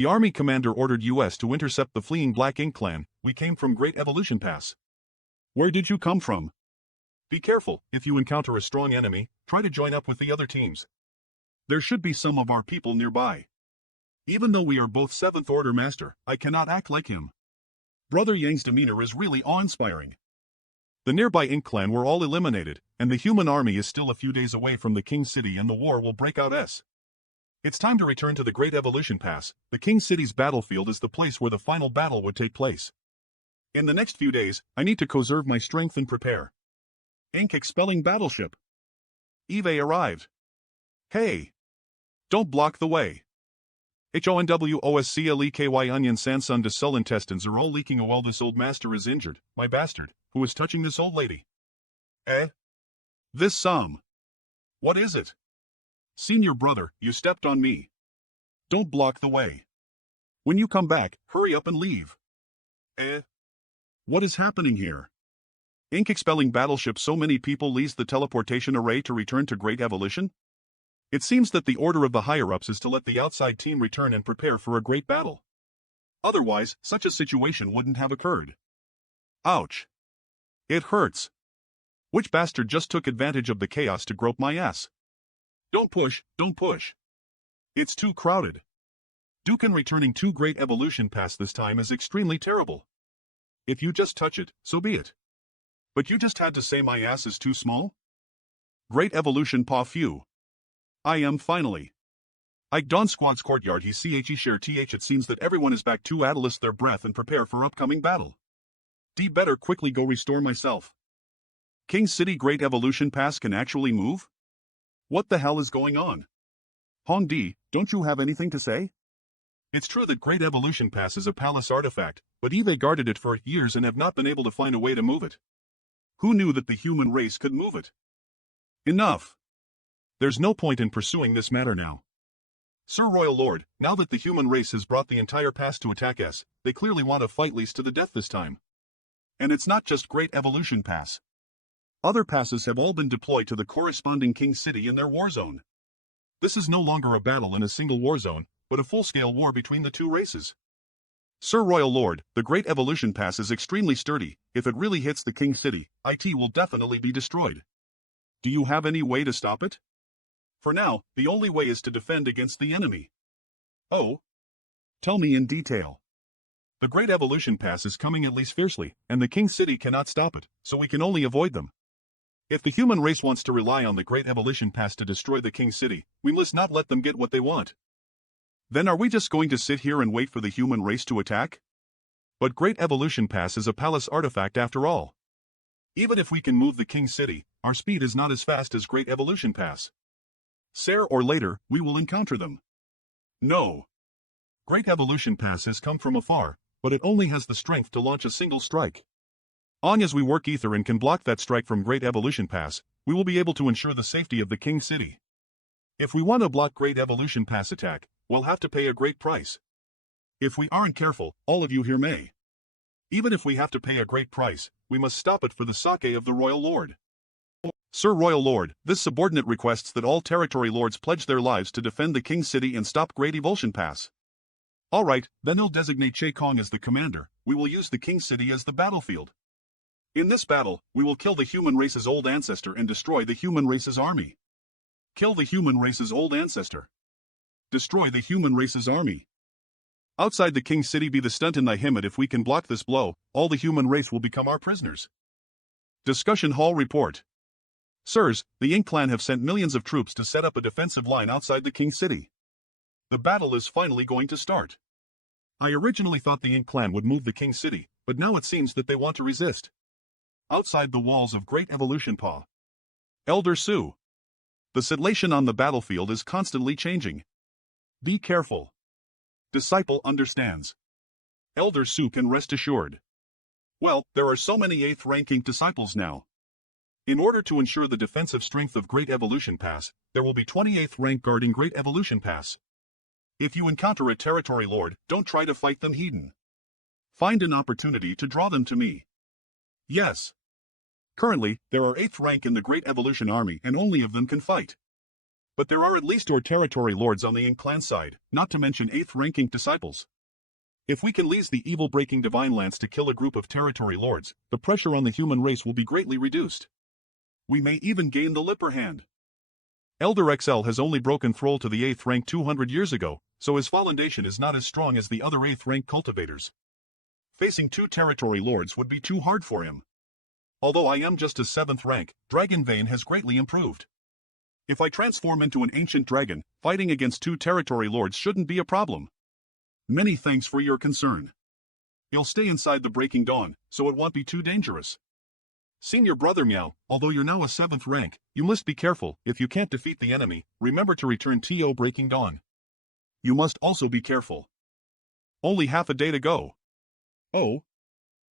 The army commander ordered us to intercept the fleeing Black Ink clan. We came from Great Evolution Pass. Where did you come from? Be careful, if you encounter a strong enemy, try to join up with the other teams. There should be some of our people nearby. Even though we are both 7th Order Master, I cannot act like him. Brother Yang's demeanor is really awe-inspiring. The nearby Ink clan were all eliminated, and the human army is still a few days away from the King City and the war will break out. It's time to return to the Great Evolution Pass. The King City's battlefield is the place where the final battle would take place. In the next few days, I need to conserve my strength and prepare. Ink expelling battleship. Eve arrived. Hey! Don't block the way. HONWOSCLEKY onion Sansun de Sul intestines are all leaking while this old master is injured, my bastard, who is touching this old lady. This Sam. What is it? Senior brother, you stepped on me. Don't block the way. When you come back, hurry up and leave. What is happening here? Ink expelling battleship. So many people leave the teleportation array to return to Great Evolution? It seems that the order of the higher-ups is to let the outside team return and prepare for a great battle. Otherwise, such a situation wouldn't have occurred. Ouch. It hurts. Which bastard just took advantage of the chaos to grope my ass? Don't push, don't push. It's too crowded. Dukan returning to Great Evolution Pass this time is extremely terrible. If you just touch it, so be it. But you just had to say my ass is too small? Great Evolution Pa Few. I am finally. Ike Dawn Squad's courtyard. He share th. It seems that everyone is back to Atlas their breath and prepare for upcoming battle. D better quickly go restore myself. King City Great Evolution Pass can actually move? What the hell is going on? Hong D, don't you have anything to say? It's true that Great Evolution Pass is a palace artifact, but Eve guarded it for years and have not been able to find a way to move it. Who knew that the human race could move it? Enough. There's no point in pursuing this matter now. Sir Royal Lord, now that the human race has brought the entire pass to attack us, they clearly want to fight Lys to the death this time. And it's not just Great Evolution Pass. Other passes have all been deployed to the corresponding King City in their war zone. This is no longer a battle in a single war zone, but a full-scale war between the two races. Sir Royal Lord, the Great Evolution Pass is extremely sturdy. If it really hits the King City, it will definitely be destroyed. Do you have any way to stop it? For now, the only way is to defend against the enemy. Oh? Tell me in detail. The Great Evolution Pass is coming at least fiercely, and the King City cannot stop it, so we can only avoid them. If the human race wants to rely on the Great Evolution Pass to destroy the King City, we must not let them get what they want. Then are we just going to sit here and wait for the human race to attack? But Great Evolution Pass is a palace artifact after all. Even if we can move the King City, our speed is not as fast as Great Evolution Pass. Sooner or later, we will encounter them. No. Great Evolution Pass has come from afar, but it only has the strength to launch a single strike. On as we work Ether and can block that strike from Great Evolution Pass, we will be able to ensure the safety of the King City. If we want to block Great Evolution Pass attack, we'll have to pay a great price. If we aren't careful, all of you here may. Even if we have to pay a great price, we must stop it for the sake of the Royal Lord. Sir Royal Lord, this subordinate requests that all territory lords pledge their lives to defend the King City and stop Great Evolution Pass. Alright, then he'll designate Che Kong as the commander. We will use the King City as the battlefield. In this battle, we will kill the human race's old ancestor and destroy the human race's army. Kill the human race's old ancestor. Destroy the human race's army. Outside the King City be the stunt in thy himmet. If we can block this blow, all the human race will become our prisoners. Discussion Hall Report. Sirs, the Ink clan have sent millions of troops to set up a defensive line outside the King City. The battle is finally going to start. I originally thought the Ink clan would move the King City, but now it seems that they want to resist. Outside the walls of Great Evolution Pa. Elder Su. The situation on the battlefield is constantly changing. Be careful. Disciple understands. Elder Su can rest assured. Well, there are so many 8th ranking disciples now. In order to ensure the defensive strength of Great Evolution Pass, there will be 28th rank guarding Great Evolution Pass. If you encounter a territory lord, don't try to fight them hidden. Find an opportunity to draw them to me. Yes. Currently, there are 8th rank in the Great Evolution Army and only of them can fight. But there are at least four territory lords on the Ink clan side, not to mention 8th ranking disciples. If we can lease the evil-breaking Divine Lance to kill a group of territory lords, the pressure on the human race will be greatly reduced. We may even gain the Lipper Hand. Elder XL has only broken Thrall to the 8th rank 200 years ago, so his foundation is not as strong as the other 8th rank cultivators. Facing 2 territory lords would be too hard for him. Although I am just a 7th rank, Dragon Vein has greatly improved. If I transform into an ancient dragon, fighting against 2 territory lords shouldn't be a problem. Many thanks for your concern. You'll stay inside the Breaking Dawn, so it won't be too dangerous. Senior Brother Meow, although you're now a 7th rank, you must be careful. If you can't defeat the enemy, remember to return to Breaking Dawn. You must also be careful. Only half a day to go. Oh.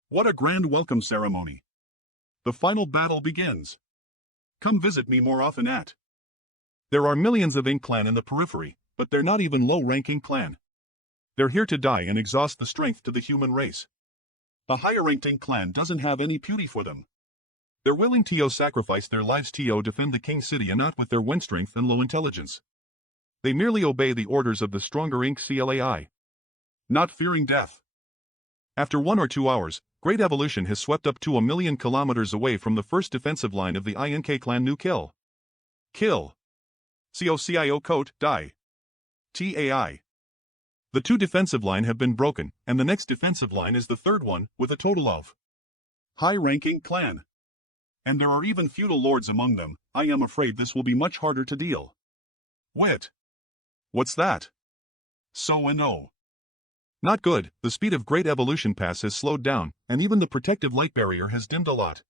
What a grand welcome ceremony. The final battle begins. Come visit me more often at. There are millions of Ink clan in the periphery, but they're not even low-ranking clan. They're here to die and exhaust the strength to the human race. A higher-ranked Ink clan doesn't have any beauty for them. They're willing to sacrifice their lives to defend the King City and not with their wind strength and low intelligence. They merely obey the orders of the stronger Ink CLAI. Not fearing death. After 1 or 2 hours, Great Evolution has swept up to 1,000,000 kilometers away from the first defensive line of the INK clan New Kill. Kill. COCIO Coat, Die. TAI. The 2 defensive line have been broken, and the next defensive line is the 3rd one, with a total of high-ranking clan. And there are even feudal lords among them. I am afraid this will be much harder to deal. Wit. What's that? So and oh. Not good, the speed of Great Evolution Pass has slowed down, and even the protective light barrier has dimmed a lot.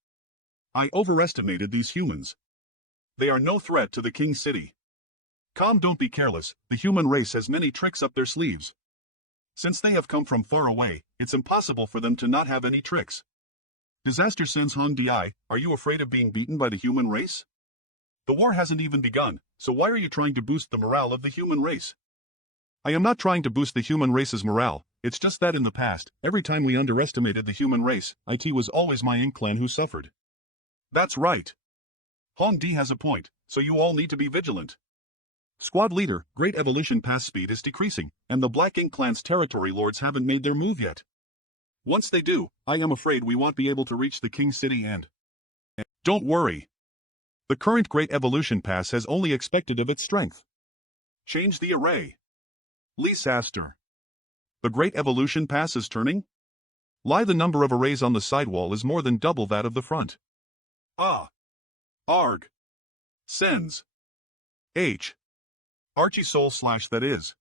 I overestimated these humans. They are no threat to the King City. Calm, don't be careless, the human race has many tricks up their sleeves. Since they have come from far away, it's impossible for them to not have any tricks. Disaster sends Hong Di, are you afraid of being beaten by the human race? The war hasn't even begun, so why are you trying to boost the morale of the human race? I am not trying to boost the human race's morale, it's just that in the past, every time we underestimated the human race, it was always my Ink clan who suffered. That's right. Hong Di has a point, so you all need to be vigilant. Squad leader, Great Evolution Pass speed is decreasing, and the Black Ink clan's territory lords haven't made their move yet. Once they do, I am afraid we won't be able to reach the King City and... Don't worry. The current Great Evolution Pass has only expected of its strength. Change the array. Leasaster. The Great Evolution Pass is turning? The number of arrays on the sidewall is more than double that of the front. Ah. Arg. Sens. H. Archie Soul / that is.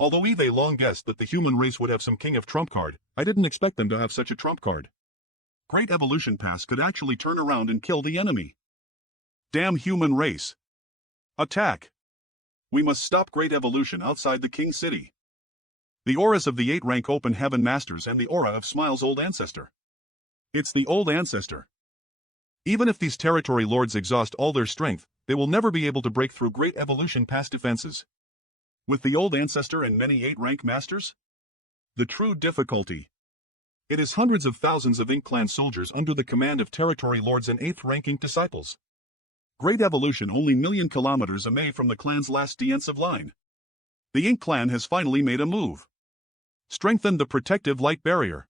Although Eve long guessed that the human race would have some King of Trump card, I didn't expect them to have such a trump card. Great Evolution Pass could actually turn around and kill the enemy. Damn human race. Attack. We must stop Great Evolution outside the King City. The auras of the 8 rank Open Heaven Masters and the aura of Smile's old ancestor. It's the old ancestor. Even if these territory lords exhaust all their strength, they will never be able to break through Great Evolution Pass defenses. With the old ancestor and many 8 rank masters? The true difficulty. It is hundreds of thousands of Ink clan soldiers under the command of territory lords and 8th ranking disciples. Great Evolution only 1,000,000 kilometers away from the clan's last defensive line. The Ink clan has finally made a move. Strengthened the protective light barrier.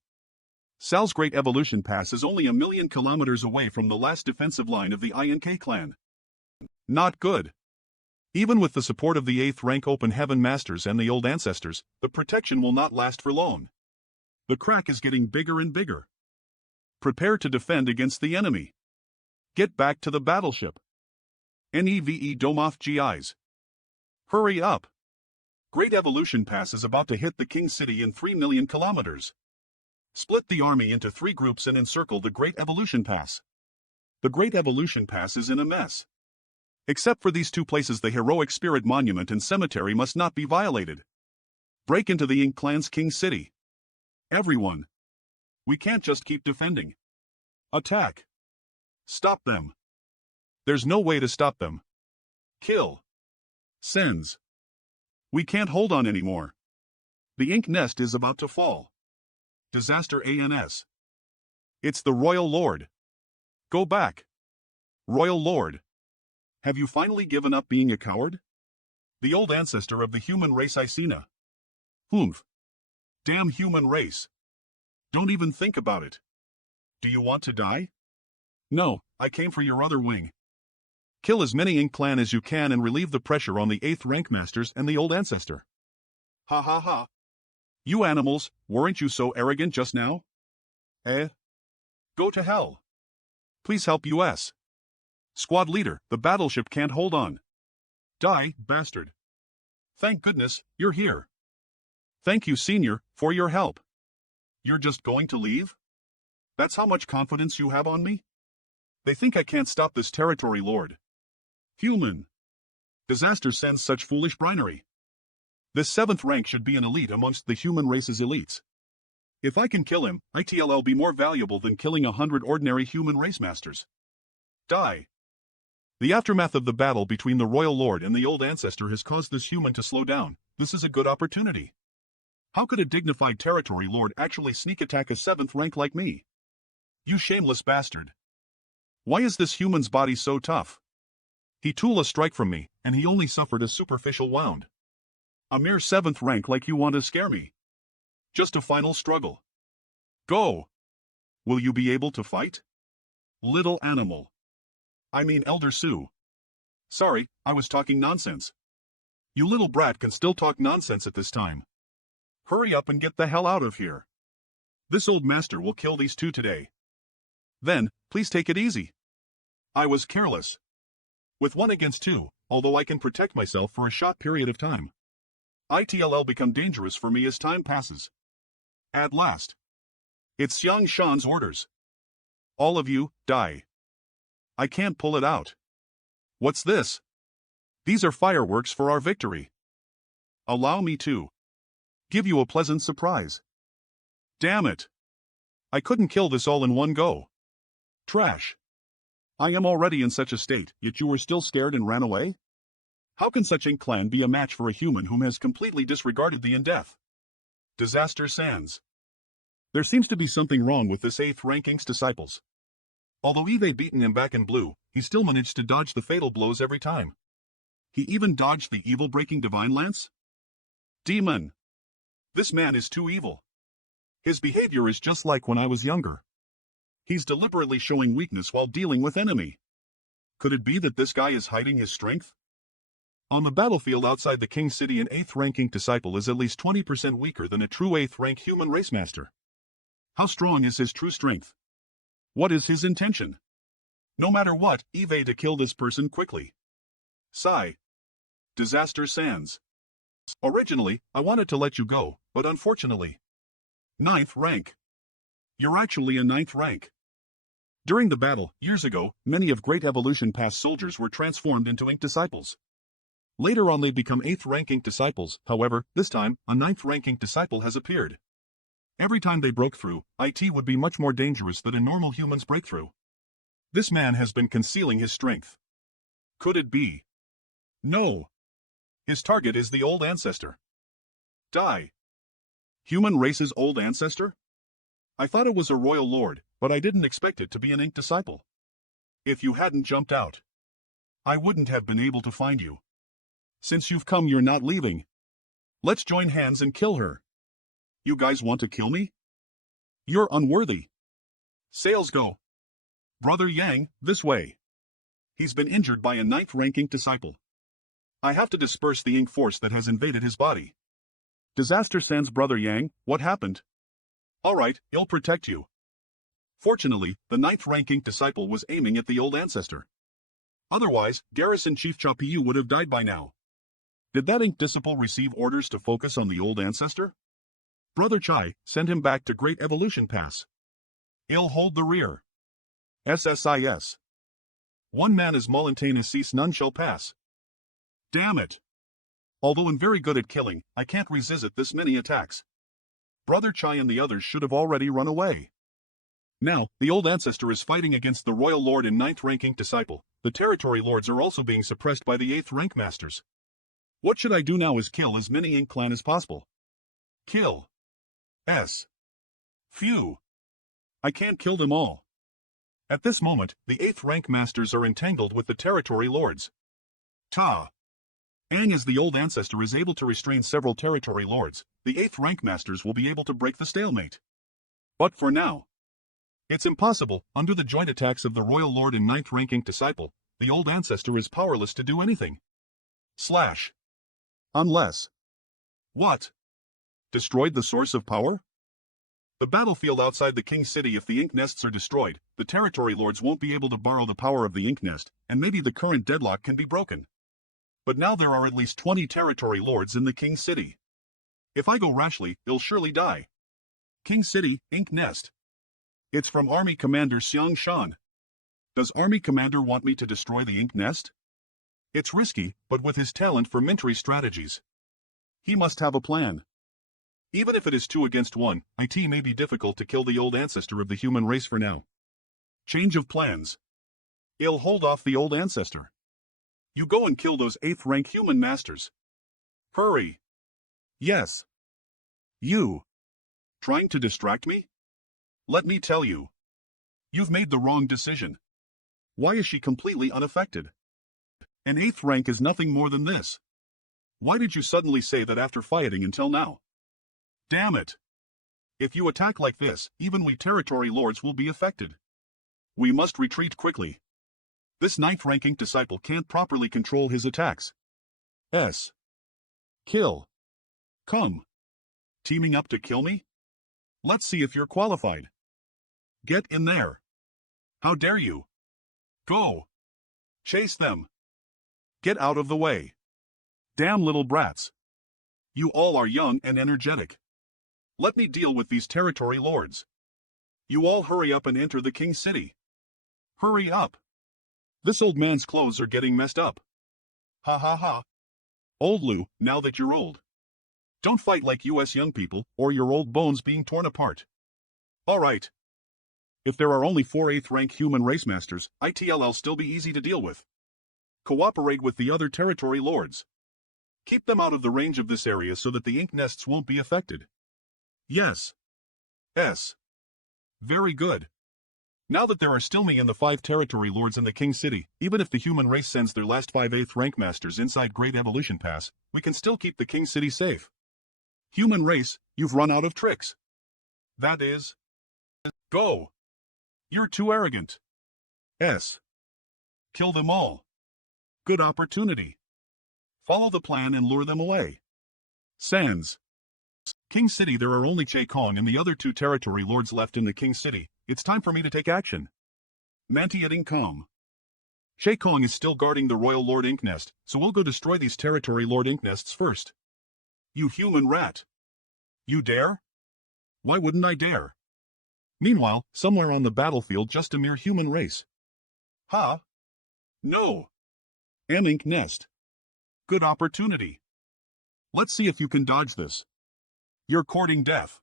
Sal's Great Evolution Pass is only 1,000,000 kilometers away from the last defensive line of the INK clan. Not good. Even with the support of the 8th rank Open Heaven Masters and the old ancestors, the protection will not last for long. The crack is getting bigger and bigger. Prepare to defend against the enemy. Get back to the battleship. NEVE Domoth GIs. Hurry up. Great Evolution Pass is about to hit the King City in 3,000,000 kilometers. Split the army into 3 groups and encircle the Great Evolution Pass. The Great Evolution Pass is in a mess. Except for these 2 places, the Heroic Spirit Monument and Cemetery must not be violated. Break into the Ink clan's King City. Everyone. We can't just keep defending. Attack. Stop them. There's no way to stop them. Kill. Sends. We can't hold on anymore. The Ink nest is about to fall. Disaster ANS. It's the Royal Lord. Go back. Royal Lord. Have you finally given up being a coward? The old ancestor of the human race Icena. Humph. Damn human race. Don't even think about it. Do you want to die? No, I came for your other wing. Kill as many Ink Clan as you can and relieve the pressure on the 8th rank masters and the old ancestor. Ha ha ha. You animals, weren't you so arrogant just now? Eh? Go to hell. Please help US. Squad leader, the battleship can't hold on. Die, bastard. Thank goodness, you're here. Thank you, Senior, for your help. You're just going to leave? That's how much confidence you have on me? They think I can't stop this territory lord. Human. Disaster sends such foolish brinery. This 7th rank should be an elite amongst the human race's elites. If I can kill him, ITLL be more valuable than killing 100 ordinary human race masters. Die. The aftermath of the battle between the Royal Lord and the Old Ancestor has caused this human to slow down. This is a good opportunity. How could a dignified territory lord actually sneak attack a 7th rank like me? You shameless bastard. Why is this human's body so tough? He took a strike from me, and he only suffered a superficial wound. A mere 7th rank like you want to scare me. Just a final struggle. Go. Will you be able to fight? Little animal. I mean Elder Sue. Sorry, I was talking nonsense. You little brat can still talk nonsense at this time. Hurry up and get the hell out of here. This old master will kill these two today. Then, please take it easy. I was careless. With 1 against 2, although I can protect myself for a short period of time. ITLL become dangerous for me as time passes. At last. It's Xiang Shan's orders. All of you, die. I can't pull it out. What's this? These are fireworks for our victory. Allow me to give you a pleasant surprise. Damn it. I couldn't kill this all in one go. Trash. I am already in such a state, yet you were still scared and ran away? How can such Ink Clan be a match for a human whom has completely disregarded the in-death? Disaster Sans. There seems to be something wrong with this 8th rank Ink's disciples. Although Eve beaten him back in blue, he still managed to dodge the fatal blows every time. He even dodged the evil-breaking Divine Lance? Demon. This man is too evil. His behavior is just like when I was younger. He's deliberately showing weakness while dealing with enemy. Could it be that this guy is hiding his strength? On the battlefield outside the King City, an 8th ranking disciple is at least 20% weaker than a true 8th rank human race master. How strong is his true strength? What is his intention? No matter what, Eve to kill this person quickly. Sigh. Disaster Sans. Originally, I wanted to let you go, but unfortunately. 9th rank. You're actually a 9th rank. During the battle, years ago, many of Great Evolution past soldiers were transformed into Ink disciples. Later on they become 8th rank Ink disciples, however, this time, a 9th rank Ink disciple has appeared. Every time they broke through, IT would be much more dangerous than a normal human's breakthrough. This man has been concealing his strength. Could it be? No. His target is the Old Ancestor. Die. Human race's Old Ancestor? I thought it was a Royal Lord, but I didn't expect it to be an Ink disciple. If you hadn't jumped out, I wouldn't have been able to find you. Since you've come, you're not leaving. Let's join hands and kill her. You guys want to kill me? You're unworthy. Sails go. Brother Yang, this way. He's been injured by a 9th ranking disciple. I have to disperse the Ink force that has invaded his body. Disaster Sans. Brother Yang, what happened? Alright, he'll protect you. Fortunately, the 9th ranking disciple was aiming at the Old Ancestor. Otherwise, Garrison Chief Chapiyu would have died by now. Did that Ink disciple receive orders to focus on the Old Ancestor? Brother Chai, send him back to Great Evolution Pass. He'll hold the rear. SSIS. One man is Molintaine cease, none shall pass. Damn it. Although I'm very good at killing, I can't resist this many attacks. Brother Chai and the others should have already run away. Now, the Old Ancestor is fighting against the Royal Lord and 9th ranking disciple. The territory lords are also being suppressed by the 8th rank masters. What should I do now is kill as many Ink Clan as possible. Kill. Phew. I can't kill them all. At this moment, the 8th rank masters are entangled with the territory lords. Ta! And as the old ancestor is able to restrain several territory lords, the 8th rank masters will be able to break the stalemate. But for now, it's impossible. Under the joint attacks of the royal lord and 9th ranking disciple, the old ancestor is powerless to do anything. Slash. Unless. What? Destroyed the source of power? The battlefield outside the King City. If the ink nests are destroyed, the territory lords won't be able to borrow the power of the ink nest, and maybe the current deadlock can be broken. But now there are at least 20 territory lords in the King City. If I go rashly, they'll surely die. King City, ink nest. It's from Army Commander Xiang Shan. Does Army Commander want me to destroy the ink nest? It's risky, but with his talent for military strategies, he must have a plan. Even if it is 2 against 1, it may be difficult to kill the old ancestor of the human race for now. Change of plans. I'll hold off the old ancestor. You go and kill those 8th rank human masters. Hurry. Yes. You. Trying to distract me? Let me tell you. You've made the wrong decision. Why is she completely unaffected? An 8th rank is nothing more than this. Why did you suddenly say that after fighting until now? Damn it. If you attack like this, even we territory lords will be affected. We must retreat quickly. This 9th ranking disciple can't properly control his attacks. Kill. Come. Teaming up to kill me? Let's see if you're qualified. Get in there. How dare you? Go. Chase them. Get out of the way. Damn little brats. You all are young and energetic. Let me deal with these territory lords. You all hurry up and enter the King City. Hurry up. This old man's clothes are getting messed up. Ha ha ha. Old Lou, now that you're old. Don't fight like US young people, or your old bones being torn apart. Alright. If there are only 4 8th rank human race masters, it'll still be easy to deal with. Cooperate with the other territory lords. Keep them out of the range of this area so that the ink nests won't be affected. Yes. Very good. Now that there are still me and the 5 territory lords in the King City, even if the human race sends their last 5 8th rank masters inside Great Evolution Pass, we can still keep the King City safe. Human race, you've run out of tricks. That is... Go. You're too arrogant. Kill them all. Good opportunity. Follow the plan and lure them away. Sans. King City. There are only Che Kong and the other 2 territory lords left in the King City. It's time for me to take action. Mantiating calm. Che Kong is still guarding the Royal Lord Ink Nest, so we'll go destroy these territory Lord Ink Nests first. You human rat. You dare? Why wouldn't I dare? Meanwhile, somewhere on the battlefield just a mere human race. Ha? No. An Ink Nest. Good opportunity. Let's see if you can dodge this. You're courting death.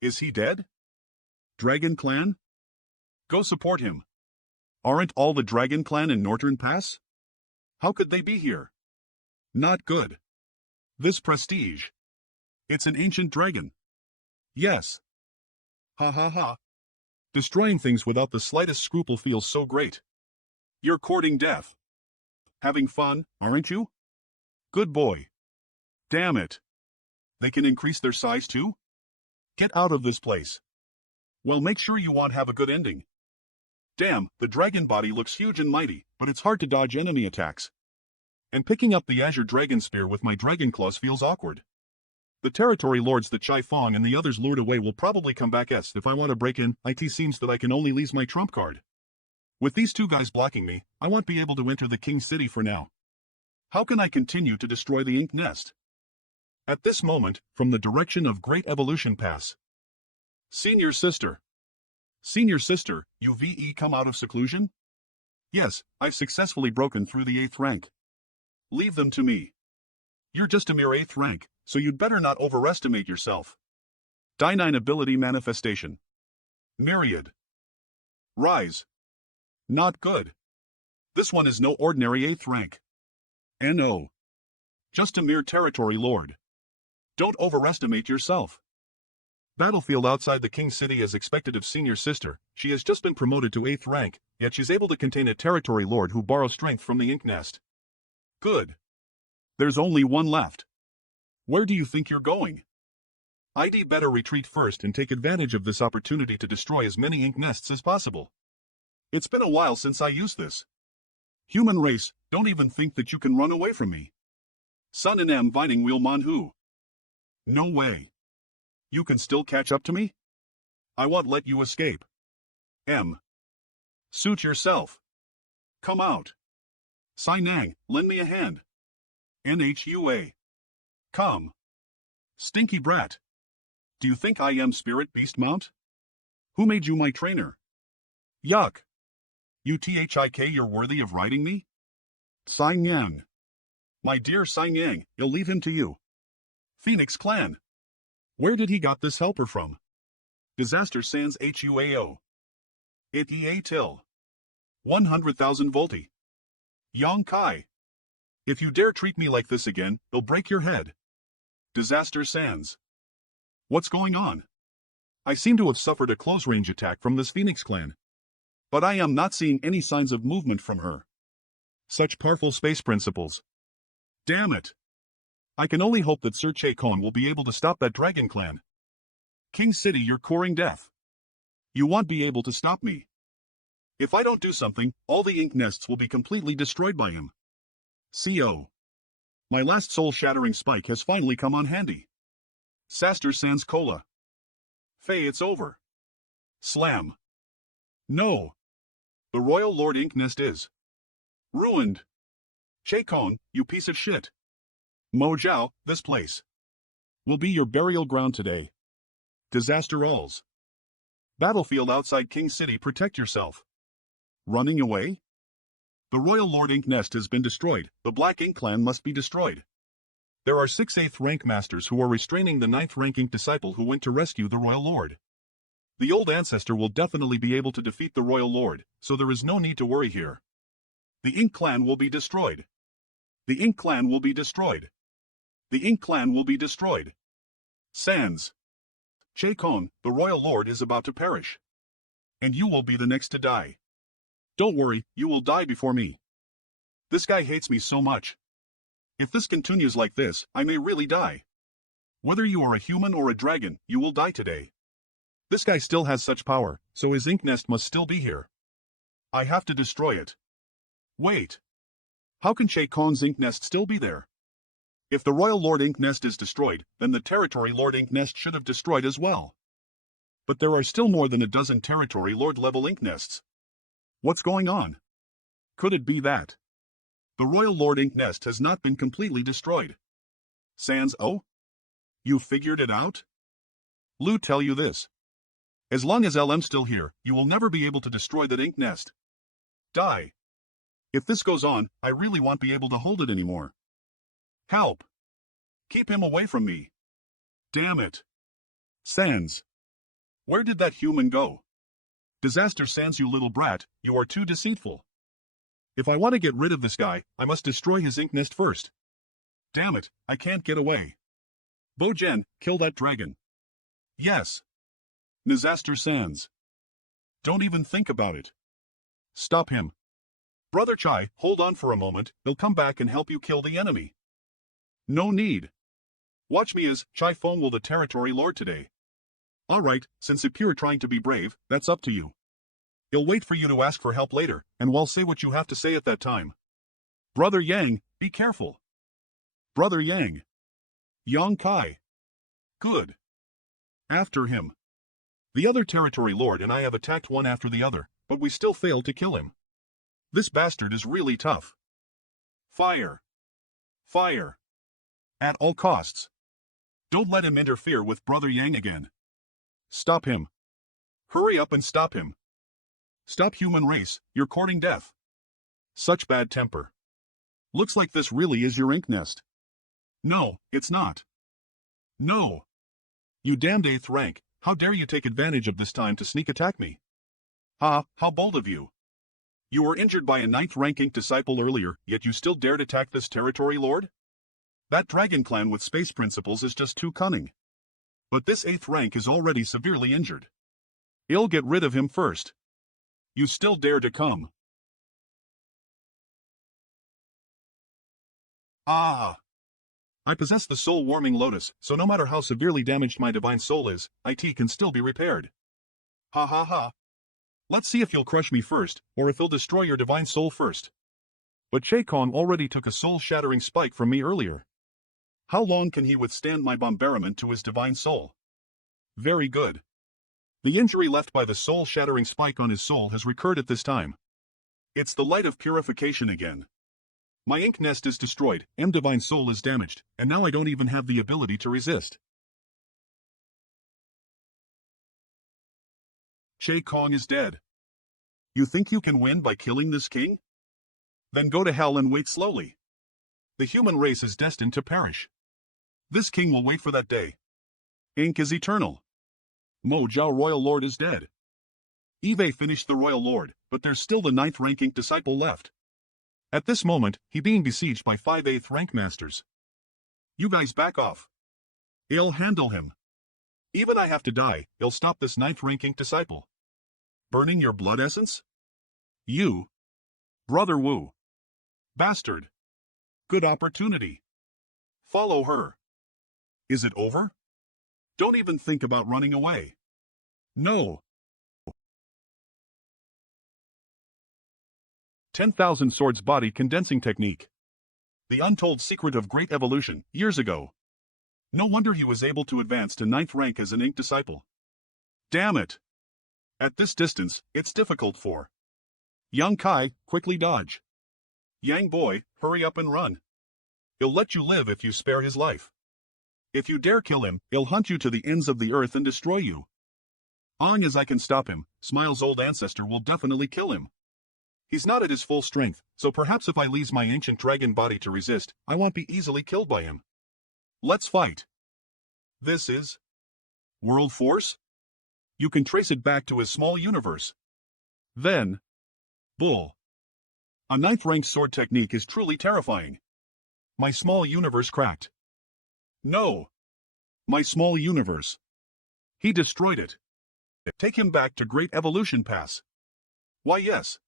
Is he dead? Dragon Clan? Go support him. Aren't all the Dragon Clan in Northern Pass? How could they be here? Not good. This prestige. It's an ancient dragon. Yes. Ha ha ha. Destroying things without the slightest scruple feels so great. You're courting death. Having fun, aren't you? Good boy. Damn it. They can increase their size too? Get out of this place. Well, make sure you won't have a good ending. Damn, the dragon body looks huge and mighty, but it's hard to dodge enemy attacks. And picking up the Azure Dragon Spear with my Dragon Claws feels awkward. The territory lords that Chai Fong and the others lured away will probably come back. If I want to break in, it seems that I can only use my trump card. With these 2 guys blocking me, I won't be able to enter the King City for now. How can I continue to destroy the Ink Nest? At this moment, from the direction of Great Evolution Pass. Senior Sister. Senior Sister, you VE come out of seclusion? Yes, I've successfully broken through the 8th rank. Leave them to me. You're just a mere 8th rank, so you'd better not overestimate yourself. Die-9 ability manifestation. Myriad. Rise. Not good. This one is no ordinary 8th rank. No. Just a mere territory lord. Don't overestimate yourself. Battlefield outside the King City as expected of senior sister, she has just been promoted to 8th rank, yet she's able to contain a territory lord who borrows strength from the ink nest. Good. There's only one left. Where do you think you're going? I'd better retreat first and take advantage of this opportunity to destroy as many ink nests as possible. It's been a while since I used this. Human race, don't even think that you can run away from me. Sun and M Vining Wheel Manhu. No way. You can still catch up to me? I won't let you escape. M. Suit yourself. Come out. Sai Nang, lend me a hand. NHUA. Come. Stinky brat. Do you think I am Spirit Beast Mount? Who made you my trainer? Yuck. You thik you're worthy of riding me? Sai Yang. My dear Sai Yang, I'll leave him to you. Phoenix Clan. Where did he got this helper from? Disaster Sans HUAO. It EA till. 100,000 volti. Yang Kai. If you dare treat me like this again, they'll break your head. Disaster Sans. What's going on? I seem to have suffered a close-range attack from this Phoenix Clan. But I am not seeing any signs of movement from her. Such powerful space principles. Damn it. I can only hope that Sir Che Kong will be able to stop that Dragon Clan. King City, you're coring death. You won't be able to stop me. If I don't do something, all the ink nests will be completely destroyed by him. CO. My last soul-shattering spike has finally come on handy. Saster Sans Cola. Faye, it's over. Slam. No. The Royal Lord Ink Nest is ruined. Che Kong, you piece of shit. Mo Zhao, this place will be your burial ground today. Disaster alls. Battlefield outside King City, protect yourself. Running away? The Royal Lord Ink Nest has been destroyed. The Black Ink Clan must be destroyed. There are 6 8th rank masters who are restraining the 9th rank Ink disciple who went to rescue the Royal Lord. The old ancestor will definitely be able to defeat the Royal Lord, so there is no need to worry here. The Ink Clan will be destroyed. The Ink Clan will be destroyed. The Ink Clan will be destroyed. Sans. Che Kong, the Royal Lord is about to perish. And you will be the next to die. Don't worry, you will die before me. This guy hates me so much. If this continues like this, I may really die. Whether you are a human or a dragon, you will die today. This guy still has such power, so his ink nest must still be here. I have to destroy it. Wait. How can Che Kong's ink nest still be there? If the Royal Lord Ink Nest is destroyed, then the Territory Lord Ink Nest should have destroyed as well. But there are still more than a dozen Territory Lord level ink nests. What's going on? Could it be that the Royal Lord Ink Nest has not been completely destroyed? Sans, oh? You figured it out? Lu tell you this. As long as LM's still here, you will never be able to destroy that ink nest. Die. If this goes on, I really won't be able to hold it anymore. Help. Keep him away from me. Damn it. Sans. Where did that human go? Disaster Sans, you little brat, you are too deceitful. If I want to get rid of this guy, I must destroy his ink nest first. Damn it, I can't get away. Bojen, kill that dragon. Yes. Disaster Sans. Don't even think about it. Stop him. Brother Chai, hold on for a moment, they'll come back and help you kill the enemy. No need. Watch me as Chai Feng will the Territory Lord today. Alright, since if you're trying to be brave, that's up to you. He'll wait for you to ask for help later, and we'll say what you have to say at that time. Brother Yang, be careful. Brother Yang. Yang Kai. Good. After him. The other Territory Lord and I have attacked one after the other, but we still failed to kill him. This bastard is really tough. Fire. Fire. At all costs. Don't let him interfere with Brother Yang again. Stop him. Hurry up and stop him. Stop, human race, you're courting death. Such bad temper. Looks like this really is your ink nest. No, it's not. No. You damned 8th rank, how dare you take advantage of this time to sneak attack me? Ha, how bold of you. You were injured by a 9th rank ink disciple earlier, yet you still dared attack this Territory Lord? That Dragon Clan with space principles is just too cunning. But this 8th rank is already severely injured. I'll get rid of him first. You still dare to come? Ah! I possess the soul-warming lotus, so no matter how severely damaged my divine soul is, it can still be repaired. Ha ha ha. Let's see if you'll crush me first, or if he'll destroy your divine soul first. But Shaykhong already took a soul-shattering spike from me earlier. How long can he withstand my bombardment to his divine soul? Very good. The injury left by the soul-shattering spike on his soul has recurred at this time. It's the light of purification again. My ink nest is destroyed, divine soul is damaged, and now I don't even have the ability to resist. Shaykhong is dead. You think you can win by killing this king? Then go to hell and wait slowly. The human race is destined to perish. This king will wait for that day. Ink is eternal. Mo Zhao Royal Lord is dead. Eve finished the Royal Lord, but there's still the 9th ranking disciple left. At this moment, he being besieged by 5 8th rank masters. You guys back off. I'll handle him. Even I have to die, I'll stop this 9th ranking disciple. Burning your blood essence? You. Brother Wu. Bastard. Good opportunity. Follow her. Is it over? Don't even think about running away. No. 10,000 Swords Body Condensing Technique. The untold secret of great evolution, years ago. No wonder he was able to advance to 9th rank as an ink disciple. Damn it. At this distance, it's difficult for Yang Kai, quickly dodge. Yang boy, hurry up and run. He'll let you live if you spare his life. If you dare kill him, he'll hunt you to the ends of the earth and destroy you. Long as I can stop him, Smile's old ancestor will definitely kill him. He's not at his full strength, so perhaps if I leave my ancient dragon body to resist, I won't be easily killed by him. Let's fight. This is World Force? You can trace it back to his small universe. Then, Bull. A 9th rank sword technique is truly terrifying. My small universe cracked. No. My small universe. He destroyed it. Take him back to Great Evolution Pass. Why yes.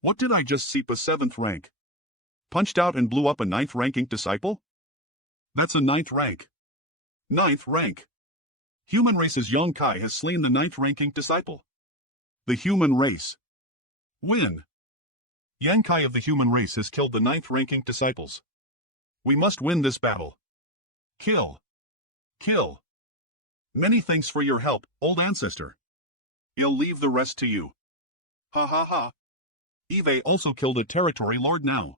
What did I just see? A 7th rank? Punched out and blew up a 9th ranking disciple? That's a 9th rank. 9th rank. Human race's Yang Kai has slain the 9th ranking disciple. The human race. Win. Yang Kai of the human race has killed the 9th ranking disciples. We must win this battle. Kill. Kill. Many thanks for your help, old ancestor. I'll leave the rest to you. Ha ha ha. Eve also killed a territory lord now.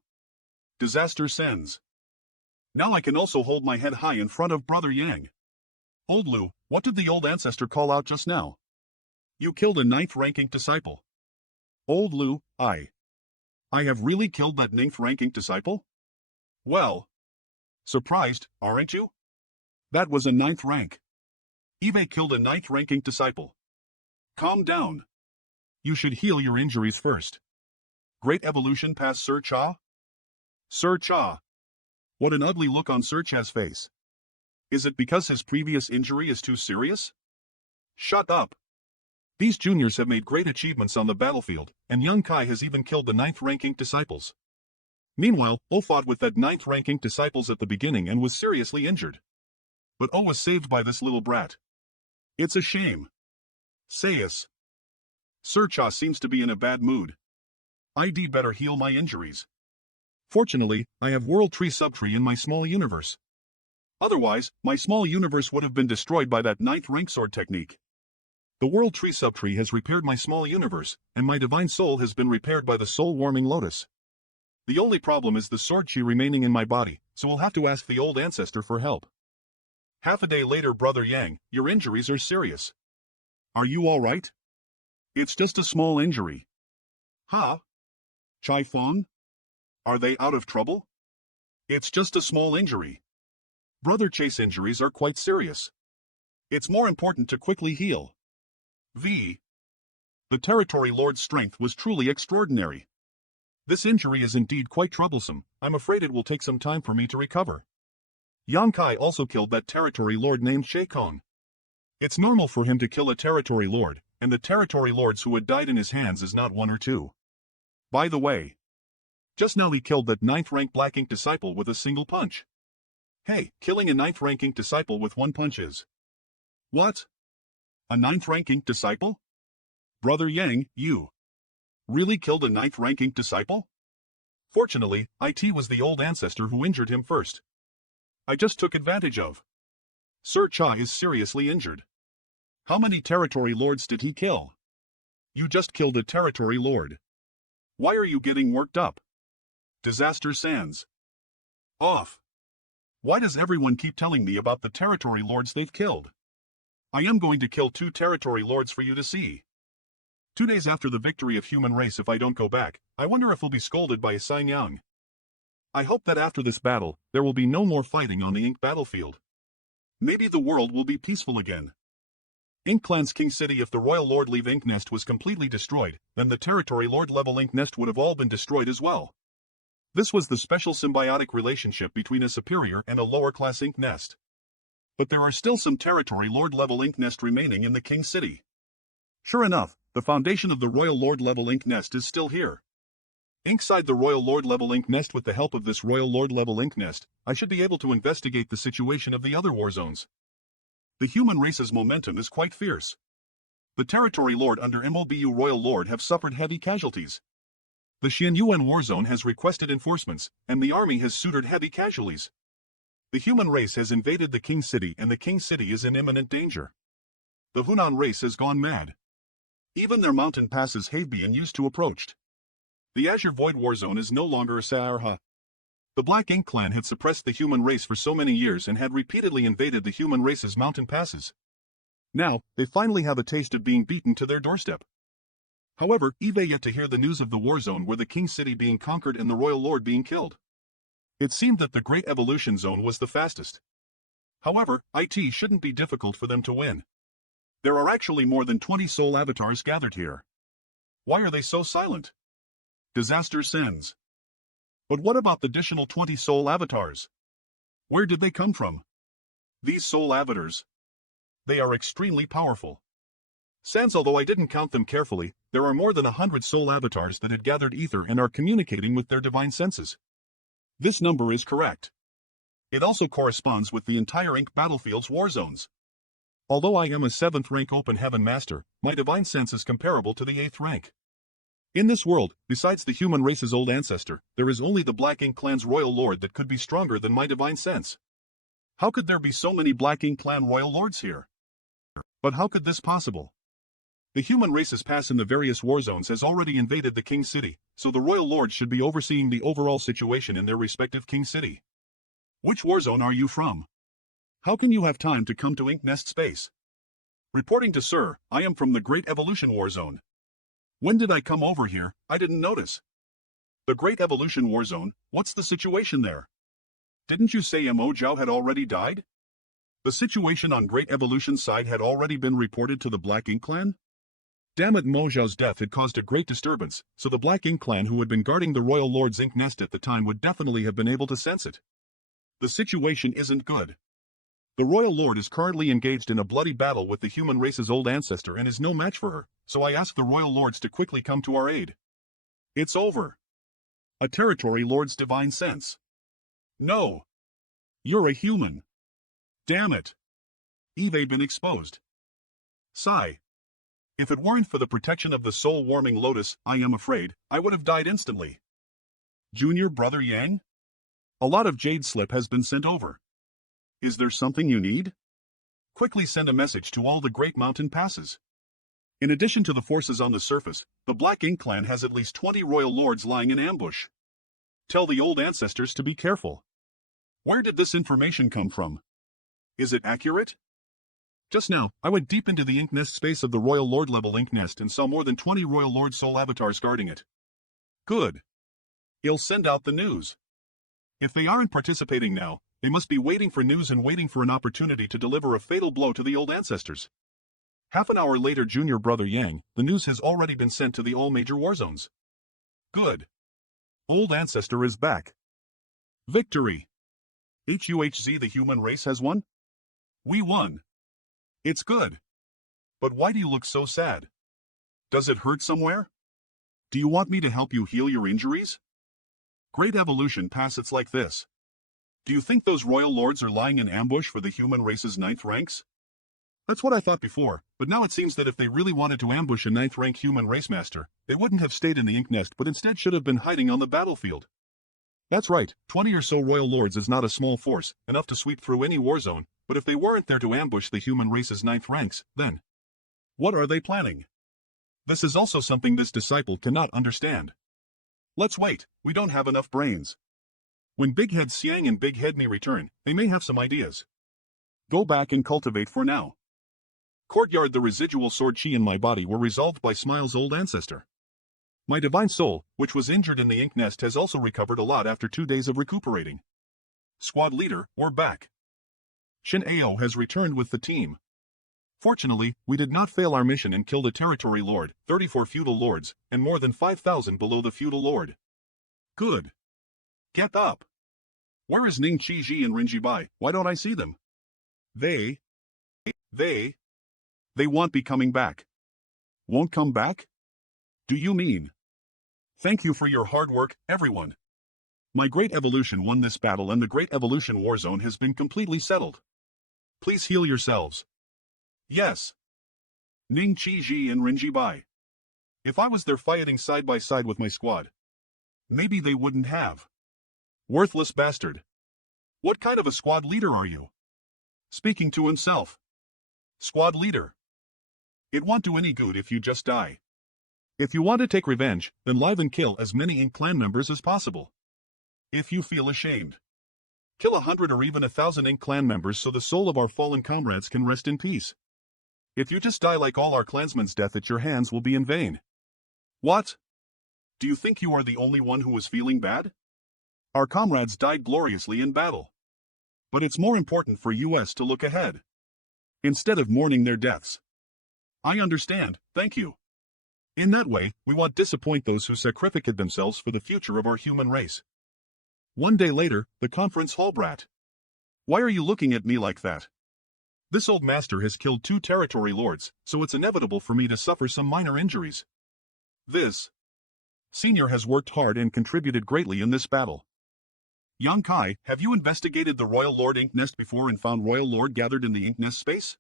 Disaster sends. Now I can also hold my head high in front of Brother Yang. Old Lu, what did the old ancestor call out just now? You killed a 9th ranking disciple. Old Lu, I have really killed that 9th ranking disciple? Well. Surprised, aren't you? That was a 9th rank. Eve killed a 9th ranking disciple. Calm down. You should heal your injuries first. Great Evolution Pass Sir Cha? Sir Cha. What an ugly look on Sir Cha's face. Is it because his previous injury is too serious? Shut up. These juniors have made great achievements on the battlefield, and Yang Kai has even killed the 9th ranking disciples. Meanwhile, O fought with that 9th ranking disciples at the beginning and was seriously injured. But O was saved by this little brat. It's a shame. Sayus. Sir Cha seems to be in a bad mood. I'd better heal my injuries. Fortunately, I have World Tree Subtree in my small universe. Otherwise, my small universe would have been destroyed by that 9th rank sword technique. The World Tree Subtree has repaired my small universe, and my divine soul has been repaired by the soul-warming lotus. The only problem is the sword chi remaining in my body, so we'll have to ask the old ancestor for help. Half a day later, Brother Yang, your injuries are serious. Are you all right? It's just a small injury. Huh? Chai Fong? Are they out of trouble? It's just a small injury. Brother Chase injuries are quite serious. It's more important to quickly heal. The Territory Lord's strength was truly extraordinary. This injury is indeed quite troublesome. I'm afraid it will take some time for me to recover. Yang Kai also killed that Territory Lord named Shaykhong. It's normal for him to kill a territory lord, and the territory lords who had died in his hands is not one or two. By the way, just now he killed that 9th-rank Black Ink disciple with a single punch. Hey, killing a 9th-ranking disciple with one punch is... What? A 9th-ranking disciple? Brother Yang, you really killed a 9th-ranking disciple? Fortunately, IT was the old ancestor who injured him first. I just took advantage of. Sir Cha is seriously injured. How many territory lords did he kill? You just killed a territory lord. Why are you getting worked up? Disaster Sands. Off. Why does everyone keep telling me about the territory lords they've killed? I am going to kill 2 territory lords for you to see. 2 days after the victory of human race, if I don't go back, I wonder if we'll be scolded by a Sang Yang. I hope that after this battle, there will be no more fighting on the Ink battlefield. Maybe the world will be peaceful again. Ink Clan's King City. If the Royal Lord Leave Ink Nest was completely destroyed, then the Territory Lord level Ink Nest would have all been destroyed as well. This was the special symbiotic relationship between a superior and a lower class Ink Nest. But there are still some Territory Lord level Ink Nest remaining in the King City. Sure enough, the foundation of the Royal Lord level Ink Nest is still here. Inside the Royal Lord level Ink Nest, with the help of this Royal Lord level Ink Nest, I should be able to investigate the situation of the other war zones. The human race's momentum is quite fierce. The Territory Lord under MOBU Royal Lord have suffered heavy casualties. The Xianyuan war zone has requested enforcements, and the army has sutured heavy casualties. The human race has invaded the King City, and the King City is in imminent danger. The Hunan race has gone mad. Even their mountain passes have been used to approached. The Azure Void war zone is no longer a Saarha. The Black Ink clan had suppressed the human race for so many years and had repeatedly invaded the human race's mountain passes. Now, they finally have a taste of being beaten to their doorstep. However, Eve yet to hear the news of the war zone where the King City being conquered and the Royal Lord being killed. It seemed that the Great Evolution Zone was the fastest. However, IT shouldn't be difficult for them to win. There are actually more than 20 soul avatars gathered here. Why are they so silent? Disaster Sends. But what about the additional 20 soul avatars? Where did they come from? These soul avatars. They are extremely powerful. Sans, although I didn't count them carefully, there are more than 100 soul avatars that had gathered ether and are communicating with their divine senses. This number is correct. It also corresponds with the entire Ink Battlefield's war zones. Although I am a 7th rank Open Heaven Master, my divine sense is comparable to the 8th rank. In this world, besides the human race's old ancestor, there is only the Black Ink clan's Royal Lord that could be stronger than my divine sense. How could there be so many Black Ink clan Royal Lords here? But how could this possible? The human race's pass in the various war zones has already invaded the King City, so the Royal Lords should be overseeing the overall situation in their respective King City. Which war zone are you from? How can you have time to come to Ink Nest Space? Reporting to Sir, I am from the Great Evolution War Zone. When did I come over here? I didn't notice. The Great Evolution War Zone, what's the situation there? Didn't you say Mo Zhao had already died? The situation on Great Evolution's side had already been reported to the Black Ink clan? Damn it, Mo Zhao's death had caused a great disturbance, so the Black Ink clan who had been guarding the Royal Lord's Ink Nest at the time would definitely have been able to sense it. The situation isn't good. The Royal Lord is currently engaged in a bloody battle with the human race's old ancestor and is no match for her, so I ask the Royal Lords to quickly come to our aid. It's over. A Territory Lord's divine sense. No. You're a human. Damn it. Eve been exposed. Sigh. If it weren't for the protection of the soul-warming lotus, I am afraid, I would have died instantly. Junior Brother Yang? A lot of jade slip has been sent over. Is there something you need? Quickly send a message to all the Great Mountain Passes. In addition to the forces on the surface, the Black Ink clan has at least 20 Royal Lords lying in ambush. Tell the old ancestors to be careful. Where did this information come from? Is it accurate? Just now, I went deep into the Ink Nest space of the Royal Lord level Ink Nest and saw more than 20 Royal Lord soul avatars guarding it. Good. I'll send out the news. If they aren't participating now, they must be waiting for news and waiting for an opportunity to deliver a fatal blow to the old ancestors. Half an hour later, Junior Brother Yang, the news has already been sent to the all major war zones. Good. Old ancestor is back. Victory. HUHZ, the human race has won? We won. It's good. But why do you look so sad? Does it hurt somewhere? Do you want me to help you heal your injuries? Great evolution pass, it's like this. Do you think those royal lords are lying in ambush for the human race's ninth ranks? That's what I thought before, but now it seems that if they really wanted to ambush a ninth-rank human race master, they wouldn't have stayed in the ink nest but instead should have been hiding on the battlefield. That's right, 20 or so royal lords is not a small force, enough to sweep through any war zone, but if they weren't there to ambush the human race's ninth ranks, then what are they planning? This is also something this disciple cannot understand. Let's wait, we don't have enough brains. When Big Head Xiang and Big Head Me return, they may have some ideas. Go back and cultivate for now. Courtyard, the residual sword chi in my body were resolved by Smile's old ancestor. My divine soul, which was injured in the ink nest, has also recovered a lot after 2 days of recuperating. Squad leader, we're back. Shin Ao has returned with the team. Fortunately, we did not fail our mission and killed a territory lord, 34 feudal lords, and more than 5,000 below the feudal lord. Good. Get up. Where is Ning Chi Ji and Rinji Bai? Why don't I see them? They won't be coming back. Won't come back? Do you mean? Thank you for your hard work, everyone. My Great Evolution won this battle and the Great Evolution war zone has been completely settled. Please heal yourselves. Yes. Ning Chi Ji and Rinji Bai. If I was there fighting side by side with my squad, maybe they wouldn't have. Worthless bastard. What kind of a squad leader are you? Speaking to himself. Squad leader. It won't do any good if you just die. If you want to take revenge, then live and kill as many Ink clan members as possible. If you feel ashamed, kill 100 or even 1,000 Ink clan members so the soul of our fallen comrades can rest in peace. If you just die like all our clansmen's, death at your hands will be in vain. What? Do you think you are the only one who was feeling bad? Our comrades died gloriously in battle. But it's more important for us to look ahead, instead of mourning their deaths. I understand, thank you. In that way, we won't disappoint those who sacrificed themselves for the future of our human race. 1 day later, the conference hall. Brat. Why are you looking at me like that? This old master has killed 2 territory lords, so it's inevitable for me to suffer some minor injuries. This senior has worked hard and contributed greatly in this battle. Yang Kai, have you investigated the Royal Lord Ink Nest before and found Royal Lord gathered in the Ink Nest space?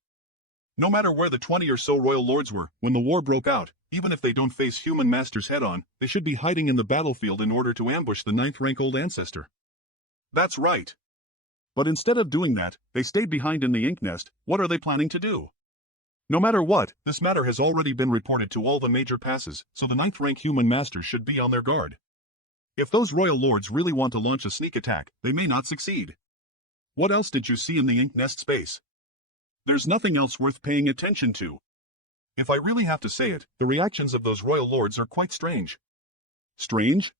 No matter where the 20 or so royal lords were, when the war broke out, even if they don't face human masters head-on, they should be hiding in the battlefield in order to ambush the 9th-rank old ancestor. That's right. But instead of doing that, they stayed behind in the Ink Nest. What are they planning to do? No matter what, this matter has already been reported to all the major passes, so the 9th-rank human masters should be on their guard. If those royal lords really want to launch a sneak attack, they may not succeed. What else did you see in the Ink Nest space? There's nothing else worth paying attention to. If I really have to say it, the reactions of those royal lords are quite strange. Strange?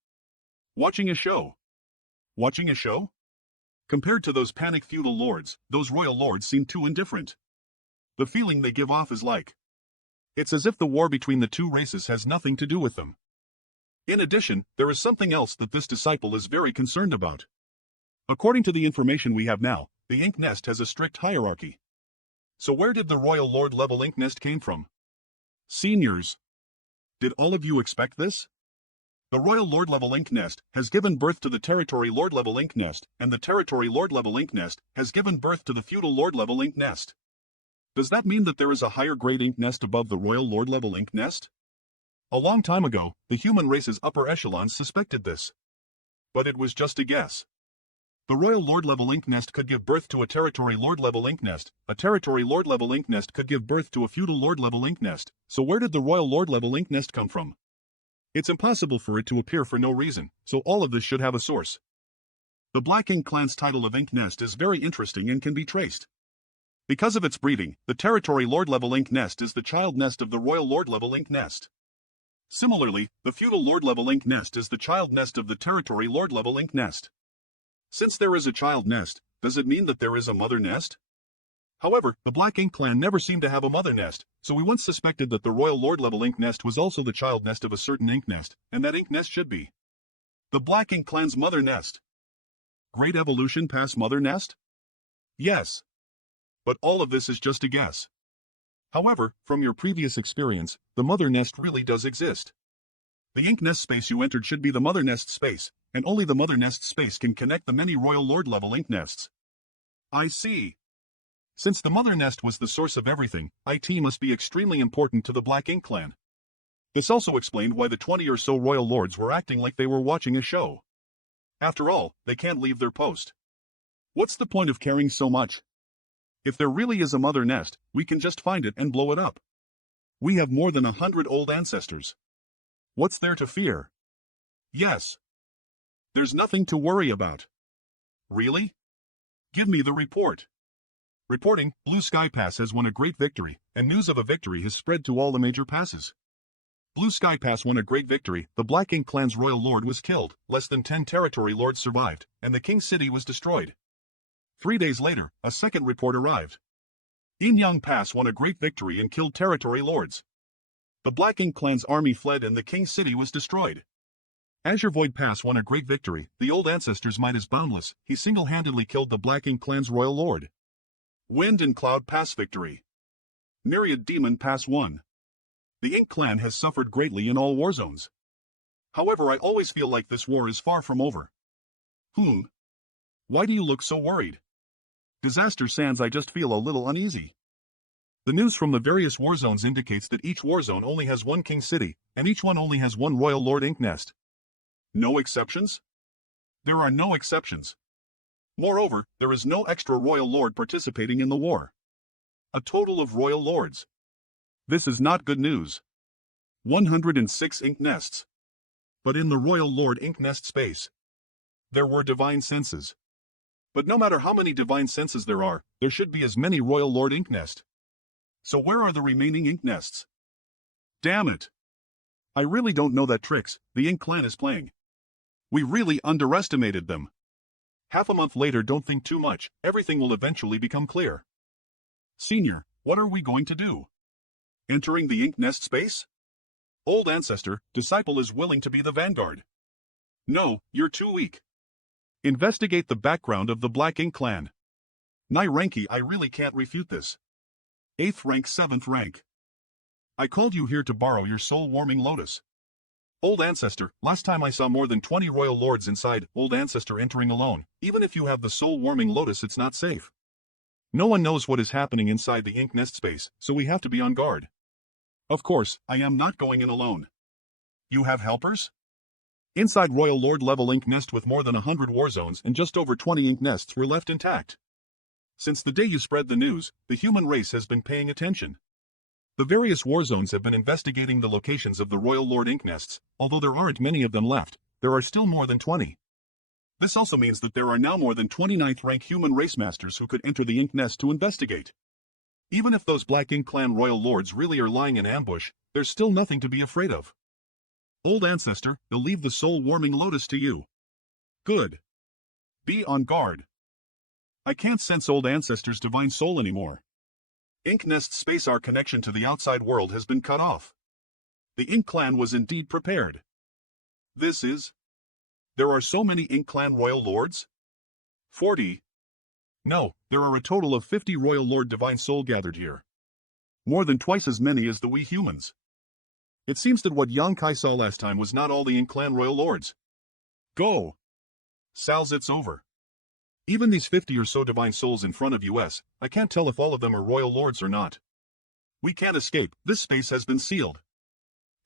Watching a show. Watching a show? Compared to those panic feudal lords, those royal lords seem too indifferent. The feeling they give off is like, it's as if the war between the 2 races has nothing to do with them. In addition, there is something else that this disciple is very concerned about. According to the information we have now, the Ink Nest has a strict hierarchy. So where did the Royal Lord level Ink Nest came from? Seniors. Did all of you expect this? The Royal Lord level Ink Nest has given birth to the Territory Lord level Ink Nest, and the Territory Lord level Ink Nest has given birth to the Feudal Lord level Ink Nest. Does that mean that there is a higher grade Ink Nest above the Royal Lord level Ink Nest? A long time ago, the human race's upper echelons suspected this. But it was just a guess. The Royal Lord level Ink Nest could give birth to a Territory Lord level Ink Nest, a Territory Lord level Ink Nest could give birth to a Feudal Lord level Ink Nest, so where did the Royal Lord level Ink Nest come from? It's impossible for it to appear for no reason, so all of this should have a source. The Black Ink clan's title of Ink Nest is very interesting and can be traced. Because of its breeding, the Territory Lord level Ink Nest is the child nest of the Royal Lord level Ink Nest. Similarly, the Feudal Lord level Ink Nest is the child nest of the Territory Lord level Ink Nest. Since there is a child nest, does it mean that there is a mother nest? However, the Black Ink clan never seemed to have a mother nest, so we once suspected that the Royal Lord level Ink Nest was also the child nest of a certain Ink Nest, and that Ink Nest should be the Black Ink clan's mother nest. Great evolution past mother nest? Yes. But all of this is just a guess. However, from your previous experience, the mother nest really does exist. The ink nest space you entered should be the mother nest space, and only the mother nest space can connect the many Royal Lord level ink nests. I see. Since the mother nest was the source of everything, IT must be extremely important to the Black Ink clan. This also explained why the 20 or so Royal Lords were acting like they were watching a show. After all, they can't leave their post. What's the point of caring so much? If there really is a mother nest, we can just find it and blow it up. We have more than 100 old ancestors. What's there to fear? Yes. There's nothing to worry about. Really? Give me the report. Reporting, Blue Sky Pass has won a great victory, and news of a victory has spread to all the major passes. Blue Sky Pass won a great victory, the Black Ink clan's Royal Lord was killed, less than 10 territory lords survived, and the King City was destroyed. 3 days later, a second report arrived. Yin Yang Pass won a great victory and killed territory lords. The Black Ink clan's army fled and the King City was destroyed. Azure Void Pass won a great victory, the old ancestor's might is boundless, he single-handedly killed the Black Ink clan's Royal Lord. Wind and Cloud Pass victory. Myriad Demon Pass 1. The Ink clan has suffered greatly in all war zones. However, I always feel like this war is far from over. Why do you look so worried? Disaster Sands, I just feel a little uneasy. The news from the various war zones indicates that each war zone only has one King City, and each one only has one Royal Lord Ink nest. No exceptions? There are no exceptions. Moreover, there is no extra Royal Lord participating in the war. A total of Royal Lords. This is not good news. 106 ink nests. But in the Royal Lord ink nest space, there were divine senses. But no matter how many divine senses there should be as many Royal Lord ink nest. So where are the remaining ink nests? Damn it. I really don't know that tricks the Ink clan is playing. We really underestimated them. Half a month later, don't think too much, everything will eventually become clear. Senior, what are we going to do? Entering the ink nest space? Old ancestor, disciple is willing to be the vanguard. No, you're too weak. Investigate the background of the Black Ink clan. Nyranki, I really can't refute this. 8th rank, 7th rank. I called you here to borrow your soul-warming lotus. Old Ancestor, last time I saw more than 20 Royal Lords inside, Old Ancestor entering alone. Even if you have the soul-warming lotus, it's not safe. No one knows what is happening inside the ink nest space, so we have to be on guard. Of course, I am not going in alone. You have helpers? Inside Royal Lord level ink nest with more than 100 war zones and just over 20 ink nests were left intact. Since the day you spread the news, the human race has been paying attention. The various war zones have been investigating the locations of the Royal Lord ink nests, although there aren't many of them left, there are still more than 20. This also means that there are now more than 29th rank human race masters who could enter the ink nest to investigate. Even if those Black Ink clan Royal Lords really are lying in ambush, there's still nothing to be afraid of. Old Ancestor, they'll leave the soul-warming lotus to you. Good. Be on guard. I can't sense Old Ancestor's divine soul anymore. Ink Nest space, our connection to the outside world has been cut off. The Ink clan was indeed prepared. This is... There are so many Ink clan Royal Lords? 40. No, there are a total of 50 Royal Lord Divine Soul gathered here. More than twice as many as the we humans. It seems that what Yang Kai saw last time was not all the Ink clan Royal Lords. Go! Sal's, it's over. Even these 50 or so Divine Souls in front of us, I can't tell if all of them are Royal Lords or not. We can't escape, this space has been sealed.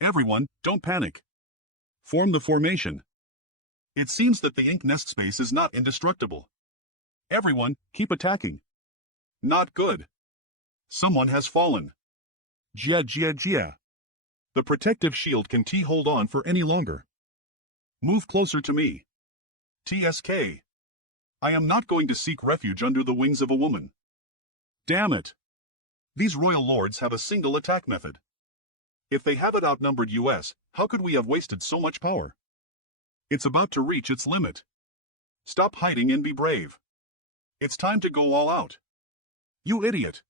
Everyone, don't panic. Form the formation. It seems that the Ink Nest space is not indestructible. Everyone, keep attacking. Not good. Someone has fallen. Jia. The protective shield can hold on for any longer. Move closer to me. TSK. I am not going to seek refuge under the wings of a woman. Damn it. These Royal Lords have a single attack method. If they have it outnumbered us, how could we have wasted so much power? It's about to reach its limit. Stop hiding and be brave. It's time to go all out. You idiot.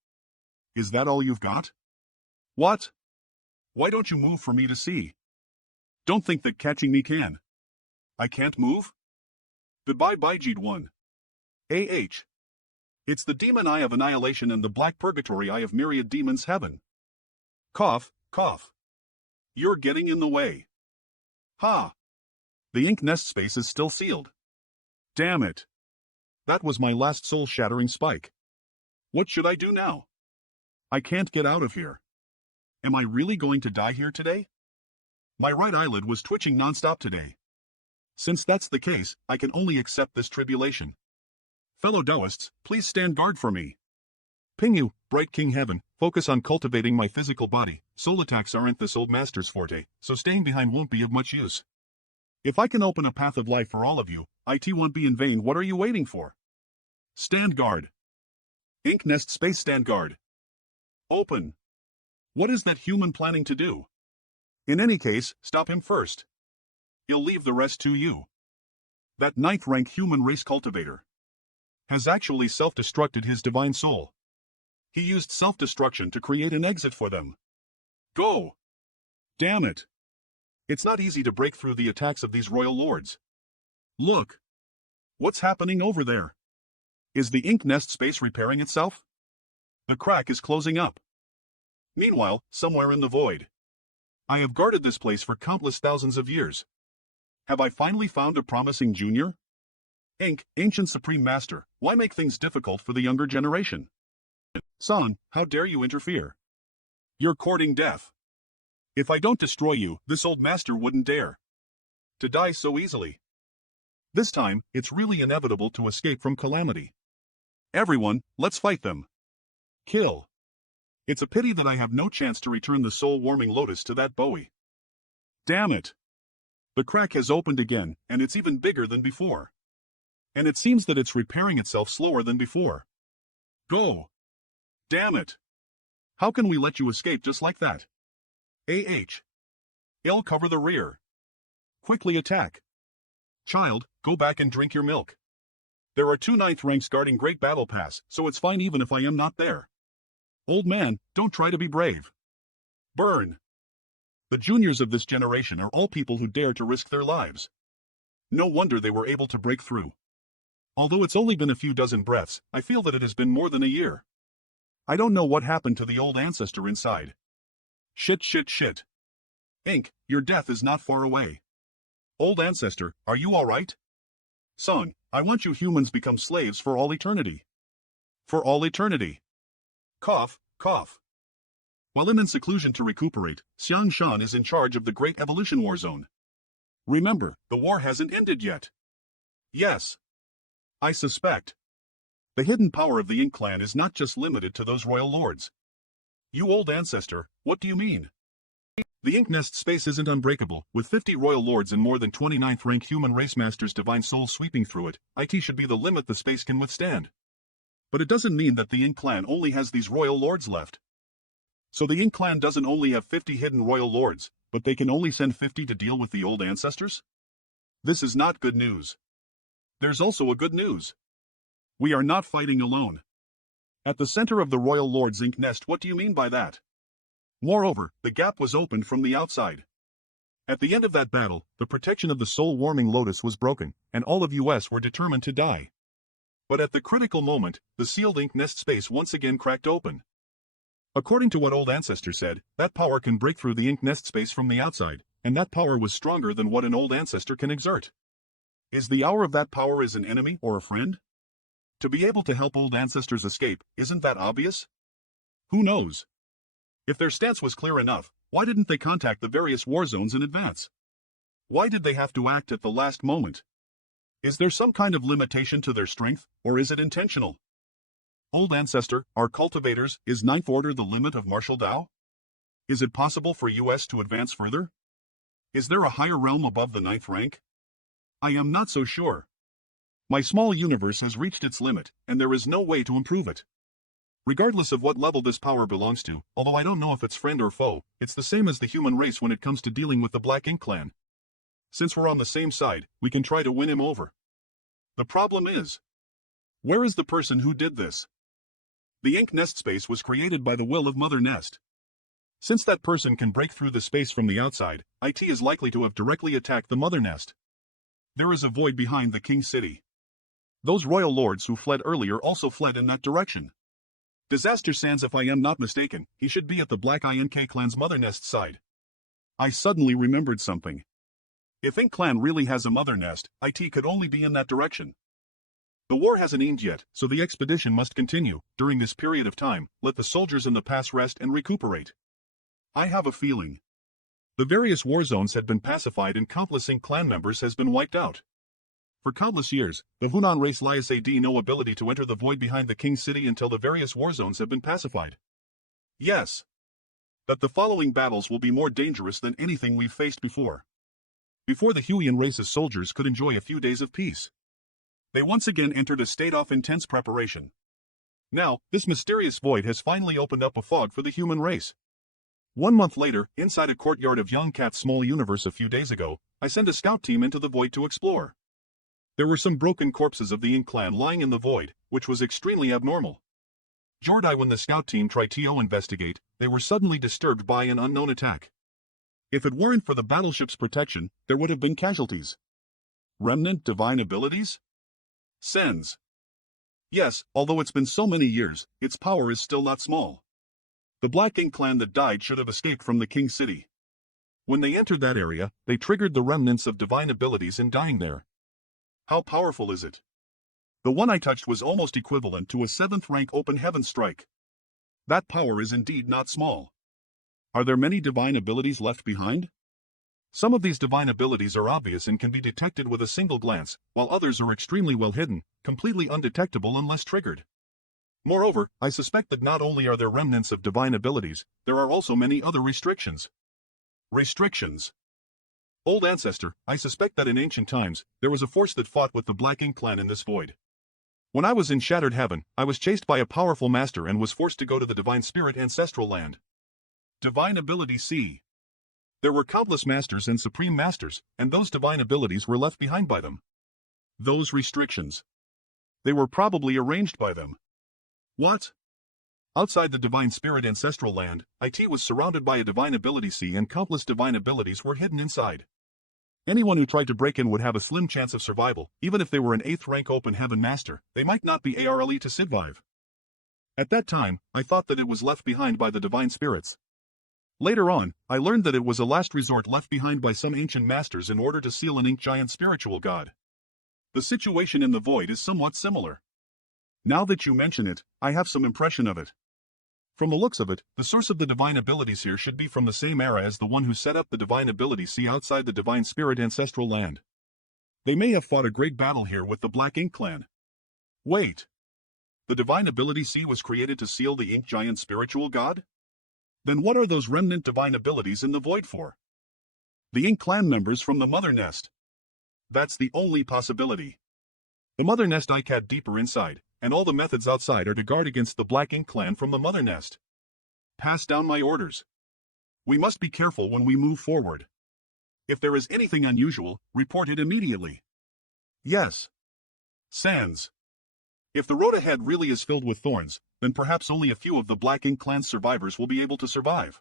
Is that all you've got? What? Why don't you move for me to see? Don't think that catching me can. I can't move? Goodbye, Bijid 1. AH. It's the demon eye of annihilation and the black purgatory eye of myriad demons heaven. Cough, cough. You're getting in the way. Ha! The ink nest space is still sealed. Damn it. That was my last soul-shattering spike. What should I do now? I can't get out of here. Am I really going to die here today? My right eyelid was twitching nonstop today. Since that's the case, I can only accept this tribulation. Fellow Taoists, please stand guard for me. Pingyu, bright King Heaven, focus on cultivating my physical body. Soul attacks aren't this old master's forte, so staying behind won't be of much use. If I can open a path of life for all of you, it won't be in vain. What are you waiting for? Stand guard. Ink nest space stand guard. Open. What is that human planning to do? In any case, stop him first. He'll leave the rest to you. That 9th rank human race cultivator has actually self-destructed his divine soul. He used self-destruction to create an exit for them. Go! Damn it! It's not easy to break through the attacks of these royal lords. Look! What's happening over there? Is the ink nest space repairing itself? The crack is closing up. Meanwhile, somewhere in the void, I have guarded this place for countless thousands of years. Have I finally found a promising junior? Ink, ancient supreme master, why make things difficult for the younger generation? Son, how dare you interfere? You're courting death. If I don't destroy you, this old master wouldn't dare to die so easily. This time, it's really inevitable to escape from calamity. Everyone, let's fight them. Kill. It's a pity that I have no chance to return the soul-warming lotus to that Bowie. Damn it. The crack has opened again, and it's even bigger than before. And it seems that it's repairing itself slower than before. Go. Damn it. How can we let you escape just like that? I'll cover the rear. Quickly attack. Child, go back and drink your milk. There are 2 9th ranks guarding Great Battle Pass, so it's fine even if I am not there. Old man, don't try to be brave. Burn. The juniors of this generation are all people who dare to risk their lives. No wonder they were able to break through. Although it's only been a few dozen breaths, I feel that it has been more than a year. I don't know what happened to the old ancestor inside. Shit. Ink, your death is not far away. Old ancestor, are you alright? Son, I want you humans become slaves for all eternity. For all eternity. Cough, cough. While I'm in seclusion to recuperate, Xiang Shan is in charge of the Great Evolution War Zone. Remember, the war hasn't ended yet. Yes. I suspect. The hidden power of the Ink clan is not just limited to those royal lords. You old ancestor, what do you mean? The Ink nest space isn't unbreakable, with 50 royal lords and more than 29th rank human race masters divine souls sweeping through it. It should be the limit the space can withstand. But it doesn't mean that the Ink clan only has these royal lords left. So the Ink clan doesn't only have 50 hidden royal lords, but they can only send 50 to deal with the old ancestors? This is not good news. There's also a good news. We are not fighting alone. At the center of the royal lord's ink nest, what do you mean by that? Moreover, the gap was opened from the outside. At the end of that battle, the protection of the soul-warming lotus was broken, and all of us were determined to die. But at the critical moment, the sealed ink nest space once again cracked open. According to what old ancestor said, that power can break through the ink nest space from the outside, and that power was stronger than what an old ancestor can exert. Is the hour of that power as an enemy or a friend? To be able to help old ancestors escape, isn't that obvious? Who knows? If their stance was clear enough, why didn't they contact the various war zones in advance? Why did they have to act at the last moment? Is there some kind of limitation to their strength, or is it intentional? Old ancestor, our cultivators, is 9th order the limit of martial Dao? Is it possible for us to advance further? Is there a higher realm above the 9th rank? I am not so sure. My small universe has reached its limit, and there is no way to improve it. Regardless of what level this power belongs to, although I don't know if it's friend or foe, it's the same as the human race when it comes to dealing with the Black Ink clan. Since we're on the same side, we can try to win him over. The problem is, where is the person who did this? The Ink nest space was created by the will of Mother Nest. Since that person can break through the space from the outside, it is likely to have directly attacked the Mother Nest. There is a void behind the King City. Those royal lords who fled earlier also fled in that direction. Disaster Sans, if I am not mistaken, he should be at the Black Ink clan's mother nest side. I suddenly remembered something. If Ink clan really has a mother nest, it could only be in that direction. The war hasn't ended yet, so the expedition must continue. During this period of time, let the soldiers in the pass rest and recuperate. I have a feeling. The various war zones had been pacified and countless Ink clan members has been wiped out. For countless years, the Hunan race lias no ability to enter the void behind the King City until the various war zones have been pacified. Yes. That the following battles will be more dangerous than anything we've faced before. Before the Huian race's soldiers could enjoy a few days of peace. They once again entered a state of intense preparation. Now, this mysterious void has finally opened up a fog for the human race. 1 month later, inside a courtyard of Young Cat's small universe a few days ago, I sent a scout team into the void to explore. There were some broken corpses of the Ink clan lying in the void, which was extremely abnormal. Jordai, when the scout team tried to investigate, they were suddenly disturbed by an unknown attack. If it weren't for the battleship's protection, there would have been casualties. Remnant divine abilities? Sens. Yes, although it's been so many years, its power is still not small. The Black Ink clan that died should have escaped from the King City. When they entered that area, they triggered the remnants of divine abilities in dying there. How powerful is it? The one I touched was almost equivalent to a 7th rank open heaven strike. That power is indeed not small. Are there many divine abilities left behind? Some of these divine abilities are obvious and can be detected with a single glance, while others are extremely well hidden, completely undetectable unless triggered. Moreover, I suspect that not only are there remnants of divine abilities, there are also many other restrictions. Restrictions. Old Ancestor, I suspect that in ancient times, there was a force that fought with the Black Ink clan in this void. When I was in Shattered Heaven, I was chased by a powerful master and was forced to go to the Divine Spirit Ancestral Land. Divine Ability C. There were countless masters and supreme masters, and those divine abilities were left behind by them. Those restrictions. They were probably arranged by them. What? Outside the Divine Spirit Ancestral Land, IT was surrounded by a Divine Ability Sea and countless divine abilities were hidden inside. Anyone who tried to break in would have a slim chance of survival, even if they were an 8th rank open heaven master, they might not be ARLE to survive. At that time, I thought that it was left behind by the divine spirits. Later on, I learned that it was a last resort left behind by some ancient masters in order to seal an Ink giant spiritual god. The situation in the void is somewhat similar. Now that you mention it, I have some impression of it. From the looks of it, the source of the divine abilities here should be from the same era as the one who set up the divine ability sea outside the Divine Spirit Ancestral Land. They may have fought a great battle here with the Black Ink clan. Wait. The divine ability sea was created to seal the Ink giant spiritual god? Then what are those remnant divine abilities in the void for? The Ink clan members from the Mother Nest. That's the only possibility. The Mother Nest ICAD deeper inside, and all the methods outside are to guard against the Black Ink clan from the Mother Nest. Pass down my orders. We must be careful when we move forward. If there is anything unusual, report it immediately. Yes. Sans. If the road ahead really is filled with thorns, then perhaps only a few of the Black Ink clan survivors will be able to survive.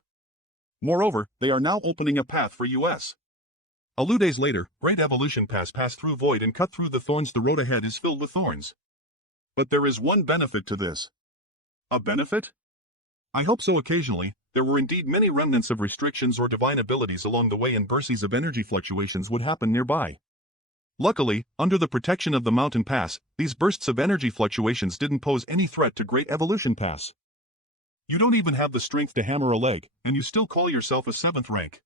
Moreover, they are now opening a path for US. A few days later, Great Evolution Pass passed through void and cut through the thorns. The road ahead is filled with thorns. But there is one benefit to this. A benefit? I hope so. Occasionally, there were indeed many remnants of restrictions or divine abilities along the way, and bursts of energy fluctuations would happen nearby. Luckily, under the protection of the mountain pass, these bursts of energy fluctuations didn't pose any threat to Great Evolution Pass. You don't even have the strength to hammer a leg, and you still call yourself a 7th rank.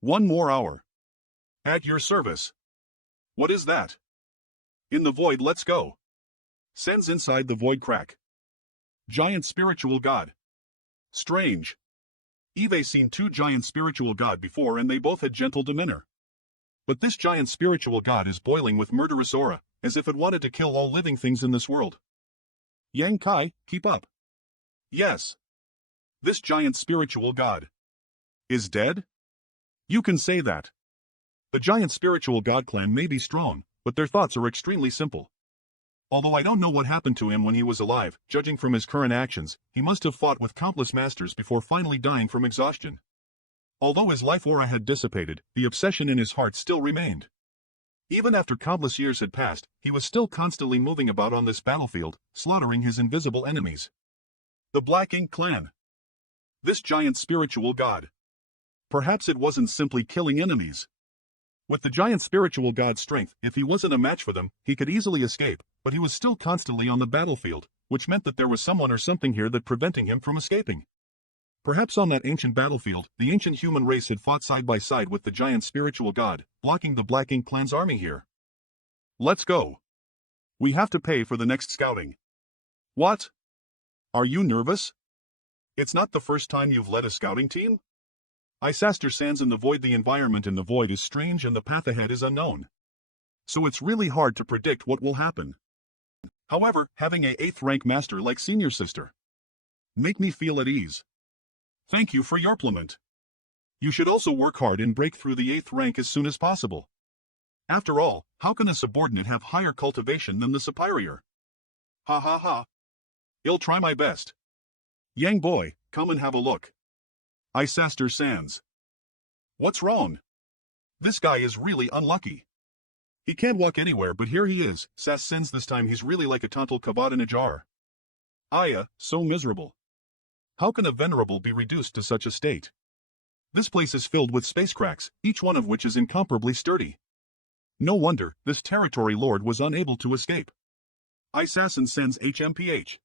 1 more hour. At your service. What is that? In the void, let's go. Sends inside the void crack. Giant spiritual god. Strange. Eve seen 2 giant spiritual god before and they both had gentle demeanor. But this giant spiritual god is boiling with murderous aura, as if it wanted to kill all living things in this world. Yang Kai, keep up. Yes. This giant spiritual god is dead? You can say that. The giant spiritual god clan may be strong, but their thoughts are extremely simple. Although I don't know what happened to him when he was alive, judging from his current actions, he must have fought with countless masters before finally dying from exhaustion. Although his life aura had dissipated, the obsession in his heart still remained. Even after countless years had passed, he was still constantly moving about on this battlefield, slaughtering his invisible enemies. The Black Ink Clan. This giant spiritual god. Perhaps it wasn't simply killing enemies. With the giant spiritual god's strength, if he wasn't a match for them, he could easily escape, but he was still constantly on the battlefield, which meant that there was someone or something here that preventing him from escaping. Perhaps on that ancient battlefield, the ancient human race had fought side by side with the giant spiritual god, blocking the Black Ink Clan's army here. Let's go. We have to pay for the next scouting. What? Are you nervous? It's not the first time you've led a scouting team? Isaster sands in the void. The environment in the void is strange and the path ahead is unknown. So it's really hard to predict what will happen. However, having a 8th rank master like Senior Sister make me feel at ease. Thank you for your compliment. You should also work hard and break through the 8th rank as soon as possible. After all, how can a subordinate have higher cultivation than the superior? Ha ha ha. I'll try my best. Yang boy, come and have a look. Isaster Sands. What's wrong? This guy is really unlucky. He can't walk anywhere, but here he is. Sass sends this time he's really like a tontal kavad in a jar. Aya, so miserable. How can a venerable be reduced to such a state? This place is filled with space cracks, each one of which is incomparably sturdy. No wonder this territory lord was unable to escape. Isassin sends HMPH.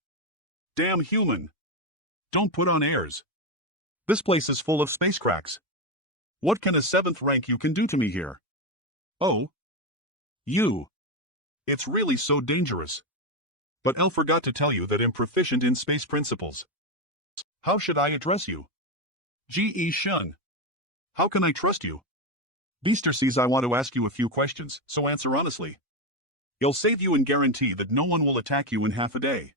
Damn human. Don't put on airs. This place is full of space cracks. What can a 7th rank you can do to me here? Oh. You. It's really so dangerous. But El forgot to tell you that I'm proficient in space principles. How should I address you? G.E. Shun. How can I trust you? Beaster sees I want to ask you a few questions, so answer honestly. I'll save you and guarantee that no one will attack you in half a day.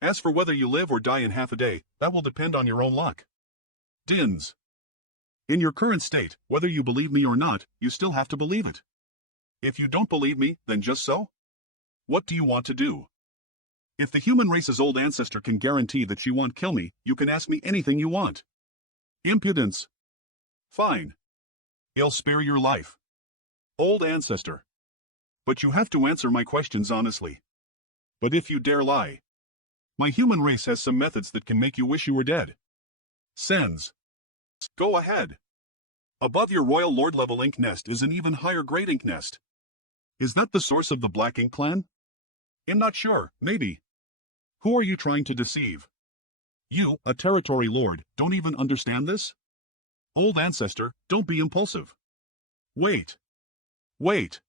As for whether you live or die in half a day, that will depend on your own luck. Dins. In your current state, whether you believe me or not, you still have to believe it. If you don't believe me, then just so? What do you want to do? If the human race's old ancestor can guarantee that she won't kill me, you can ask me anything you want. Impudence. Fine. I'll spare your life. Old ancestor. But you have to answer my questions honestly. But if you dare lie, my human race has some methods that can make you wish you were dead. Sens. Go ahead. Above your Royal Lord level ink nest is an even higher grade ink nest. Is that the source of the Black Ink Clan? I'm not sure, maybe. Who are you trying to deceive? You, a territory lord, don't even understand this? Old ancestor, don't be impulsive. Wait. Wait.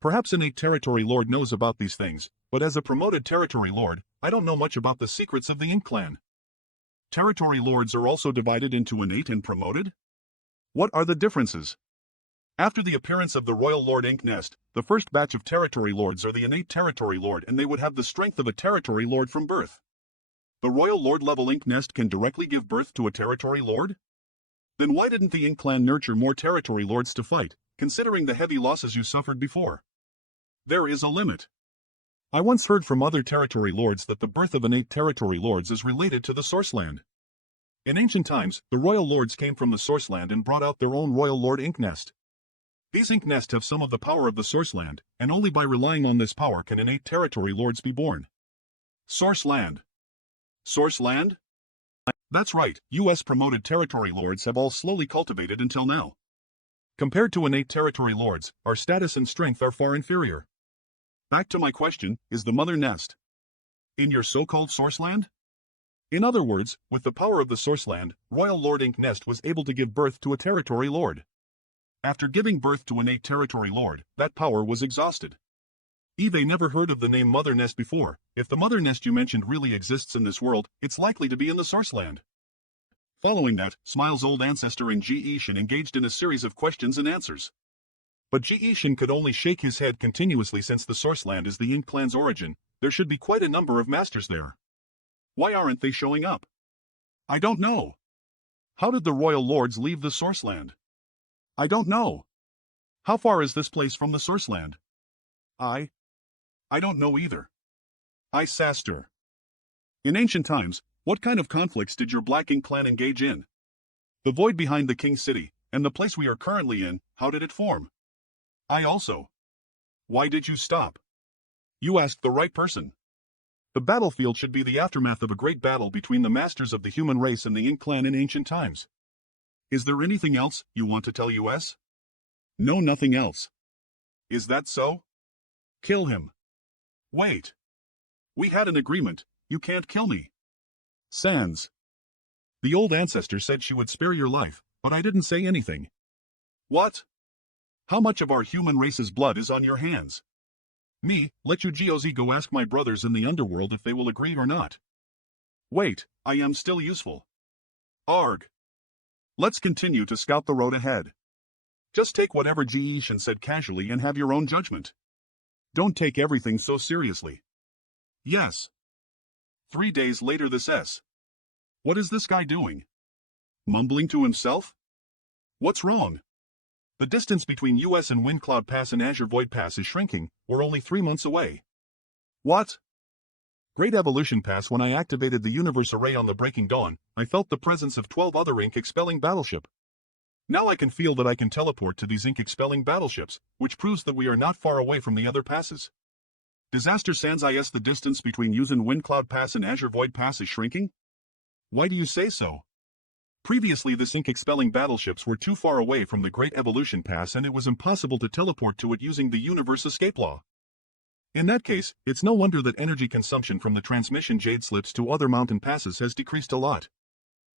Perhaps an 8 territory lord knows about these things, but as a promoted territory lord, I don't know much about the secrets of the Ink Clan. Territory lords are also divided into innate and promoted? What are the differences? After the appearance of the Royal Lord Ink Nest, the first batch of territory lords are the innate territory lord and they would have the strength of a territory lord from birth. The Royal Lord level Ink Nest can directly give birth to a territory lord? Then why didn't the Ink Clan nurture more territory lords to fight, considering the heavy losses you suffered before? There is a limit. I once heard from other territory lords that the birth of innate territory lords is related to the source land. In ancient times, the royal lords came from the source land and brought out their own Royal Lord Ink Nest. These Ink Nests have some of the power of the source land, and only by relying on this power can innate territory lords be born. Source land. Source land? That's right, US promoted territory lords have all slowly cultivated until now. Compared to innate territory lords, our status and strength are far inferior. Back to my question, is the mother nest in your so-called source land? In other words, with the power of the source land, Royal Lord Ink Nest was able to give birth to a territory lord. After giving birth to innate territory lord, that power was exhausted. Eve never heard of the name Mother Nest before. If the Mother Nest you mentioned really exists in this world, it's likely to be in the source land. Following that, Smile's old ancestor and G.E. Shin engaged in a series of questions and answers. But G.E. Shin could only shake his head continuously. Since the source land is the Ink Clan's origin, there should be quite a number of masters there. Why aren't they showing up? I don't know. How did the royal lords leave the source land? I don't know. How far is this place from the source land? I don't know either. Isaster. In ancient times, what kind of conflicts did your Black Ink Clan engage in? The void behind the King City, and the place we are currently in, how did it form? I also Why did you stop? You asked the right person. The battlefield should be the aftermath of a great battle between the masters of the human race and the Ink clan in ancient times. Is there anything else you want to tell us? No, nothing else. Is that so? Kill him. Wait. We had an agreement. You can't kill me. Sans. The old ancestor said she would spare your life, but I didn't say anything. What? How much of our human race's blood is on your hands? Me, let you GOZ go ask my brothers in the underworld if they will agree or not. Wait, I am still useful. Arg. Let's continue to scout the road ahead. Just take whatever Ji Yishan said casually and have your own judgment. Don't take everything so seriously. Yes. 3 days later this S. What is this guy doing? Mumbling to himself? What's wrong? The distance between US and Windcloud Pass and Azure Void Pass is shrinking. We're only 3 months away. What? Great Evolution Pass. When I activated the Universe Array on the Breaking Dawn, I felt the presence of 12 other ink-expelling battleship. Now I can feel that I can teleport to these ink-expelling battleships, which proves that we are not far away from the other passes. Disaster Sans IS. The distance between US and Windcloud Pass and Azure Void Pass is shrinking? Why do you say so? Previously this ink-expelling battleships were too far away from the Great Evolution Pass and it was impossible to teleport to it using the Universe Escape Law. In that case, it's no wonder that energy consumption from the transmission jade slips to other mountain passes has decreased a lot.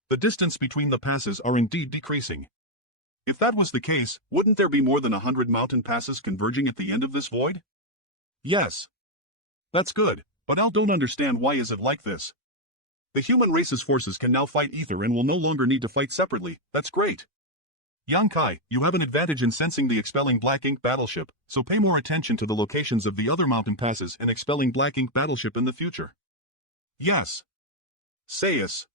The distance between the passes are indeed decreasing. If that was the case, wouldn't there be more than 100 mountain passes converging at the end of this void? Yes. That's good, but I don't understand why is it like this. The human race's forces can now fight ether and will no longer need to fight separately. That's great. Yang Kai, you have an advantage in sensing the expelling black ink battleship, so pay more attention to the locations of the other mountain passes and expelling black ink battleship in the future. Yes. Sayus.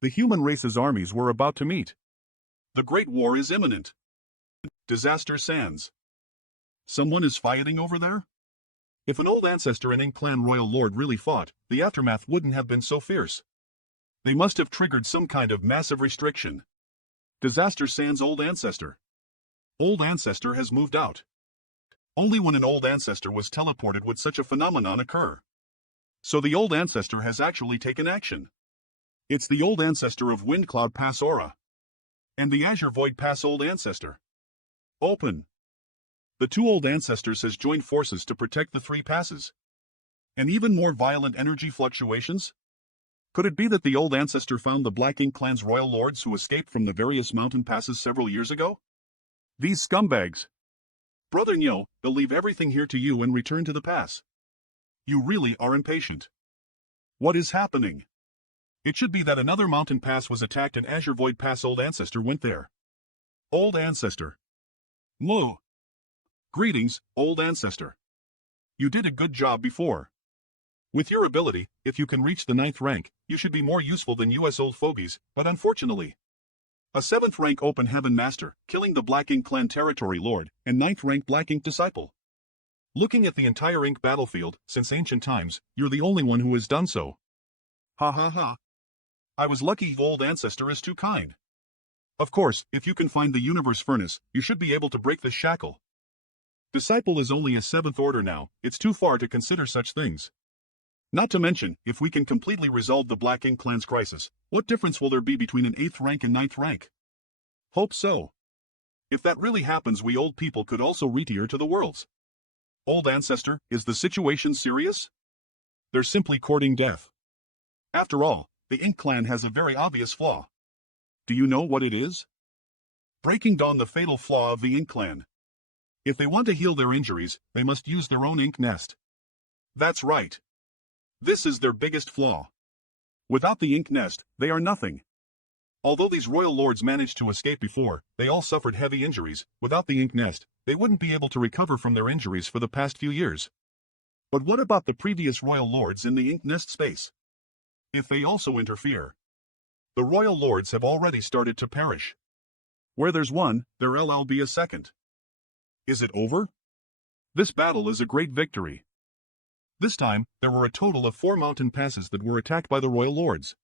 The human race's armies were about to meet. The Great War is imminent. Disaster Sans. Someone is fighting over there? If an old ancestor and Ink clan royal lord really fought, the aftermath wouldn't have been so fierce. They must have triggered some kind of massive restriction. Disaster Sans. Old ancestor. Old ancestor has moved out. Only when an old ancestor was teleported would such a phenomenon occur. So the old ancestor has actually taken action. It's the old ancestor of Windcloud Pass Aura. And the Azure Void Pass old ancestor. Open. The two old ancestors has joined forces to protect the 3 passes. And even more violent energy fluctuations? Could it be that the old ancestor found the Black Ink clan's royal lords who escaped from the various mountain passes several years ago? These scumbags. Brother Nyo, they'll leave everything here to you and return to the pass. You really are impatient. What is happening? It should be that another mountain pass was attacked and Azure Void Pass old ancestor went there. Old ancestor. Moo. Greetings, old ancestor. You did a good job before. With your ability, if you can reach the 9th rank, you should be more useful than US old fogies, but unfortunately. A 7th rank Open Heaven Master, killing the Black Ink clan territory lord, and 9th rank Black Ink disciple. Looking at the entire Ink battlefield, since ancient times, you're the only one who has done so. Ha ha ha. I was lucky old ancestor is too kind. Of course, if you can find the universe furnace, you should be able to break this shackle. Disciple is only a 7th order now, it's too far to consider such things. Not to mention, if we can completely resolve the Black Ink clan's crisis, what difference will there be between an 8th rank and 9th rank? Hope so. If that really happens, we old people could also retier to the worlds. Old ancestor, is the situation serious? They're simply courting death. After all, the Ink clan has a very obvious flaw. Do you know what it is? Breaking Dawn. The fatal flaw of the Ink clan. If they want to heal their injuries, they must use their own ink nest. That's right. This is their biggest flaw. Without the ink nest, they are nothing. Although these royal lords managed to escape before, they all suffered heavy injuries. Without the ink nest, they wouldn't be able to recover from their injuries for the past few years. But what about the previous royal lords in the ink nest space? If they also interfere, the royal lords have already started to perish. Where there's one, there'll be a second. Is it over? This battle is a great victory. This time, there were a total of 4 mountain passes that were attacked by the royal lords.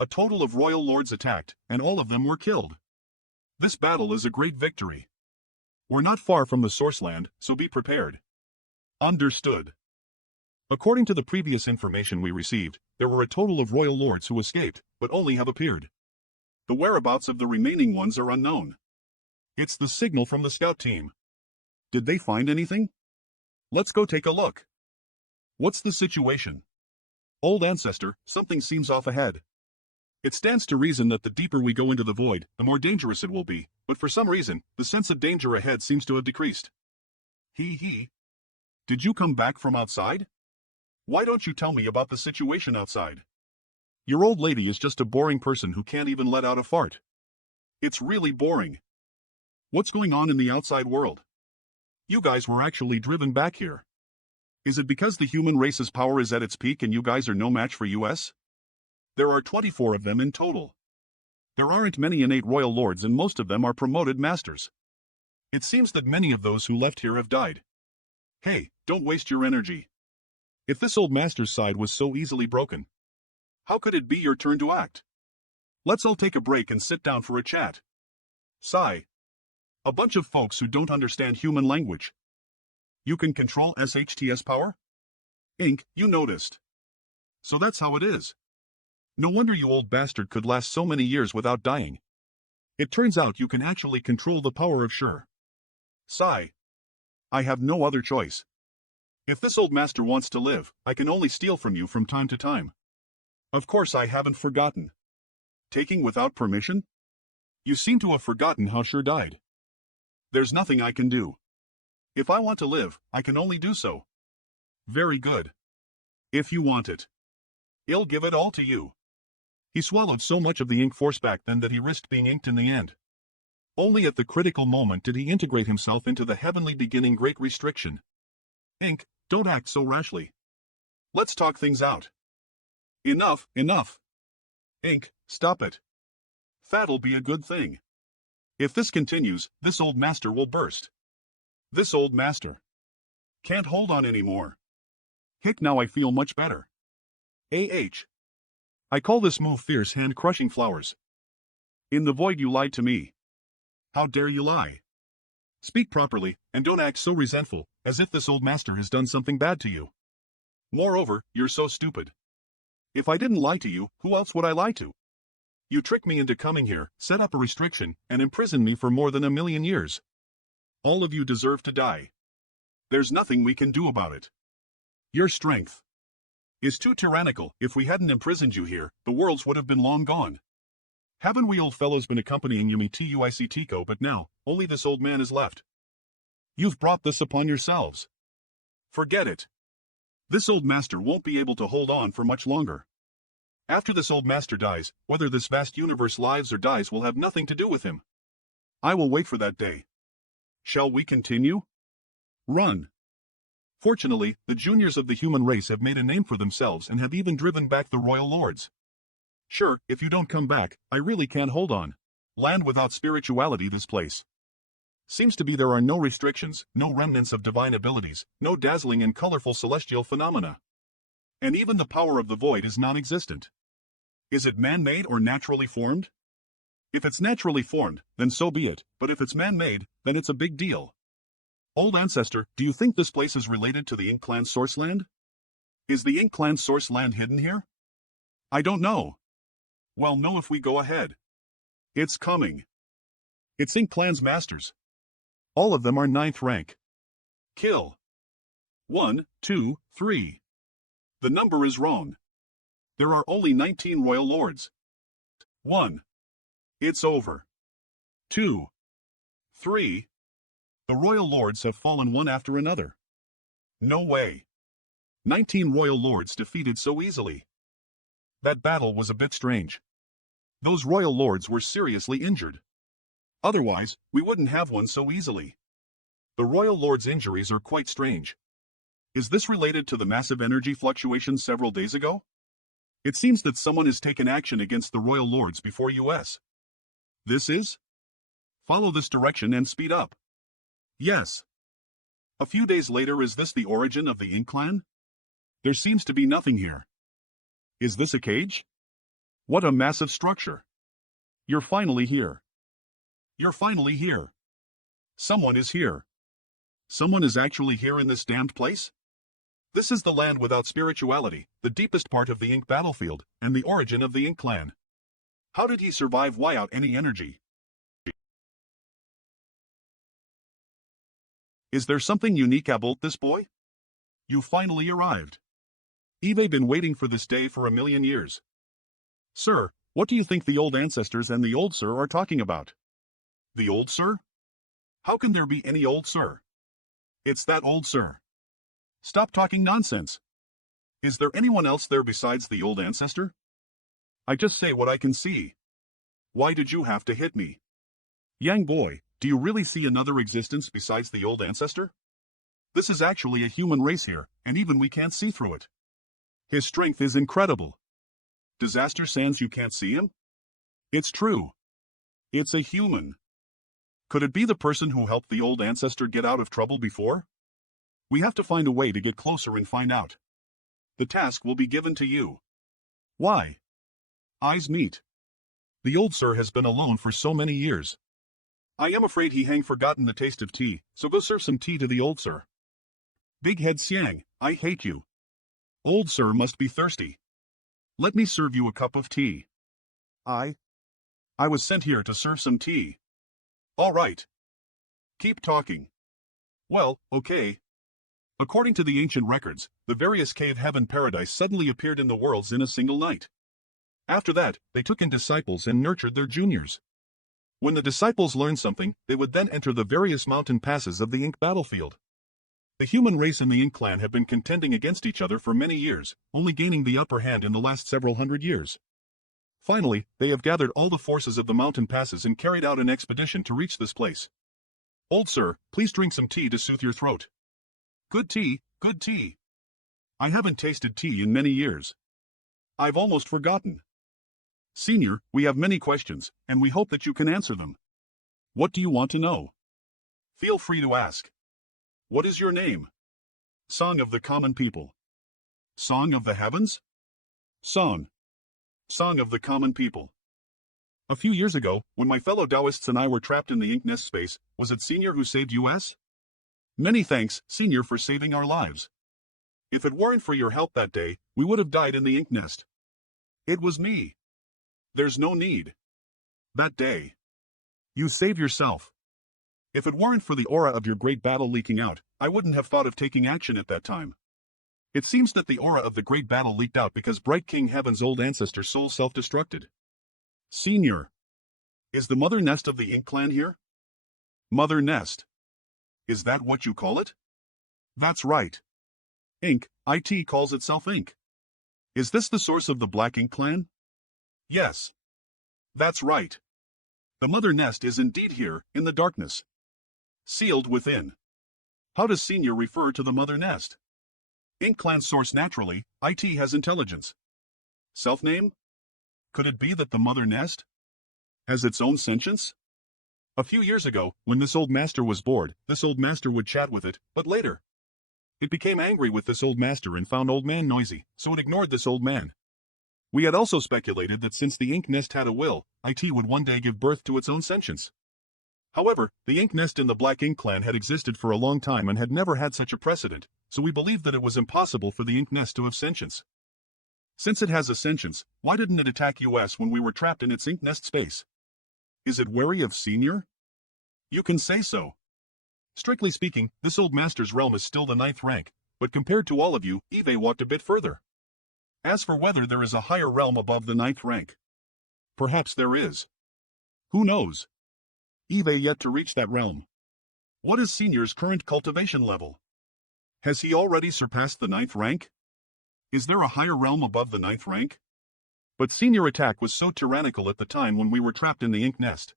A total of royal lords attacked, and all of them were killed. This battle is a great victory. We're not far from the source land, so be prepared. Understood. According to the previous information we received, there were a total of royal lords who escaped, but only have appeared. The whereabouts of the remaining ones are unknown. It's the signal from the scout team. Did they find anything? Let's go take a look. What's the situation? Old ancestor, something seems off ahead. It stands to reason that the deeper we go into the void, the more dangerous it will be, but for some reason, the sense of danger ahead seems to have decreased. Did you come back from outside? Why don't you tell me about the situation outside? Your old lady is just a boring person who can't even let out a fart. It's really boring. What's going on in the outside world? You guys were actually driven back here. Is it because the human race's power is at its peak and you guys are no match for US? There are 24 of them in total. There aren't many innate royal lords and most of them are promoted masters. It seems that many of those who left here have died. Hey, don't waste your energy. If this old master's side was so easily broken, how could it be your turn to act? Let's all take a break and sit down for a chat. Sigh. A bunch of folks who don't understand human language. You can control SHTS power? Ink, you noticed. So that's how it is. No wonder you old bastard could last so many years without dying. It turns out you can actually control the power of Sure. Sigh. I have no other choice. If this old master wants to live, I can only steal from you from time to time. Of course I haven't forgotten. Taking without permission? You seem to have forgotten how Sure died. There's nothing I can do. If I want to live, I can only do so. Very good. If you want it, I'll give it all to you. He swallowed so much of the ink force back then that he risked being inked in the end. Only at the critical moment did he integrate himself into the heavenly beginning great restriction. Ink, don't act so rashly. Let's talk things out. Enough. Ink, stop it. That'll be a good thing. If this continues, this old master will burst. This old master can't hold on anymore. Hick, now I feel much better. I call this move fierce hand crushing flowers. In the void you lied to me. How dare you lie? Speak properly, and don't act so resentful, as if this old master has done something bad to you. Moreover, you're so stupid. If I didn't lie to you, who else would I lie to? You tricked me into coming here, set up a restriction, and imprisoned me for more than 1,000,000 years. All of you deserve to die. There's nothing we can do about it. Your strength is too tyrannical. If we hadn't imprisoned you here, the worlds would have been long gone. Haven't we old fellows been accompanying you to Tico, but now, only this old man is left. You've brought this upon yourselves. Forget it. This old master won't be able to hold on for much longer. After this old master dies, whether this vast universe lives or dies will have nothing to do with him. I will wait for that day. Shall we continue? Run. Fortunately, the juniors of the human race have made a name for themselves and have even driven back the royal lords. Sure, if you don't come back, I really can't hold on. Land without spirituality, this place. Seems to be there are no restrictions, no remnants of divine abilities, no dazzling and colorful celestial phenomena. And even the power of the void is non-existent. Is it man-made or naturally formed? If it's naturally formed, then so be it, but if it's man-made, then it's a big deal. Old ancestor, do you think this place is related to the Ink Clan source land? Is the Ink Clan source land hidden here? I don't know. Well, no, if we go ahead. It's coming. It's Ink Clan's masters. All of them are 9th rank. Kill. 1, 2, 3. The number is wrong. There are only 19 royal lords. 1. It's over. 2. 3. The royal lords have fallen one after another. No way. 19 royal lords defeated so easily. That battle was a bit strange. Those royal lords were seriously injured. Otherwise, we wouldn't have won so easily. The royal lords' injuries are quite strange. Is this related to the massive energy fluctuations several days ago? It seems that someone has taken action against the royal lords before US. This is? Follow this direction and speed up. Yes. A few days later, is this the origin of the Ink Clan? There seems to be nothing here. Is this a cage? What a massive structure. You're finally here. You're finally here. Someone is here. Someone is actually here in this damned place? This is the land without spirituality, the deepest part of the Ink battlefield, and the origin of the Ink clan. How did he survive without any energy? Is there something unique about this boy? You finally arrived. I've been waiting for this day for 1,000,000 years. Sir, what do you think the old ancestors and the old sir are talking about? The old sir? How can there be any old sir? It's that old sir. Stop talking nonsense. Is there anyone else there besides the old ancestor? I just say what I can see. Why did you have to hit me? Young boy, do you really see another existence besides the old ancestor? This is actually a human race here, and even we can't see through it. His strength is incredible. Disaster Sans, you can't see him? It's true. It's a human. Could it be the person who helped the old ancestor get out of trouble before? We have to find a way to get closer and find out. The task will be given to you. Why? Eyes meet. The old sir has been alone for so many years. I am afraid he hang forgotten the taste of tea, so go serve some tea to the old sir. Big Head Siang, I hate you. Old sir must be thirsty. Let me serve you a cup of tea. I was sent here to serve some tea. All right. Keep talking. Well, okay. According to the ancient records, the various cave heaven paradise suddenly appeared in the worlds in a single night. After that, they took in disciples and nurtured their juniors. When the disciples learned something, they would then enter the various mountain passes of the Ink battlefield. The human race and the Ink clan have been contending against each other for many years, only gaining the upper hand in the last several hundred years. Finally, they have gathered all the forces of the mountain passes and carried out an expedition to reach this place. Old sir, please drink some tea to soothe your throat. Good tea, good tea. I haven't tasted tea in many years. I've almost forgotten. Senior, we have many questions, and we hope that you can answer them. What do you want to know? Feel free to ask. What is your name? Song of the Common People. Song of the Heavens? Song. Song of the Common People. A few years ago, when my fellow Taoists and I were trapped in the Ink Nest space, was it Senior who saved us? Many thanks, Senior, for saving our lives. If it weren't for your help that day, we would have died in the Ink Nest. It was me. There's no need. That day. You saved yourself. If it weren't for the aura of your great battle leaking out, I wouldn't have thought of taking action at that time. It seems that the aura of the great battle leaked out because Bright King Heaven's old ancestor soul self-destructed. Senior. Is the mother nest of the Ink clan here? Mother nest. Is that what you call it? That's right. Ink, IT calls itself Ink. Is this the source of the Black Ink clan? Yes. That's right. The mother nest is indeed here, in the darkness. Sealed within. How does Senior refer to the mother nest? Ink clan source naturally, IT has intelligence. Self-name? Could it be that the mother nest has its own sentience? A few years ago, when this old master was bored, this old master would chat with it, but later. It became angry with this old master and found old man noisy, so it ignored this old man. We had also speculated that since the Ink Nest had a will, IT would one day give birth to its own sentience. However, the Ink Nest in the Black Ink clan had existed for a long time and had never had such a precedent, so we believed that it was impossible for the Ink Nest to have sentience. Since it has a sentience, why didn't it attack us when we were trapped in its Ink Nest space? Is it wary of Senior? You can say so. Strictly speaking, this old master's realm is still the 9th rank, but compared to all of you, Eve walked a bit further. As for whether there is a higher realm above the 9th rank, perhaps there is. Who knows? Eve yet to reach that realm. What is Senior's current cultivation level? Has he already surpassed the 9th rank? Is there a higher realm above the 9th rank? But Senior attack was so tyrannical at the time when we were trapped in the Ink Nest.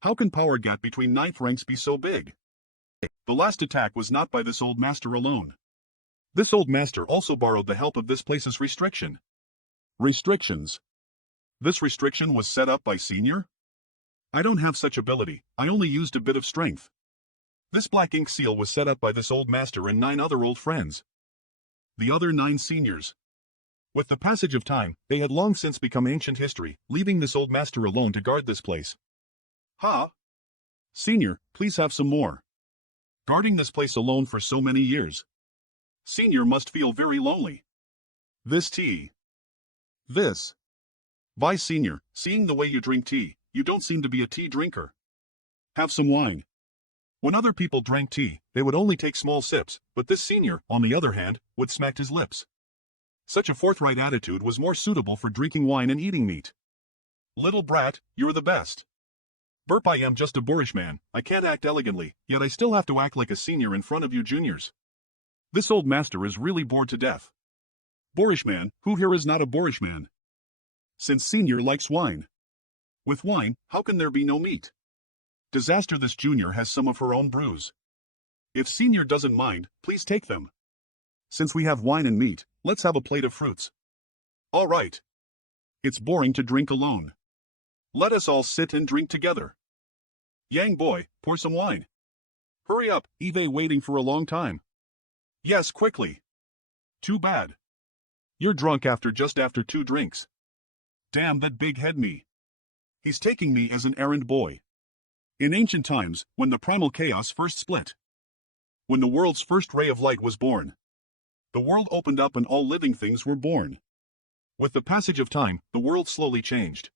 How can power gap between 9th ranks be so big? The last attack was not by this old master alone. This old master also borrowed the help of this place's restriction. Restrictions. This restriction was set up by Senior? I don't have such ability, I only used a bit of strength. This black ink seal was set up by this old master and 9 other old friends. The other 9 seniors. With the passage of time, they had long since become ancient history, leaving this old master alone to guard this place. Ha! Senior, please have some more. Guarding this place alone for so many years. Senior must feel very lonely. This tea. This. Vi Senior, seeing the way you drink tea, you don't seem to be a tea drinker. Have some wine. When other people drank tea, they would only take small sips, but this senior, on the other hand, would smack his lips. Such a forthright attitude was more suitable for drinking wine and eating meat. Little brat, you're the best. Burp, I am just a boorish man, I can't act elegantly, yet I still have to act like a senior in front of you juniors. This old master is really bored to death. Boorish man, who here is not a boorish man? Since senior likes wine. With wine, how can there be no meat? Disaster, this junior has some of her own brews. If senior doesn't mind, please take them. Since we have wine and meat, let's have a plate of fruits. All right. It's boring to drink alone. Let us all sit and drink together. Yang boy, pour some wine. Hurry up, Eve waiting for a long time. Yes, quickly. Too bad. You're drunk just after 2 drinks. Damn that big head me. He's taking me as an errand boy. In ancient times, when the primal chaos first split. When the world's first ray of light was born. The world opened up and all living things were born. With the passage of time, the world slowly changed.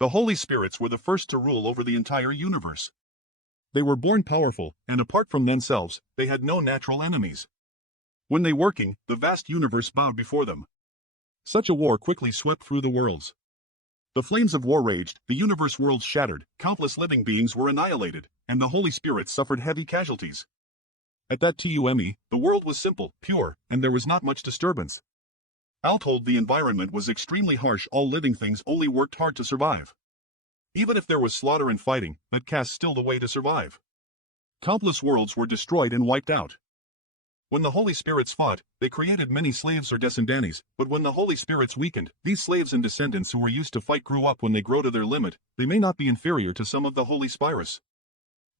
The Holy Spirits were the first to rule over the entire universe. They were born powerful, and apart from themselves, they had no natural enemies. When they working, the vast universe bowed before them. Such a war quickly swept through the worlds. The flames of war raged, the universe worlds shattered, countless living beings were annihilated, and the Holy Spirit suffered heavy casualties. At that time, the world was simple, pure, and there was not much disturbance. All told, the environment was extremely harsh, all living things only worked hard to survive. Even if there was slaughter and fighting, that cast still the way to survive. Countless worlds were destroyed and wiped out. When the Holy Spirits fought, they created many slaves or descendants, but when the Holy Spirits weakened, these slaves and descendants who were used to fight grew up. When they grow to their limit, they may not be inferior to some of the Holy Spirits.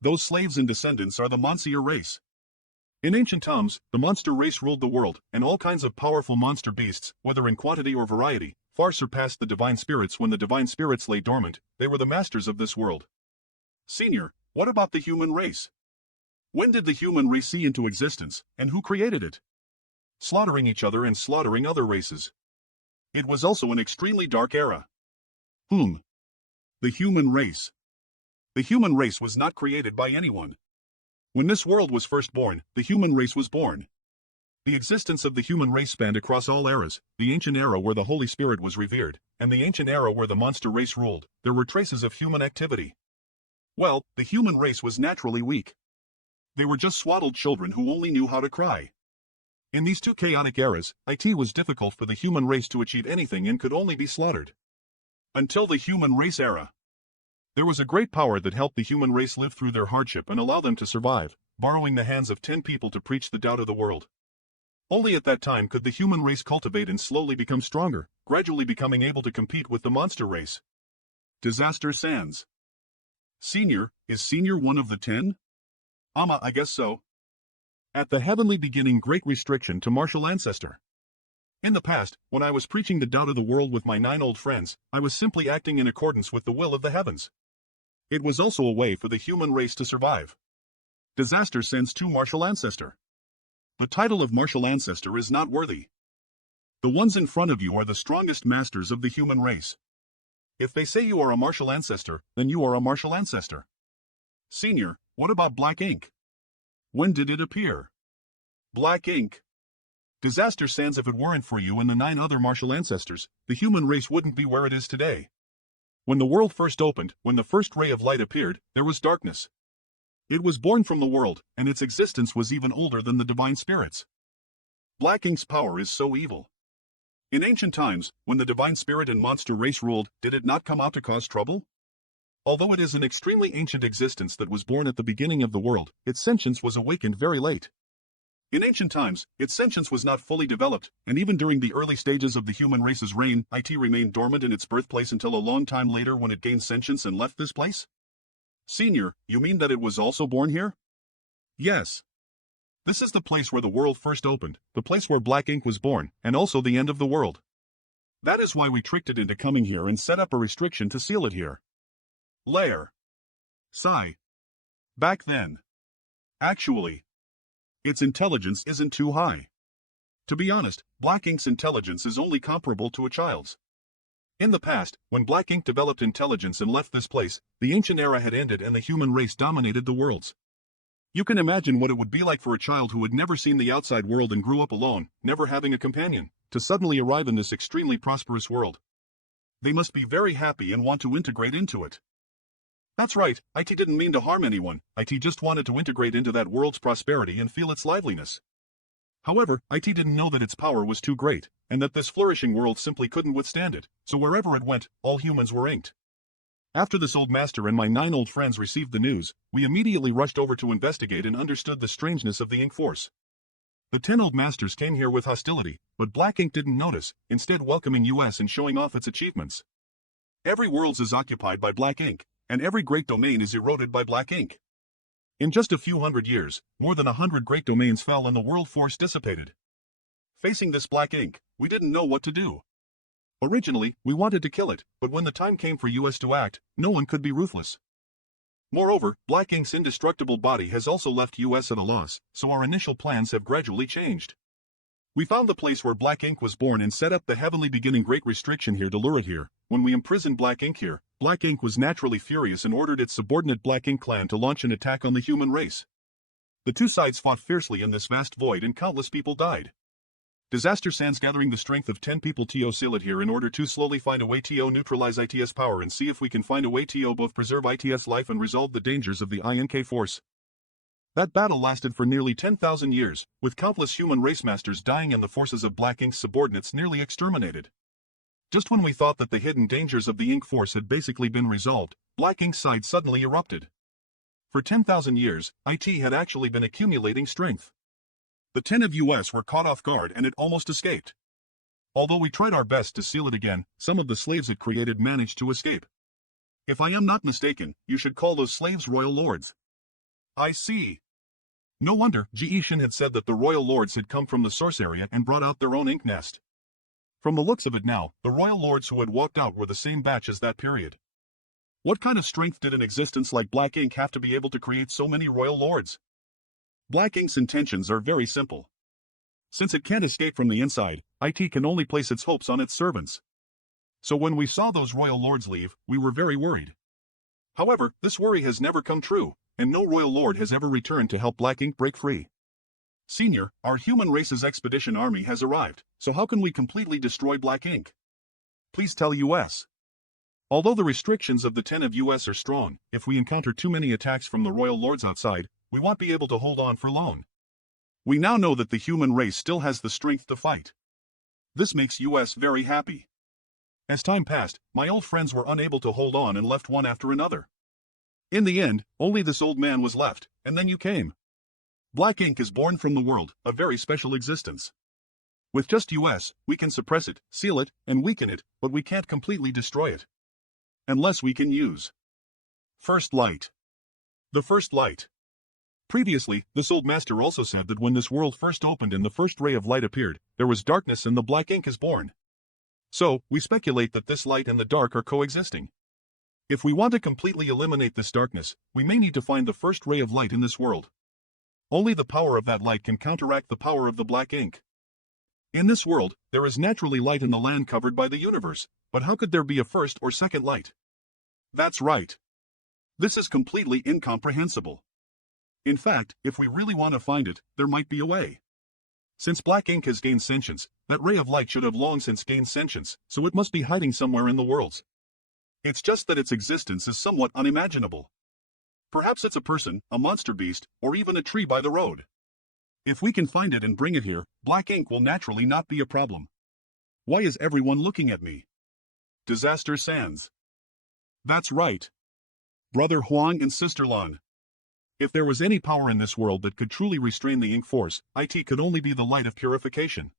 Those slaves and descendants are the Monster race. In ancient times, the monster race ruled the world, and all kinds of powerful monster beasts, whether in quantity or variety, far surpassed the divine spirits. When the divine spirits lay dormant, they were the masters of this world. Senior, what about the human race? When did the human race see into existence, and who created it? Slaughtering each other and slaughtering other races. It was also an extremely dark era. The human race. The human race was not created by anyone. When this world was first born, the human race was born. The existence of the human race spanned across all eras, the ancient era where the Holy Spirit was revered, and the ancient era where the monster race ruled. There were traces of human activity. Well, the human race was naturally weak. They were just swaddled children who only knew how to cry. In these two chaotic eras, it was difficult for the human race to achieve anything and could only be slaughtered. Until the human race era. There was a great power that helped the human race live through their hardship and allow them to survive, borrowing the hands of 10 people to preach the doubt of the world. Only at that time could the human race cultivate and slowly become stronger, gradually becoming able to compete with the monster race. Disaster Sans. Senior, is Senior one of the 10? I guess so. At the heavenly beginning, great restriction to martial ancestor. In the past, when I was preaching the doubt of the world with my 9 old friends, I was simply acting in accordance with the will of the heavens. It was also a way for the human race to survive. Disaster sends to martial ancestor. The title of martial ancestor is not worthy. The ones in front of you are the strongest masters of the human race. If they say you are a martial ancestor, then you are a martial ancestor. Senior, what about black ink? When did it appear? Black ink. Disaster Sans, if it weren't for you and the 9 other martial ancestors, the human race wouldn't be where it is today. When the world first opened, when the first ray of light appeared, there was darkness. It was born from the world, and its existence was even older than the divine spirits. Black ink's power is so evil. In ancient times, when the divine spirit and monster race ruled, did it not come out to cause trouble? Although it is an extremely ancient existence that was born at the beginning of the world, its sentience was awakened very late. In ancient times, its sentience was not fully developed, and even during the early stages of the human race's reign, it remained dormant in its birthplace until a long time later when it gained sentience and left this place? Senior, you mean that it was also born here? Yes. This is the place where the world first opened, the place where black ink was born, and also the end of the world. That is why we tricked it into coming here and set up a restriction to seal it here. Lair. Sigh. Back then. Actually, its intelligence isn't too high. To be honest, Black Ink's intelligence is only comparable to a child's. In the past, when Black Ink developed intelligence and left this place, the ancient era had ended and the human race dominated the worlds. You can imagine what it would be like for a child who had never seen the outside world and grew up alone, never having a companion, to suddenly arrive in this extremely prosperous world. They must be very happy and want to integrate into it. That's right, IT didn't mean to harm anyone, IT just wanted to integrate into that world's prosperity and feel its liveliness. However, IT didn't know that its power was too great, and that this flourishing world simply couldn't withstand it, so wherever it went, all humans were inked. After this old master and my 9 old friends received the news, we immediately rushed over to investigate and understood the strangeness of the ink force. The 10 old masters came here with hostility, but Black Ink didn't notice, instead welcoming US and showing off its achievements. Every world is occupied by Black Ink, and every great domain is eroded by Black Ink. In just a few hundred years, more than 100 great domains fell and the world force dissipated. Facing this Black Ink, we didn't know what to do. Originally, we wanted to kill it, but when the time came for US to act, no one could be ruthless. Moreover, Black Ink's indestructible body has also left US at a loss, so our initial plans have gradually changed. We found the place where Black Ink was born and set up the heavenly beginning Great Restriction here to lure it here. When we imprisoned Black Ink here, Black Ink was naturally furious and ordered its subordinate Black Ink clan to launch an attack on the human race. The two sides fought fiercely in this vast void and countless people died. Disaster Sans gathering the strength of 10 people to seal it here in order to slowly find a way to neutralize ITS power and see if we can find a way to both preserve ITS life and resolve the dangers of the INK force. That battle lasted for nearly 10,000 years, with countless human race masters dying and the forces of Black Ink's subordinates nearly exterminated. Just when we thought that the hidden dangers of the Ink force had basically been resolved, Black Ink's side suddenly erupted. For 10,000 years, IT had actually been accumulating strength. The 10 of US were caught off guard and it almost escaped. Although we tried our best to seal it again, some of the slaves it created managed to escape. If I am not mistaken, you should call those slaves royal lords. I see. No wonder, Ge Shin had said that the royal lords had come from the source area and brought out their own ink nest. From the looks of it now, the royal lords who had walked out were the same batch as that period. What kind of strength did an existence like Black Ink have to be able to create so many royal lords? Black Ink's intentions are very simple. Since it can't escape from the inside, IT can only place its hopes on its servants. So when we saw those royal lords leave, we were very worried. However, this worry has never come true, and no royal lord has ever returned to help Black Ink break free. Senior, our human race's expedition army has arrived, so how can we completely destroy Black Ink? Please tell US. Although the restrictions of the 10 of US are strong, if we encounter too many attacks from the royal lords outside, we won't be able to hold on for long. We now know that the human race still has the strength to fight. This makes US very happy. As time passed, my old friends were unable to hold on and left one after another. In the end, only this old man was left, and then you came. Black Ink is born from the world, a very special existence. With just US, we can suppress it, seal it, and weaken it, but we can't completely destroy it. Unless we can use First Light. The First Light. Previously, this old master also said that when this world first opened and the first ray of light appeared, there was darkness and the Black Ink is born. So, we speculate that this light and the dark are coexisting. If we want to completely eliminate this darkness, we may need to find the first ray of light in this world. Only the power of that light can counteract the power of the Black Ink. In this world, there is naturally light in the land covered by the universe, but how could there be a first or second light? That's right. This is completely incomprehensible. In fact, if we really want to find it, there might be a way. Since Black Ink has gained sentience, that ray of light should have long since gained sentience, so it must be hiding somewhere in the worlds. It's just that its existence is somewhat unimaginable. Perhaps it's a person, a monster beast, or even a tree by the road. If we can find it and bring it here, Black Ink will naturally not be a problem. Why is everyone looking at me? Disaster Sans. That's right. Brother Huang and Sister Lan. If there was any power in this world that could truly restrain the Ink force, it could only be the light of purification.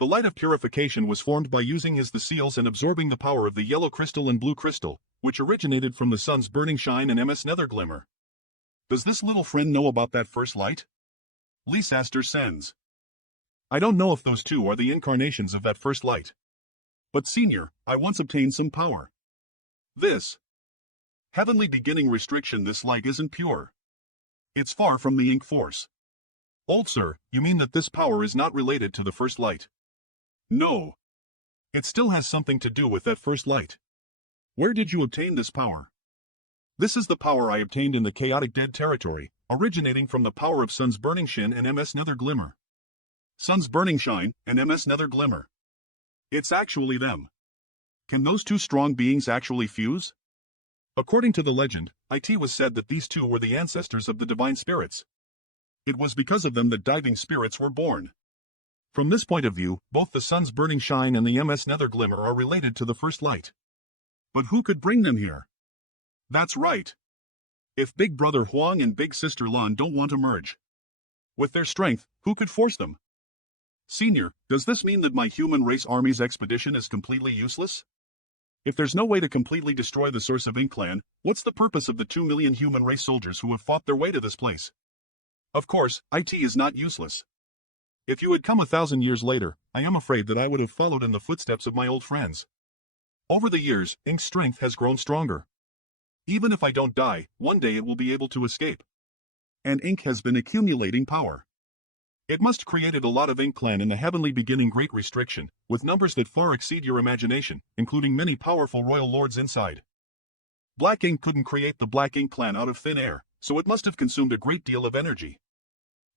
The light of purification was formed by using the seals and absorbing the power of the yellow crystal and blue crystal, which originated from the sun's burning shine and MS nether glimmer. Does this little friend know about that first light? Leicester Sens. I don't know if those two are the incarnations of that first light. But senior, I once obtained some power. This heavenly beginning restriction, this light isn't pure. It's far from the ink force. Old sir, you mean that this power is not related to the first light? No. It still has something to do with that first light. Where did you obtain this power? This is the power I obtained in the chaotic dead territory, originating from the power of Sun's Burning Shin and MS Nether Glimmer. Sun's Burning Shine and MS Nether Glimmer. It's actually them. Can those two strong beings actually fuse? According to the legend, it was said that these two were the ancestors of the divine spirits. It was because of them that diving spirits were born. From this point of view, both the Sun's Burning Shine and the MS Nether Glimmer are related to the first light. But who could bring them here? That's right. If Big Brother Huang and Big Sister Lan don't want to merge. With their strength, who could force them? Senior, does this mean that my human race army's expedition is completely useless? If there's no way to completely destroy the source of Ink Clan, what's the purpose of the 2 million human race soldiers who have fought their way to this place? Of course, IT is not useless. If you had come 1,000 years later, I am afraid that I would have followed in the footsteps of my old friends. Over the years, Ink's strength has grown stronger. Even if I don't die, one day it will be able to escape. And Ink has been accumulating power. It must created a lot of Ink Clan in the heavenly beginning Great Restriction, with numbers that far exceed your imagination, including many powerful royal lords inside. Black Ink couldn't create the Black Ink Clan out of thin air, so it must have consumed a great deal of energy.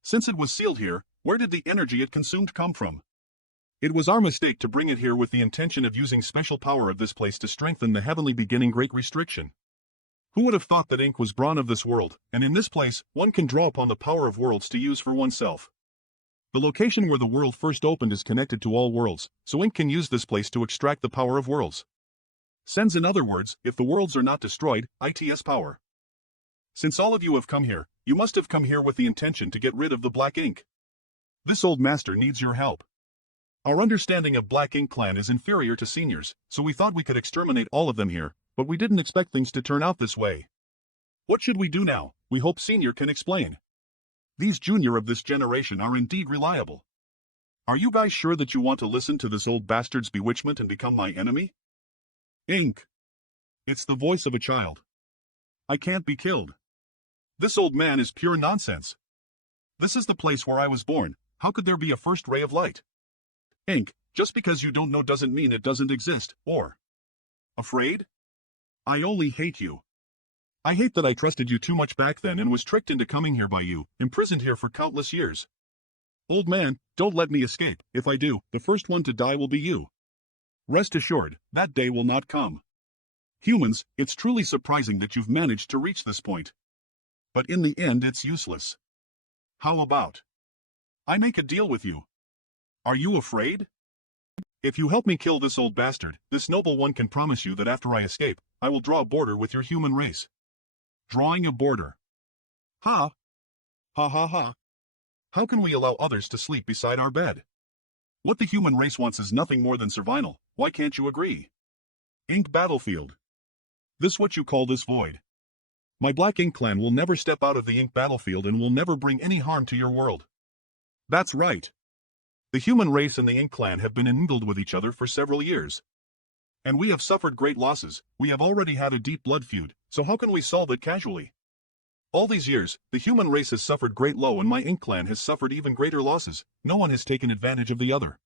Since it was sealed here, where did the energy it consumed come from? It was our mistake to bring it here with the intention of using special power of this place to strengthen the heavenly beginning Great Restriction. Who would have thought that Ink was brawn of this world, and in this place, one can draw upon the power of worlds to use for oneself. The location where the world first opened is connected to all worlds, so Ink can use this place to extract the power of worlds. Sense in other words, if the worlds are not destroyed, ITS power. Since all of you have come here, you must have come here with the intention to get rid of the Black Ink. This old master needs your help. Our understanding of Black Ink Clan is inferior to Senior's, so we thought we could exterminate all of them here, but we didn't expect things to turn out this way. What should we do now? We hope Senior can explain. These junior of this generation are indeed reliable. Are you guys sure that you want to listen to this old bastard's bewitchment and become my enemy? Ink. It's the voice of a child. I can't be killed. This old man is pure nonsense. This is the place where I was born. How could there be a first ray of light? Ink, just because you don't know doesn't mean it doesn't exist, or... Afraid? I only hate you. I hate that I trusted you too much back then and was tricked into coming here by you, imprisoned here for countless years. Old man, don't let me escape. If I do, the first one to die will be you. Rest assured, that day will not come. Humans, it's truly surprising that you've managed to reach this point. But in the end it's useless. How about? I make a deal with you. Are you afraid? If you help me kill this old bastard, this noble one can promise you that after I escape, I will draw a border with your human race. Drawing a border. Ha! Ha ha ha. How can we allow others to sleep beside our bed? What the human race wants is nothing more than survival. Why can't you agree? Ink Battlefield. This what you call this void. My Black Ink Clan will never step out of the Ink Battlefield and will never bring any harm to your world. That's right. The human race and the Ink Clan have been mingled with each other for several years. And we have suffered great losses. We have already had a deep blood feud, so how can we solve it casually? All these years, the human race has suffered great low and my Ink Clan has suffered even greater losses. No one has taken advantage of the other.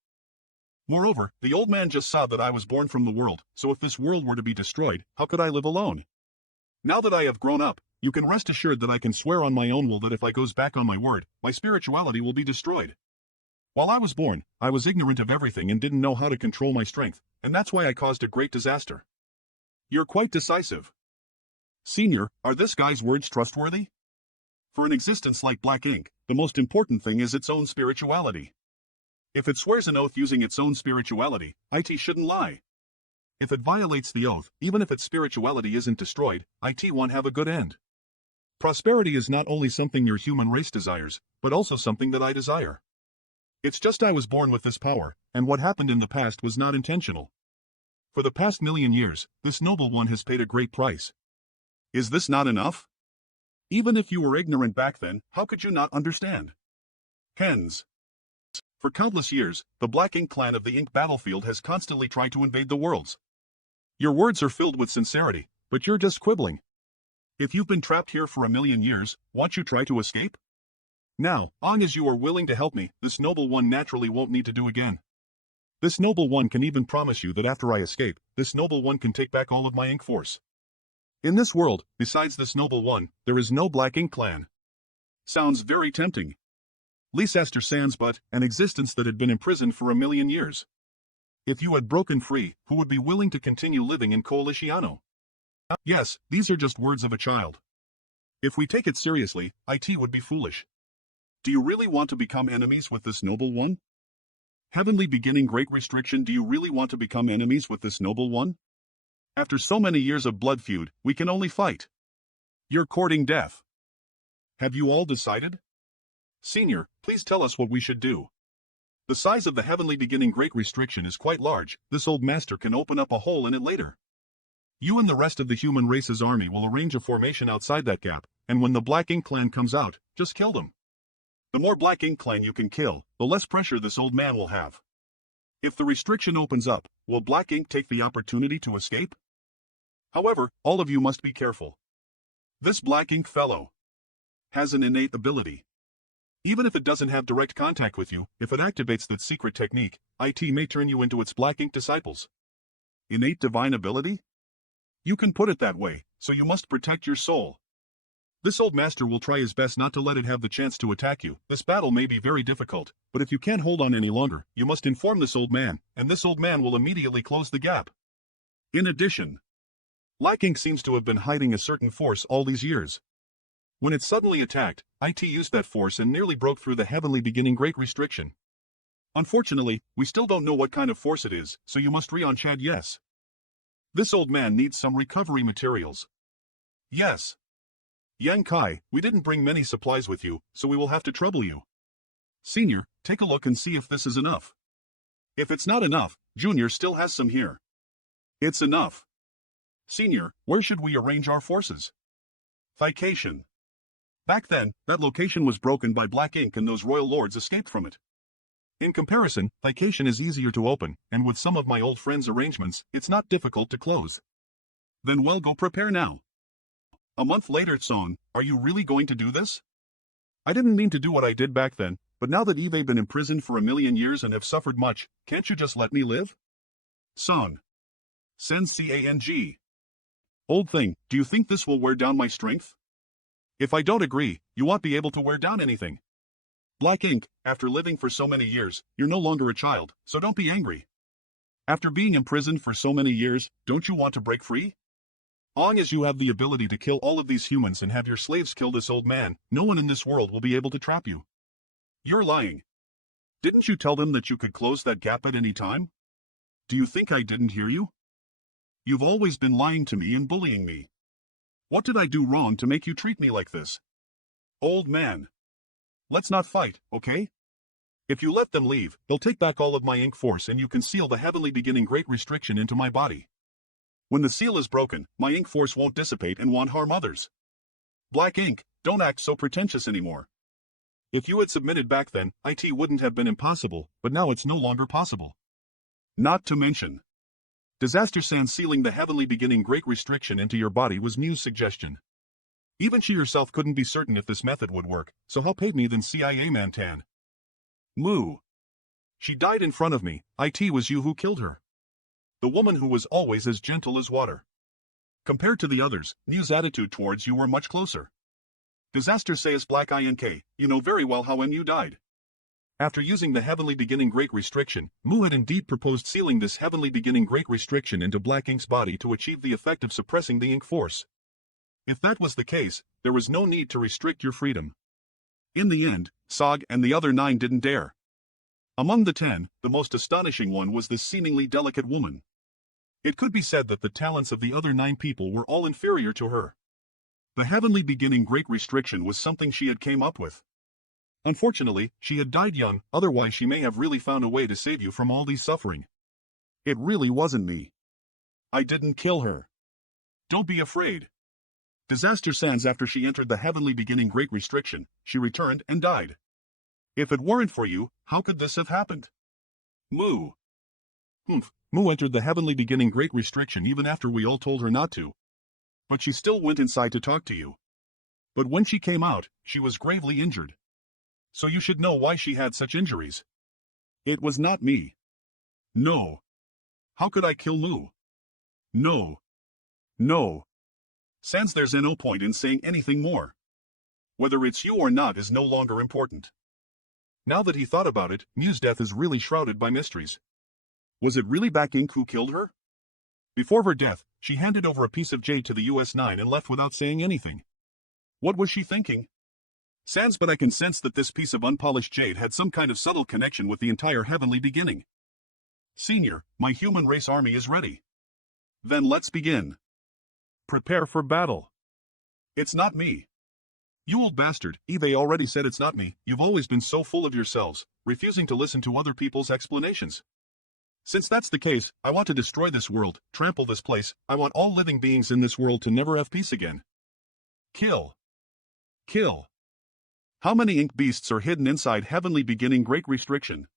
Moreover, the old man just saw that I was born from the world, so if this world were to be destroyed, how could I live alone? Now that I have grown up, you can rest assured that I can swear on my own will that if I goes back on my word, my spirituality will be destroyed. While I was born, I was ignorant of everything and didn't know how to control my strength, and that's why I caused a great disaster. You're quite decisive. Senior, are this guy's words trustworthy? For an existence like Black Ink, the most important thing is its own spirituality. If it swears an oath using its own spirituality, IT shouldn't lie. If it violates the oath, even if its spirituality isn't destroyed, IT won't have a good end. Prosperity is not only something your human race desires, but also something that I desire. It's just I was born with this power, and what happened in the past was not intentional. For the past 1,000,000 years, this noble one has paid a great price. Is this not enough? Even if you were ignorant back then, how could you not understand? Hens. For countless years, the Black Ink Clan of the Ink Battlefield has constantly tried to invade the worlds. Your words are filled with sincerity, but you're just quibbling. If you've been trapped here for 1,000,000 years, won't you try to escape? Now, long as you are willing to help me, this noble one naturally won't need to do again. This noble one can even promise you that after I escape, this noble one can take back all of my ink force. In this world, besides this noble one, there is no Black Ink clan. Sounds very tempting. Leicester Sans, but an existence that had been imprisoned for 1,000,000 years. If you had broken free, who would be willing to continue living in Coaliziano? Yes, these are just words of a child. If we take it seriously, it would be foolish. Do you really want to become enemies with this noble one? Heavenly beginning great restriction, do you really want to become enemies with this noble one? After so many years of blood feud, we can only fight. You're courting death. Have you all decided? Senior, please tell us what we should do. The size of the heavenly beginning great restriction is quite large. This old master can open up a hole in it later. You and the rest of the human race's army will arrange a formation outside that gap, and when the Black Ink clan comes out, just kill them. The more Black Ink clan you can kill, the less pressure this old man will have. If the restriction opens up, will Black Ink take the opportunity to escape? However, all of you must be careful. This Black Ink fellow has an innate ability. Even if it doesn't have direct contact with you, if it activates that secret technique, it may turn you into its Black Ink disciples. Innate divine ability? You can put it that way, so you must protect your soul. This old master will try his best not to let it have the chance to attack you. This battle may be very difficult, but if you can't hold on any longer, you must inform this old man, and this old man will immediately close the gap. In addition, Black Ink seems to have been hiding a certain force all these years. When it suddenly attacked, it used that force and nearly broke through the heavenly beginning great restriction. Unfortunately, we still don't know what kind of force it is, so you must re-on-chad yes. This old man needs some recovery materials. Yes. Yang Kai, we didn't bring many supplies with you, so we will have to trouble you. Senior, take a look and see if this is enough. If it's not enough, Junior still has some here. It's enough. Senior, where should we arrange our forces? Thication. Back then, that location was broken by Black Ink and those royal lords escaped from it. In comparison, Thication is easier to open, and with some of my old friends' arrangements, it's not difficult to close. Then well, go prepare now. A month later, Song, are you really going to do this? I didn't mean to do what I did back then, but now that you've been imprisoned for 1,000,000 years and have suffered much, can't you just let me live? Song. Send Cang. Old thing, do you think this will wear down my strength? If I don't agree, you won't be able to wear down anything. Black Ink, after living for so many years, you're no longer a child, so don't be angry. After being imprisoned for so many years, don't you want to break free? Long as you have the ability to kill all of these humans and have your slaves kill this old man, no one in this world will be able to trap you. You're lying. Didn't you tell them that you could close that gap at any time? Do you think I didn't hear you? You've always been lying to me and bullying me. What did I do wrong to make you treat me like this? Old man. Let's not fight, okay? If you let them leave, they'll take back all of my ink force and you can seal the heavenly beginning great restriction into my body. When the seal is broken, my ink force won't dissipate and won't harm others. Black Ink, don't act so pretentious anymore. If you had submitted back then, it wouldn't have been impossible, but now it's no longer possible. Not to mention, Disaster Sans sealing the heavenly beginning great restriction into your body was Mu's suggestion. Even she herself couldn't be certain if this method would work, so how paid me than CIA Mantan? Mu. She died in front of me, it was you who killed her. The woman who was always as gentle as water. Compared to the others, Mu's attitude towards you were much closer. Disaster says Black Ink, you know very well how Mu died. After using the heavenly beginning great restriction, Mu had indeed proposed sealing this heavenly beginning great restriction into Black Ink's body to achieve the effect of suppressing the ink force. If that was the case, there was no need to restrict your freedom. In the end, Sog and the other 9 didn't dare. Among the 10, the most astonishing one was this seemingly delicate woman. It could be said that the talents of the other 9 people were all inferior to her. The heavenly beginning great restriction was something she had came up with. Unfortunately, she had died young, otherwise she may have really found a way to save you from all these suffering. It really wasn't me. I didn't kill her. Don't be afraid. Disaster Sans after she entered the heavenly beginning great restriction, she returned and died. If it weren't for you, how could this have happened? Mu. Mu entered the heavenly beginning great restriction even after we all told her not to. But she still went inside to talk to you. But when she came out, she was gravely injured. So you should know why she had such injuries. It was not me. No. How could I kill Moo? No. No. Sans, there's no point in saying anything more. Whether it's you or not is no longer important. Now that he thought about it, Mew's death is really shrouded by mysteries. Was it really Black Ink who killed her? Before her death, she handed over a piece of jade to the US-9 and left without saying anything. What was she thinking? Sans, but I can sense that this piece of unpolished jade had some kind of subtle connection with the entire heavenly beginning. Senior, my human race army is ready. Then let's begin. Prepare for battle. It's not me. You old bastard, they already said it's not me. You've always been so full of yourselves, refusing to listen to other people's explanations. Since that's the case, I want to destroy this world, trample this place. I want all living beings in this world to never have peace again. Kill. Kill. How many ink beasts are hidden inside heavenly beginning great restriction?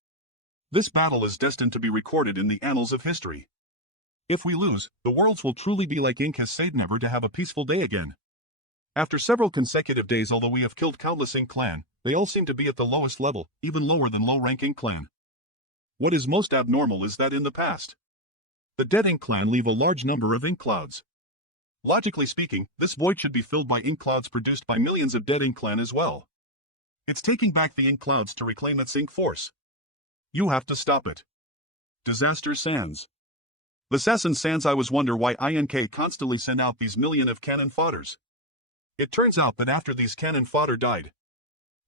This battle is destined to be recorded in the annals of history. If we lose, the worlds will truly be like Ink has said, never to have a peaceful day again. After several consecutive days, although we have killed countless Ink clan, they all seem to be at the lowest level, even lower than low-rank Ink clan. What is most abnormal is that in the past, the dead Ink clan leave a large number of ink clouds. Logically speaking, this void should be filled by ink clouds produced by millions of dead Ink clan as well. It's taking back the ink clouds to reclaim its ink force. You have to stop it. Disaster Sans. The Assassin Sans, I was wonder why INK constantly send out these million of cannon fodders. It turns out that after these cannon fodder died,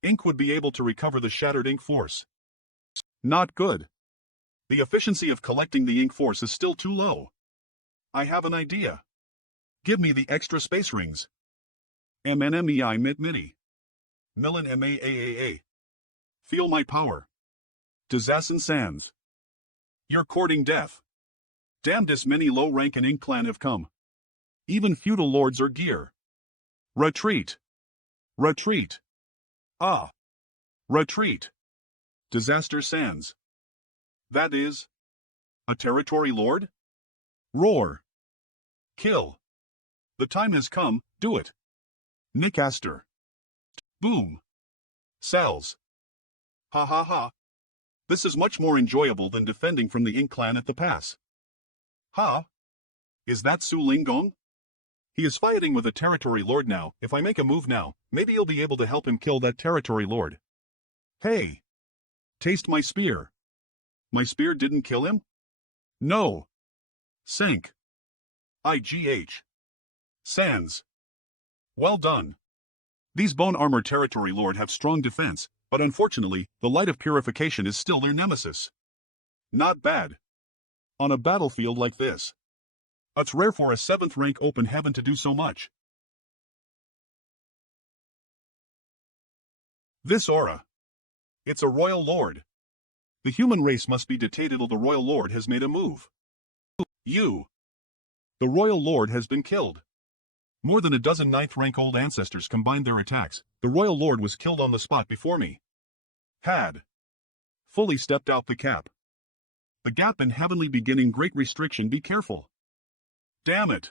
Ink would be able to recover the shattered ink force. Not good. The efficiency of collecting the ink force is still too low. I have an idea. Give me the extra space rings. MNMEI MIT Millen MAAAA. Feel my power. Disassen Sans. You're courting death. Damned as many low rank and Ink clan have come. Even feudal lords are gear. Retreat. Retreat. Ah. Retreat. Disaster Sans. That is a territory lord? Roar. Kill. The time has come, do it. Nick Astor. Boom. Cells. Ha ha ha. This is much more enjoyable than defending from the Ink clan at the pass. Ha? Is that Su Lingong? He is fighting with a territory lord now. If I make a move now, maybe you'll be able to help him kill that territory lord. Hey. Taste my spear. My spear didn't kill him? No. Sank. IGH. Sans. Well done. These bone armor territory lord have strong defense, but unfortunately, the light of purification is still their nemesis. Not bad. On a battlefield like this. It's rare for a 7th rank open heaven to do so much. This aura. It's a royal lord. The human race must be dictated till the royal lord has made a move. You. The royal lord has been killed. More than a dozen 9th rank old ancestors combined their attacks. The royal lord was killed on the spot before me. Had. Fully stepped out the cap. The gap in heavenly beginning great restriction, be careful. Damn it.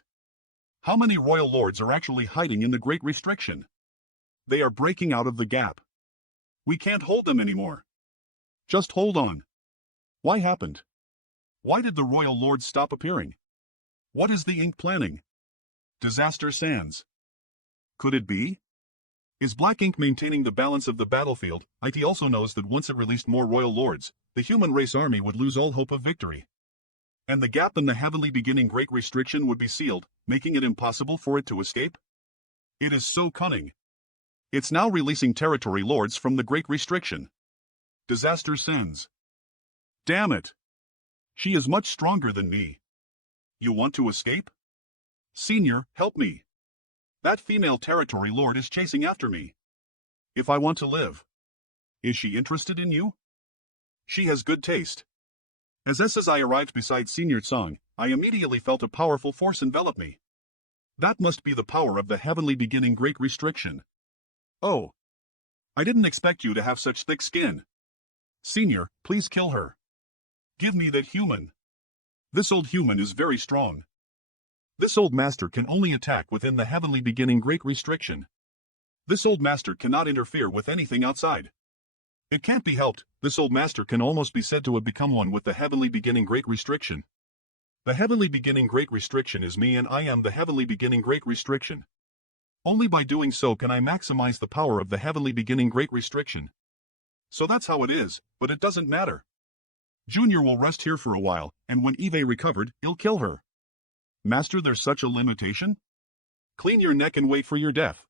How many royal lords are actually hiding in the great restriction? They are breaking out of the gap. We can't hold them anymore. Just hold on. Why happened? Why did the royal lords stop appearing? What is the Ink planning? Disaster Sans. Could it be? Is Black Ink maintaining the balance of the battlefield? IT also knows that once it released more royal lords, the human race army would lose all hope of victory. And the gap in the heavenly beginning great restriction would be sealed, making it impossible for it to escape? It is so cunning. It's now releasing territory lords from the great restriction. Disaster Sans. Damn it. She is much stronger than me. You want to escape? Senior, help me. That female territory lord is chasing after me. If I want to live. Is she interested in you? She has good taste. As I arrived beside Senior Song, I immediately felt a powerful force envelop me. That must be the power of the heavenly beginning great restriction. Oh. I didn't expect you to have such thick skin. Senior, please kill her. Give me that human. This old human is very strong. This old master can only attack within the heavenly beginning great restriction. This old master cannot interfere with anything outside. It can't be helped, this old master can almost be said to have become one with the heavenly beginning great restriction. The heavenly beginning great restriction is me and I am the heavenly beginning great restriction. Only by doing so can I maximize the power of the heavenly beginning great restriction. So that's how it is, but it doesn't matter. Junior will rest here for a while, and when Eve recovered, he'll kill her. Master, there's such a limitation? Clean your neck and wait for your death.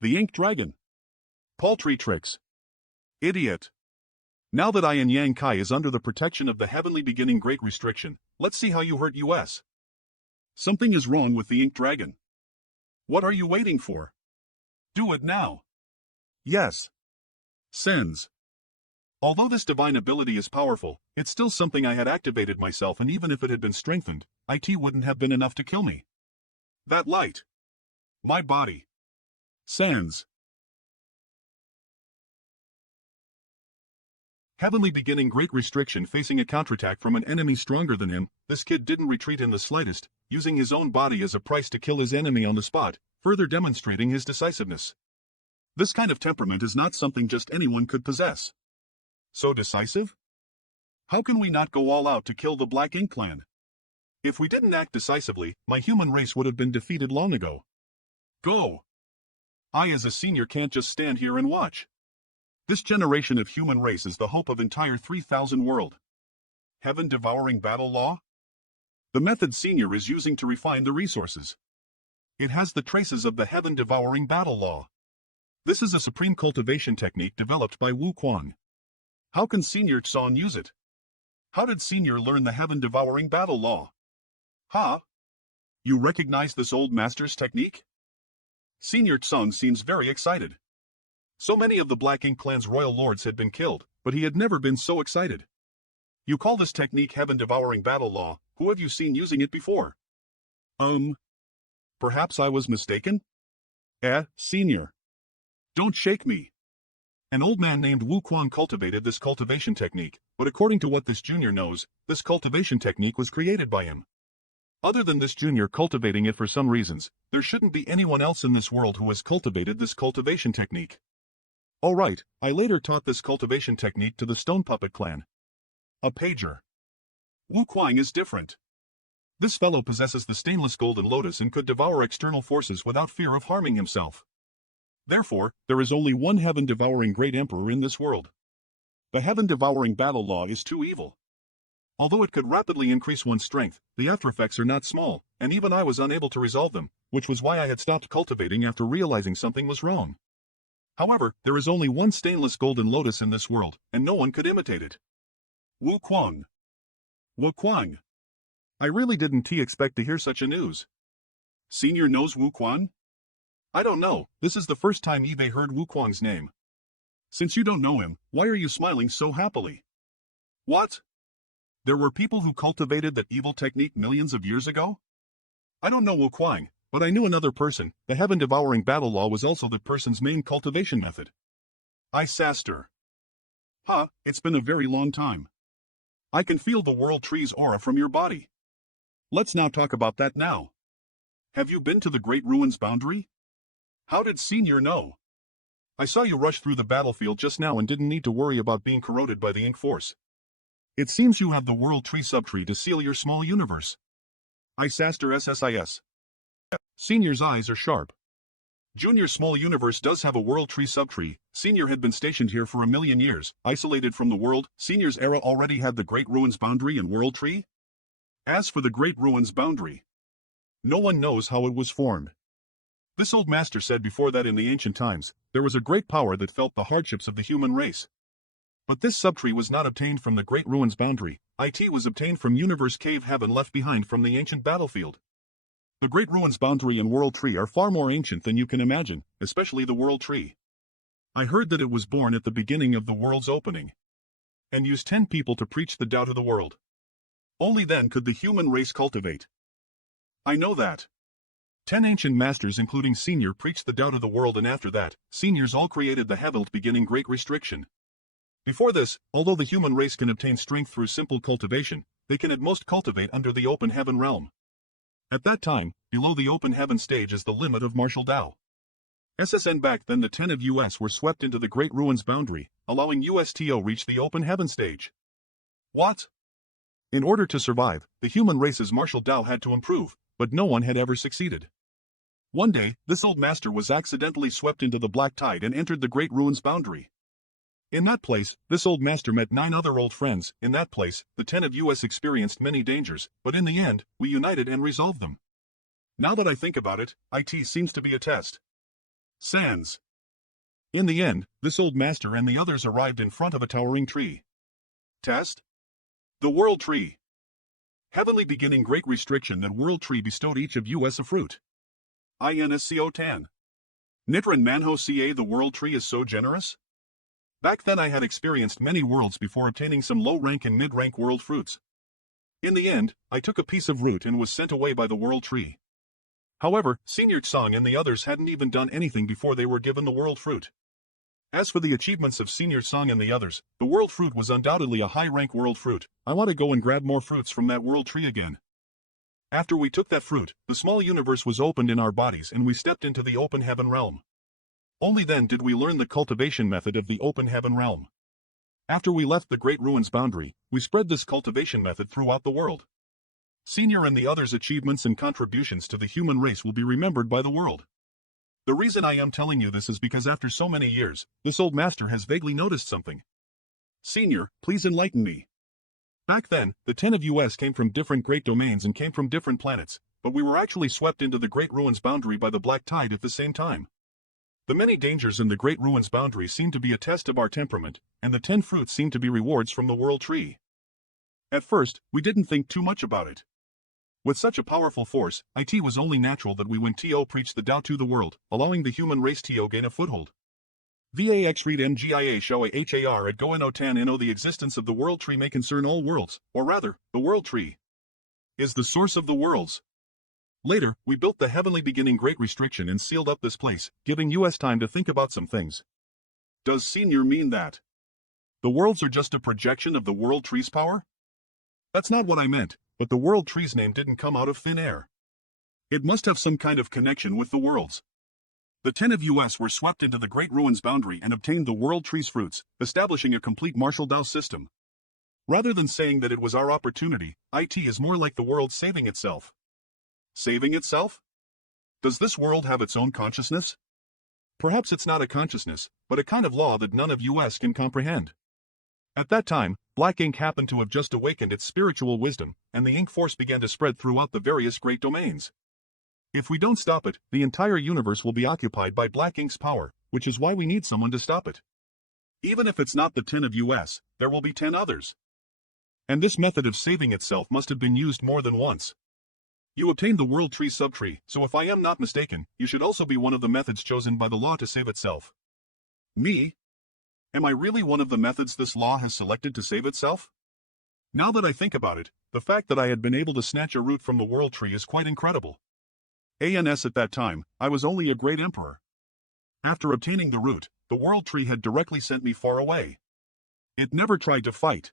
The Ink Dragon. Paltry tricks. Idiot. Now that Ian Yang Kai is under the protection of the heavenly beginning great restriction, let's see how you hurt us. Something is wrong with the Ink Dragon. What are you waiting for? Do it now. Yes. Sends. Although this divine ability is powerful, it's still something I had activated myself, and even if it had been strengthened, it wouldn't have been enough to kill me. That light. My body. Sends. Heavenly beginning great restriction facing a counterattack from an enemy stronger than him, this kid didn't retreat in the slightest, using his own body as a price to kill his enemy on the spot, further demonstrating his decisiveness. This kind of temperament is not something just anyone could possess. So decisive? How can we not go all out to kill the Black Ink Clan? If we didn't act decisively, my human race would have been defeated long ago. Go! I as a senior can't just stand here and watch. This generation of human race is the hope of entire 3000 world. Heaven-devouring battle law? The method senior is using to refine the resources. It has the traces of the heaven-devouring battle law. This is a supreme cultivation technique developed by Wu Kuang. How can Senior Tson use it? How did Senior learn the heaven-devouring battle law? Huh? You recognize this old master's technique? Senior Tson seems very excited. So many of the Black Ink Clan's royal lords had been killed, but he had never been so excited. You call this technique heaven-devouring battle law, who have you seen using it before? Perhaps I was mistaken? Senior. Don't shake me. An old man named Wu Kuang cultivated this cultivation technique, but according to what this junior knows, this cultivation technique was created by him. Other than this junior cultivating it for some reasons, there shouldn't be anyone else in this world who has cultivated this cultivation technique. Alright, I later taught this cultivation technique to the Stone Puppet Clan. A pager. Wu Kuang is different. This fellow possesses the stainless golden lotus and could devour external forces without fear of harming himself. Therefore, there is only one heaven-devouring great emperor in this world. The heaven-devouring battle law is too evil. Although it could rapidly increase one's strength, the after-effects are not small, and even I was unable to resolve them, which was why I had stopped cultivating after realizing something was wrong. However, there is only one stainless golden lotus in this world, and no one could imitate it. Wu Kuang. Wu Kuang. I really didn't expect to hear such a news. Senior knows Wu Kuang? I don't know, this is the first time Eve heard Wu Kuang's name. Since you don't know him, why are you smiling so happily? What? There were people who cultivated that evil technique millions of years ago? I don't know Wu Kuang, but I knew another person. The heaven-devouring battle law was also the person's main cultivation method. Isaster. Huh, it's been a very long time. I can feel the world tree's aura from your body. Let's now talk about that now. Have you been to the Great Ruins boundary? How did Senior know? I saw you rush through the battlefield just now and didn't need to worry about being corroded by the ink force. It seems you have the world tree subtree to seal your small universe. Isaster SSIS. Senior's eyes are sharp. Junior's small universe does have a world tree subtree. Senior had been stationed here for 1,000,000 years, isolated from the world. Senior's era already had the Great Ruins boundary and world tree. As for the Great Ruins boundary, no one knows how it was formed. This old master said before that in the ancient times, there was a great power that felt the hardships of the human race. But this subtree was not obtained from the Great Ruins boundary, it was obtained from Universe Cave Heaven left behind from the ancient battlefield. The Great Ruins boundary and world tree are far more ancient than you can imagine, especially the world tree. I heard that it was born at the beginning of the world's opening, and used 10 people to preach the Tao to the world. Only then could the human race cultivate. I know that. 10 ancient masters including Senior preached the Tao to the world, and after that, Seniors all created the heaven beginning great restriction. Before this, although the human race can obtain strength through simple cultivation, they can at most cultivate under the open heaven realm. At that time, below the open heaven stage is the limit of Marshall Dow. SSN back then the 10 of US were swept into the Great Ruins boundary, allowing USTO reach the open heaven stage. What? In order to survive, the human race's Marshall Dow had to improve, but no one had ever succeeded. One day, this old master was accidentally swept into the black tide and entered the Great Ruins boundary. In that place, this old master met 9 other old friends. In that place, the 10 of US experienced many dangers, but in the end, we united and resolved them. Now that I think about it, it seems to be a test. Sans. In the end, this old master and the others arrived in front of a towering tree. Test? The World Tree. Heavenly beginning great restriction that World Tree bestowed each of US a fruit. INSCO tan. Nitran Manho Ca the World Tree is so generous? Back then I had experienced many worlds before obtaining some low-rank and mid-rank world fruits. In the end, I took a piece of root and was sent away by the World Tree. However, Senior Tsang and the others hadn't even done anything before they were given the world fruit. As for the achievements of Senior Tsang and the others, the world fruit was undoubtedly a high-rank world fruit. I want to go and grab more fruits from that world tree again. After we took that fruit, the small universe was opened in our bodies and we stepped into the open heaven realm. Only then did we learn the cultivation method of the open heaven realm. After we left the Great Ruins boundary, we spread this cultivation method throughout the world. Senior and the others' achievements and contributions to the human race will be remembered by the world. The reason I am telling you this is because after so many years, this old master has vaguely noticed something. Senior, please enlighten me. Back then, the 10 of US came from different great domains and came from different planets, but we were actually swept into the Great Ruins boundary by the Black Tide at the same time. The many dangers in the Great Ruins boundary seem to be a test of our temperament, and the 10 fruits seem to be rewards from the World Tree. At first, we didn't think too much about it. With such a powerful force, it was only natural that we when TO preached the Tao to the world, allowing the human race TO gain a foothold. VAX read MGIA Showa HAR at Goen Otan No the existence of the World Tree may concern all worlds, or rather, the World Tree is the source of the worlds. Later, we built the heavenly beginning great restriction and sealed up this place, giving US time to think about some things. Does Senior mean that the worlds are just a projection of the World Tree's power? That's not what I meant, but the World Tree's name didn't come out of thin air. It must have some kind of connection with the worlds. The 10 of US were swept into the Great Ruins boundary and obtained the World Tree's fruits, establishing a complete Marshall Dow system. Rather than saying that it was our opportunity, IT is more like the world saving itself. Saving itself? Does this world have its own consciousness? Perhaps it's not a consciousness, but a kind of law that none of US can comprehend. At that time, Black Ink happened to have just awakened its spiritual wisdom, and the ink force began to spread throughout the various great domains. If we don't stop it, the entire universe will be occupied by Black Ink's power, which is why we need someone to stop it. Even if it's not the 10 of US, there will be 10 others. And this method of saving itself must have been used more than once. You obtained the World Tree subtree, so if I am not mistaken, you should also be one of the methods chosen by the law to save itself. Me? Am I really one of the methods this law has selected to save itself? Now that I think about it, the fact that I had been able to snatch a root from the World Tree is quite incredible. ANS at that time, I was only a great emperor. After obtaining the root, the World Tree had directly sent me far away. It never tried to fight.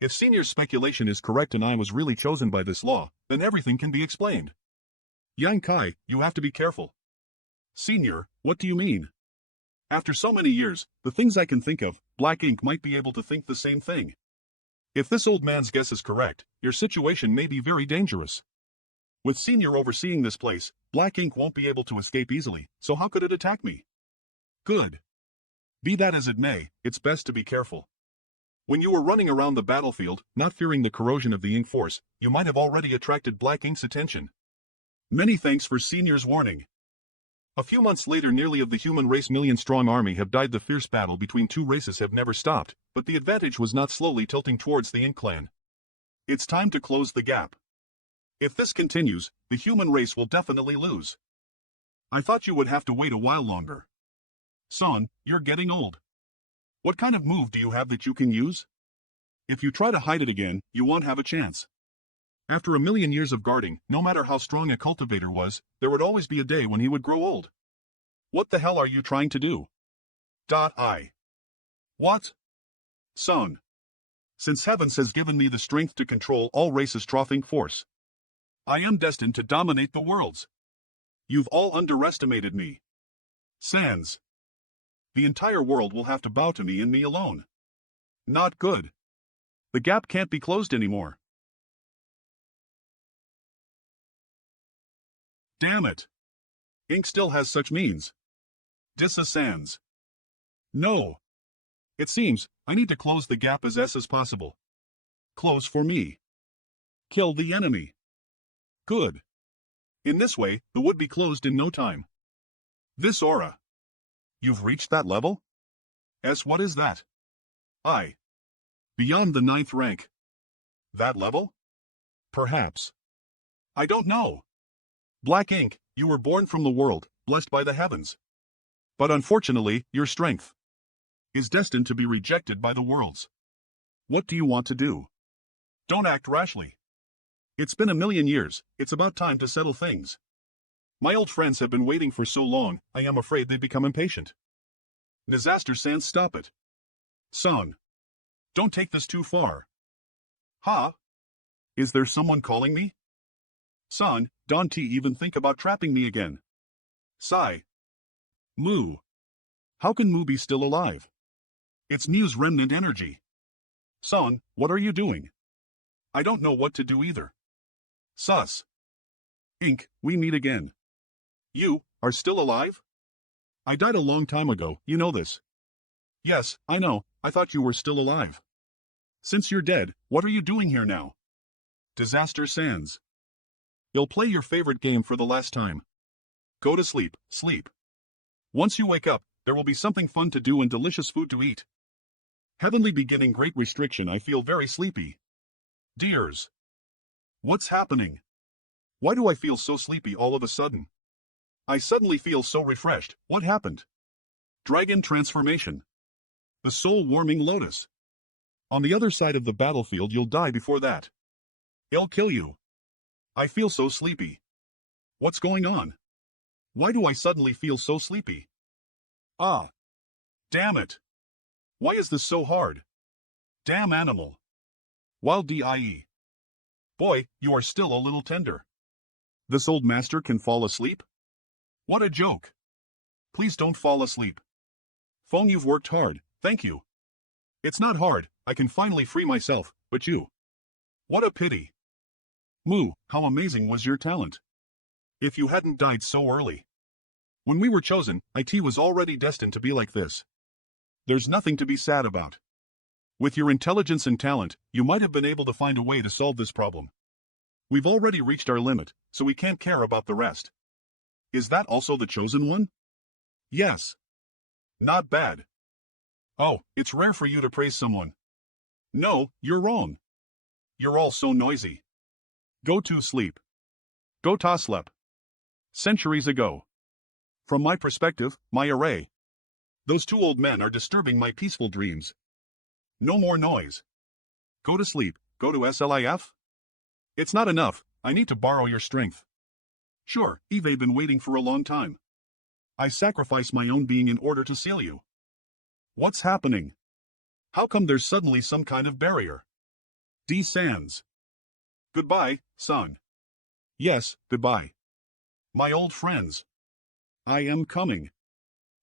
If Senior's speculation is correct and I was really chosen by this law, then everything can be explained. Yang Kai, you have to be careful. Senior, what do you mean? After so many years, the things I can think of, Black Ink might be able to think the same thing. If this old man's guess is correct, your situation may be very dangerous. With Senior overseeing this place, Black Ink won't be able to escape easily, so how could it attack me? Good. Be that as it may, it's best to be careful. When you were running around the battlefield, not fearing the corrosion of the ink force, you might have already attracted Black Ink's attention. Many thanks for Senior's warning. A few months later nearly of the human race million-strong army have died. The fierce battle between two races have never stopped, but the advantage was not slowly tilting towards the Ink clan. It's time to close the gap. If this continues, the human race will definitely lose. I thought you would have to wait a while longer. Son, you're getting old. What kind of move do you have that you can use? If you try to hide it again, you won't have a chance. After a million years of guarding, no matter how strong a cultivator was, there would always be a day when he would grow old. What the hell are you trying to do? What? Son. Since Heavens has given me the strength to control all races' troughing force. I am destined to dominate the worlds. You've all underestimated me. Sans. The entire world will have to bow to me and me alone. Not good. The gap can't be closed anymore. Damn it. Ink still has such means. Dissa Sans. No. It seems I need to close the gap as possible. Close for me. Kill the enemy. Good. In this way, the would be closed in no time. This aura. You've reached that level? What is that? I. Beyond the 9th rank. That level? Perhaps. I don't know. Black Ink, you were born from the world, blessed by the heavens. But unfortunately, your strength is destined to be rejected by the worlds. What do you want to do? Don't act rashly. It's been 1,000,000 years, it's about time to settle things. My old friends have been waiting for so long, I am afraid they become impatient. Disaster Sans, stop it. Song. Don't take this too far. Ha? Is there someone calling me? Son, don't T even think about trapping me again. Sigh. Moo. How can Moo be still alive? It's Mew's remnant energy. Son, what are you doing? I don't know what to do either. Sus. Ink, we meet again. You are still alive? I died a long time ago, you know this. Yes, I know, I thought you were still alive. Since you're dead, what are you doing here now? Disaster Sans. You'll play your favorite game for the last time. Go to sleep, sleep. Once you wake up, there will be something fun to do and delicious food to eat. Heavenly beginning great restriction, I feel very sleepy. Dears. What's happening? Why do I feel so sleepy all of a sudden? I suddenly feel so refreshed, what happened? Dragon transformation. The soul-warming lotus. On the other side of the battlefield you'll die before that. It'll kill you. I feel so sleepy. What's going on? Why do I suddenly feel so sleepy? Ah. Damn it. Why is this so hard? Damn animal. Wild die. Boy, you are still a little tender. This old master can fall asleep? What a joke. Please don't fall asleep. Fong, you've worked hard, thank you. It's not hard, I can finally free myself, but you. What a pity. Moo, how amazing was your talent. If you hadn't died so early. When we were chosen, IT was already destined to be like this. There's nothing to be sad about. With your intelligence and talent, you might have been able to find a way to solve this problem. We've already reached our limit, so we can't care about the rest. Is that also the chosen one? Yes. Not bad. Oh, it's rare for you to praise someone. No, you're wrong. You're all so noisy. Go to sleep. Go to sleep. Centuries ago. From my perspective, my array. Those two old men are disturbing my peaceful dreams. No more noise. Go to sleep, go to SLIF? It's not enough, I need to borrow your strength. Sure, Eve been waiting for a long time. I sacrifice my own being in order to seal you. What's happening? How come there's suddenly some kind of barrier? D. Sans. Goodbye, son. Yes, goodbye. My old friends. I am coming.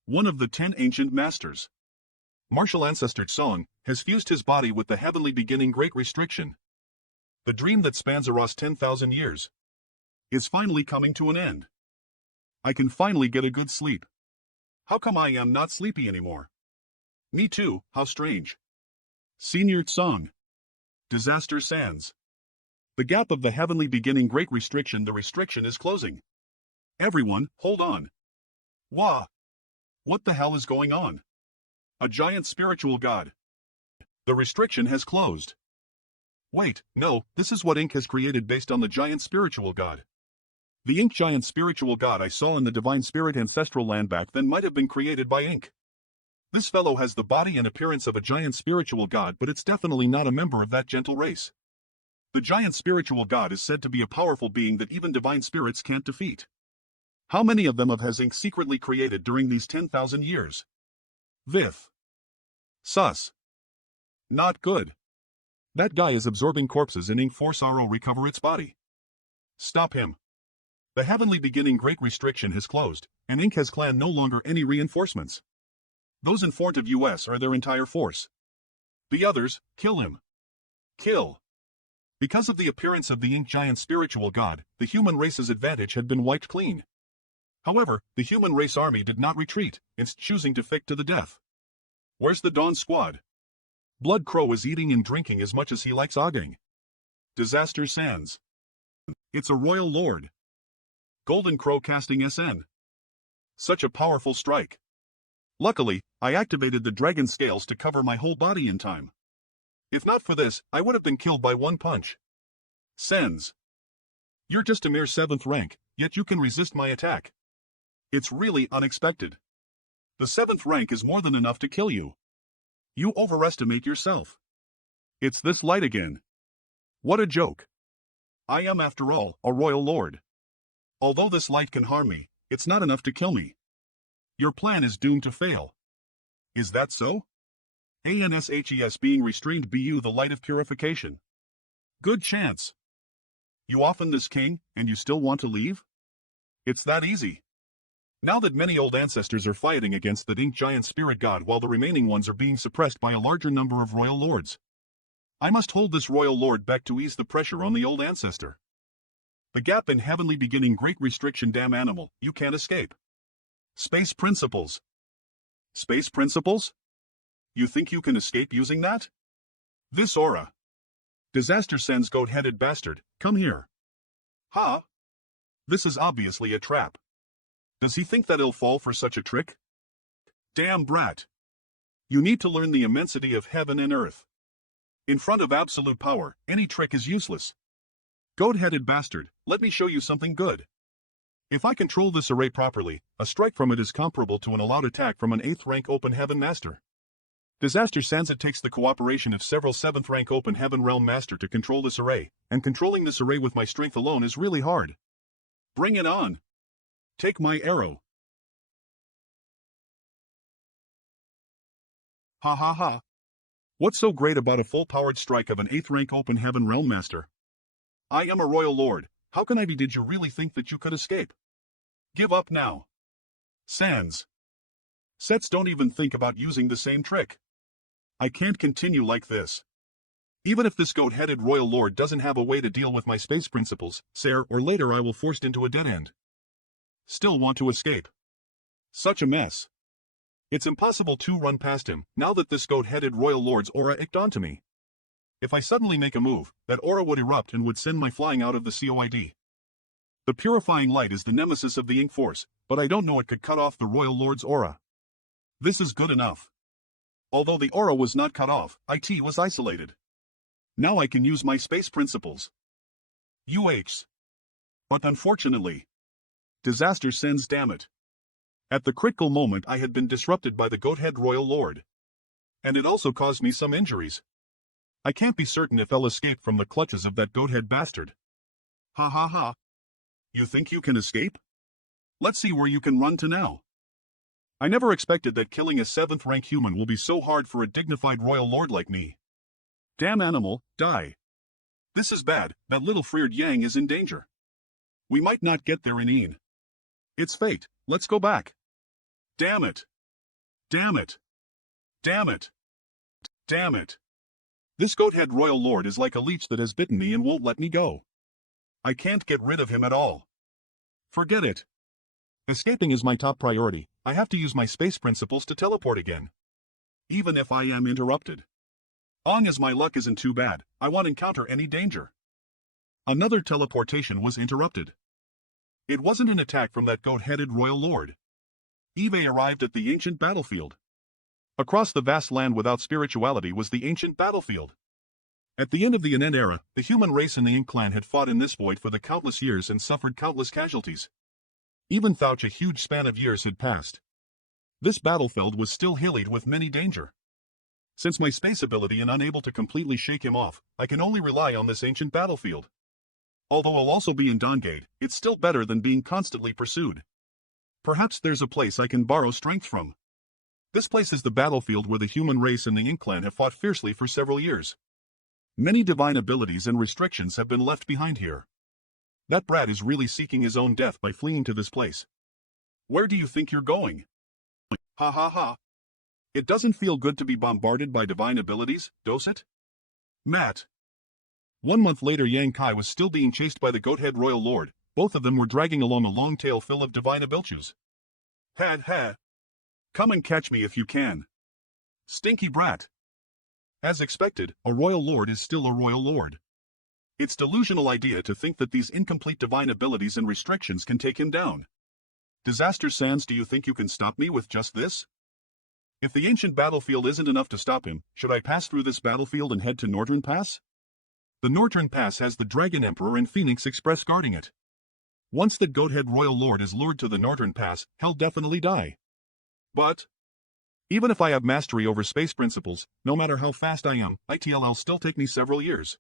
One of the 10 ancient masters. Martial ancestor Song has fused his body with the heavenly beginning great restriction. The dream that spans across 10,000 years is finally coming to an end. I can finally get a good sleep. How come I am not sleepy anymore? Me too, how strange. Senior Song. Disaster Sans. The gap of the heavenly beginning great restriction, the restriction is closing. Everyone, hold on. Wah! What the hell is going on? A giant spiritual god. The restriction has closed. Wait, no, this is what Ink has created based on the giant spiritual god. The Ink giant spiritual god I saw in the divine spirit ancestral land back then might have been created by Ink. This fellow has the body and appearance of a giant spiritual god, but it's definitely not a member of that gentle race. The giant spiritual god is said to be a powerful being that even divine spirits can't defeat. How many of them has Ink secretly created during these 10,000 years? Vith. Sus. Not good. That guy is absorbing corpses and Ink force RO recover its body. Stop him. The heavenly beginning great restriction has closed, and Ink has clan no longer any reinforcements. Those in front of US are their entire force. The others, kill him. Kill. Because of the appearance of the Ink giant spiritual god, the human race's advantage had been wiped clean. However, the human race army did not retreat, instead choosing to fight to the death. Where's the Dawn Squad? Blood Crow is eating and drinking as much as he likes ogging. Disaster Sands. It's a royal lord. Golden Crow casting SN. Such a powerful strike. Luckily, I activated the dragon scales to cover my whole body in time. If not for this, I would have been killed by one punch. Sens. You're just a mere 7th rank, yet you can resist my attack. It's really unexpected. The 7th rank is more than enough to kill you. You overestimate yourself. It's this light again. What a joke. I am, after all, a royal lord. Although this light can harm me, it's not enough to kill me. Your plan is doomed to fail. Is that so? ANSHES being restrained BU the light of purification. Good chance. You often this king, and you still want to leave? It's that easy. Now that many old ancestors are fighting against the Ink giant spirit god while the remaining ones are being suppressed by a larger number of royal lords. I must hold this royal lord back to ease the pressure on the old ancestor. The gap in heavenly beginning great restriction damn animal, you can't escape. Space principles. Space principles? You think you can escape using that? This aura. Disaster sends goat-headed bastard, come here. Huh? This is obviously a trap. Does he think that he'll fall for such a trick? Damn brat. You need to learn the immensity of heaven and earth. In front of absolute power, any trick is useless. Goat-headed bastard, let me show you something good. If I control this array properly, a strike from it is comparable to an allowed attack from an 8th rank open heaven master. Disaster Sansa takes the cooperation of several 7th rank open heaven realm master to control this array, and controlling this array with my strength alone is really hard. Bring it on. Take my arrow. Ha ha ha. What's so great about a full-powered strike of an 8th rank open heaven realm master? I am a royal lord, how can I be? Did you really think that you could escape? Give up now. Sans. Sets don't even think about using the same trick. I can't continue like this. Even if this goat-headed royal lord doesn't have a way to deal with my space principles, sooner or later I will forced into a dead end. Still want to escape. Such a mess. It's impossible to run past him, now that this goat-headed royal lord's aura icked onto me. If I suddenly make a move, that aura would erupt and would send my flying out of the COID. The purifying light is the nemesis of the Ink Force, but I don't know it could cut off the royal lord's aura. This is good enough. Although the aura was not cut off, IT was isolated. Now I can use my space principles. UHs. But unfortunately, disaster sends, damn it. At the critical moment I had been disrupted by the goat-head royal lord. And it also caused me some injuries. I can't be certain if I'll escape from the clutches of that goat-head bastard. Ha ha ha. You think you can escape? Let's see where you can run to now. I never expected that killing a 7th rank human will be so hard for a dignified royal lord like me. Damn animal, die. This is bad, that little Freard Yang is in danger. We might not get there in Een. It's fate, let's go back. Damn it. Damn it. Damn it. Damn it. This goat-head royal lord is like a leech that has bitten me and won't let me go. I can't get rid of him at all. Forget it. Escaping is my top priority. I have to use my space principles to teleport again. Even if I am interrupted. Long as my luck isn't too bad, I won't encounter any danger. Another teleportation was interrupted. It wasn't an attack from that goat-headed royal lord. Eve arrived at the ancient battlefield. Across the vast land without spirituality was the ancient battlefield. At the end of the Anen era, the human race and the Ink clan had fought in this void for the countless years and suffered countless casualties. Even though a huge span of years had passed, this battlefield was still hillied with many danger. Since my space ability and unable to completely shake him off, I can only rely on this ancient battlefield. Although I'll also be in Dawngate, it's still better than being constantly pursued. Perhaps there's a place I can borrow strength from. This place is the battlefield where the human race and the Ink clan have fought fiercely for several years. Many divine abilities and restrictions have been left behind here. That brat is really seeking his own death by fleeing to this place. Where do you think you're going? Ha ha ha. It doesn't feel good to be bombarded by divine abilities, does it? Matt. 1 month later, Yang Kai was still being chased by the Goathead Royal Lord. Both of them were dragging along a long tail full of divine abilities. Ha. Come and catch me if you can. Stinky brat. As expected, a royal lord is still a royal lord. It's delusional idea to think that these incomplete divine abilities and restrictions can take him down. Disaster Sans, do you think you can stop me with just this? If the ancient battlefield isn't enough to stop him, should I pass through this battlefield and head to Northern Pass? The Northern Pass has the Dragon Emperor and Phoenix Express guarding it. Once the Goathead Royal Lord is lured to the Northern Pass, he'll definitely die. But even if I have mastery over space principles, no matter how fast I am, it'll still take me several years.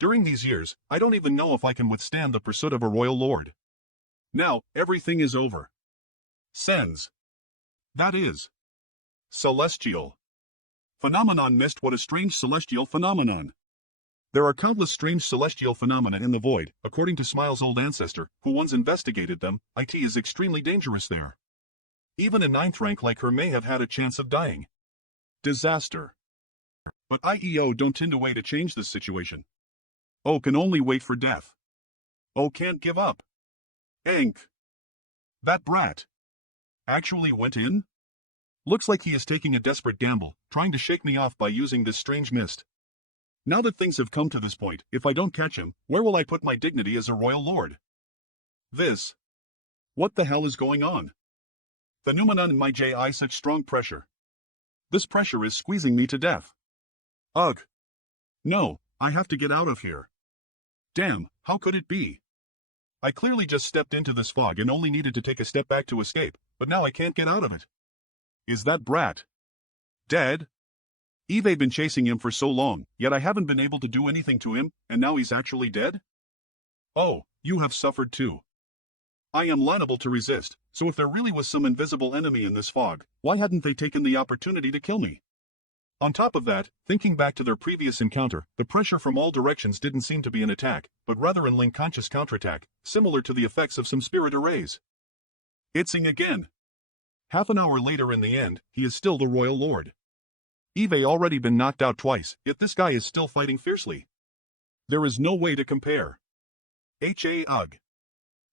During these years, I don't even know if I can withstand the pursuit of a royal lord. Now, everything is over. Sens. That is. Celestial. Phenomenon missed. What a strange celestial phenomenon. There are countless strange celestial phenomena in the void. According to Smile's old ancestor, who once investigated them, it is extremely dangerous there. Even a 9th rank like her may have had a chance of dying. Disaster. But IEO don't tend a way to change this situation. Oh, can only wait for death. Oh, can't give up. Ink. That brat. Actually went in? Looks like he is taking a desperate gamble, trying to shake me off by using this strange mist. Now that things have come to this point, if I don't catch him, where will I put my dignity as a royal lord? This. What the hell is going on? The Numenon in my JI such strong pressure. This pressure is squeezing me to death. Ugh. No, I have to get out of here. Damn, how could it be? I clearly just stepped into this fog and only needed to take a step back to escape, but now I can't get out of it. Is that brat dead? Eve been chasing him for so long, yet I haven't been able to do anything to him, and now he's actually dead? Oh, you have suffered too. I am liable to resist, so if there really was some invisible enemy in this fog, why hadn't they taken the opportunity to kill me? On top of that, thinking back to their previous encounter, the pressure from all directions didn't seem to be an attack, but rather an unconscious counterattack, similar to the effects of some spirit arrays. Itzing again. Half an hour later in the end, he is still the Royal Lord. Eve already been knocked out twice, yet this guy is still fighting fiercely. There is no way to compare. Ugh.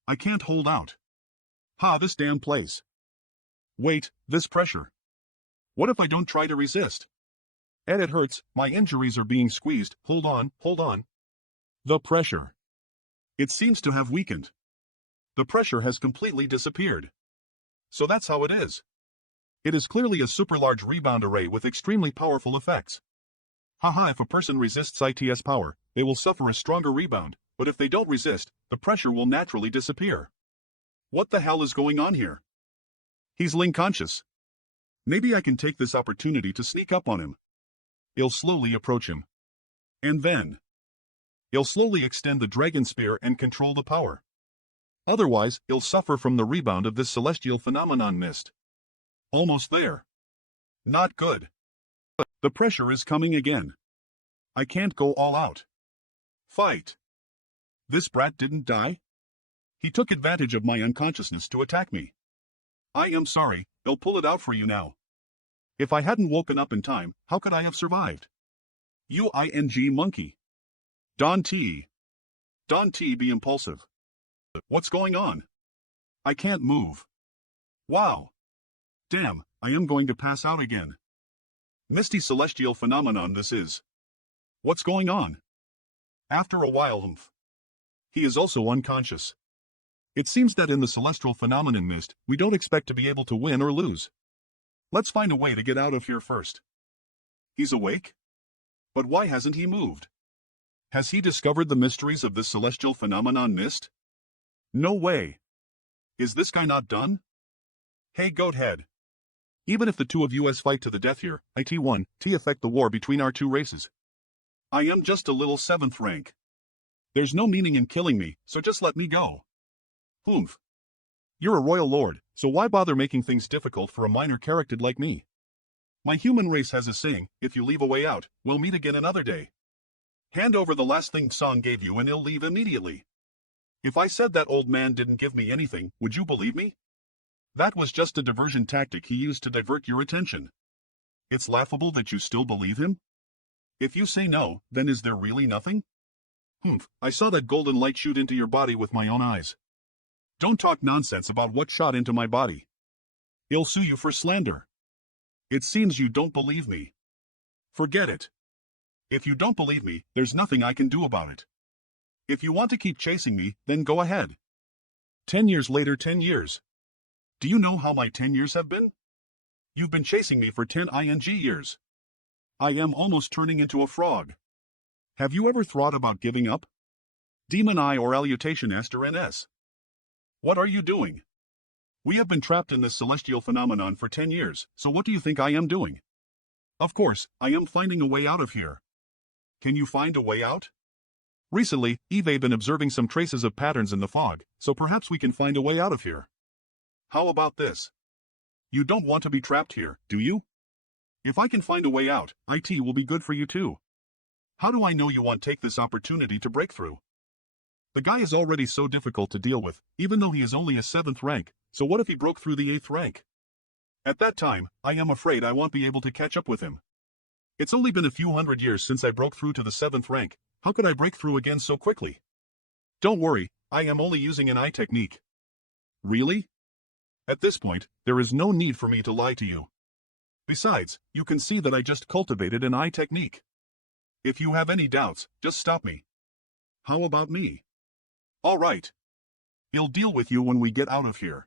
I can't hold out. Ha, this damn place. Wait, this pressure. What if I don't try to resist? It hurts, my injuries are being squeezed, hold on. The pressure. It seems to have weakened. The pressure has completely disappeared. So that's how it is. It is clearly a super large rebound array with extremely powerful effects. Haha, if a person resists ITS power, they will suffer a stronger rebound, but if they don't resist, the pressure will naturally disappear. What the hell is going on here? He's Ling conscious. Maybe I can take this opportunity to sneak up on him. I'll slowly approach him. And then I'll slowly extend the dragon spear and control the power. Otherwise, I'll suffer from the rebound of this celestial phenomenon mist. Almost there. Not good. The pressure is coming again. I can't go all out. Fight. This brat didn't die? He took advantage of my unconsciousness to attack me. I am sorry, I'll pull it out for you now. If I hadn't woken up in time, how could I have survived? UING monkey. Don T. Be impulsive. What's going on? I can't move. Wow. Damn, I am going to pass out again. Misty celestial phenomenon this is. What's going on? After a while, he is also unconscious. It seems that in the celestial phenomenon mist, we don't expect to be able to win or lose. Let's find a way to get out of here first. He's awake? But why hasn't he moved? Has he discovered the mysteries of this celestial phenomenon mist? No way. Is this guy not done? Hey Goathead. Even if the two of us fight to the death here, IT1, T affect the war between our two races. I am just a little 7th rank. There's no meaning in killing me, so just let me go. Oomph. You're a royal lord, so why bother making things difficult for a minor character like me? My human race has a saying, if you leave a way out, we'll meet again another day. Hand over the last thing Song gave you and he'll leave immediately. If I said that old man didn't give me anything, would you believe me? That was just a diversion tactic he used to divert your attention. It's laughable that you still believe him? If you say no, then is there really nothing? Humph, I saw that golden light shoot into your body with my own eyes. Don't talk nonsense about what shot into my body. I'll sue you for slander. It seems you don't believe me. Forget it. If you don't believe me, there's nothing I can do about it. If you want to keep chasing me, then go ahead. 10 years later, 10 years. Do you know how my 10 years have been? You've been chasing me for 10 years. I am almost turning into a frog. Have you ever thought about giving up? Demon Eye or Alutation Esther NS. What are you doing? We have been trapped in this celestial phenomenon for 10 years, so what do you think I am doing? Of course, I am finding a way out of here. Can you find a way out? Recently, I've been observing some traces of patterns in the fog, so perhaps we can find a way out of here. How about this? You don't want to be trapped here, do you? If I can find a way out, IT will be good for you too. How do I know you won't take this opportunity to break through? The guy is already so difficult to deal with, even though he is only a 7th rank, so what if he broke through the 8th rank? At that time, I am afraid I won't be able to catch up with him. It's only been a few hundred years since I broke through to the 7th rank, how could I break through again so quickly? Don't worry, I am only using an eye technique. Really? At this point, there is no need for me to lie to you. Besides, you can see that I just cultivated an eye technique. If you have any doubts, just stop me. How about me? All right. I'll deal with you when we get out of here.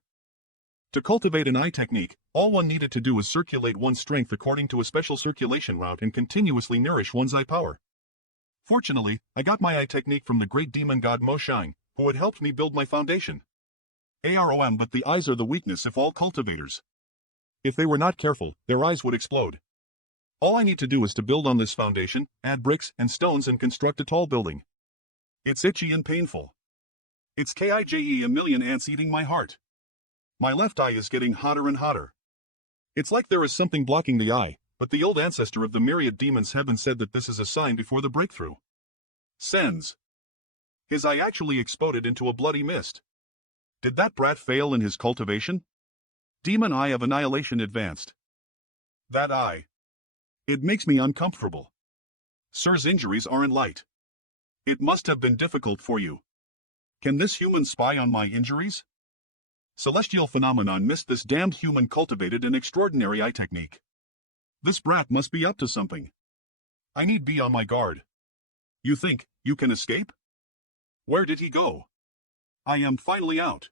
To cultivate an eye technique, all one needed to do was circulate one's strength according to a special circulation route and continuously nourish one's eye power. Fortunately, I got my eye technique from the great demon god Mo Shang, who had helped me build my foundation. AROM, but the eyes are the weakness of all cultivators. If they were not careful, their eyes would explode. All I need to do is to build on this foundation, add bricks and stones and construct a tall building. It's itchy and painful. It's KIJE, a million ants eating my heart. My left eye is getting hotter and hotter. It's like there is something blocking the eye, but the old ancestor of the myriad demons heaven said that this is a sign before the breakthrough. Sens. His eye actually exploded into a bloody mist. Did that brat fail in his cultivation? Demon Eye of Annihilation advanced. That eye. It makes me uncomfortable. Sir's injuries aren't light. It must have been difficult for you. Can this human spy on my injuries? Celestial Phenomenon missed this damned human cultivated an extraordinary eye technique. This brat must be up to something. I need be on my guard. You think you can escape? Where did he go? I am finally out.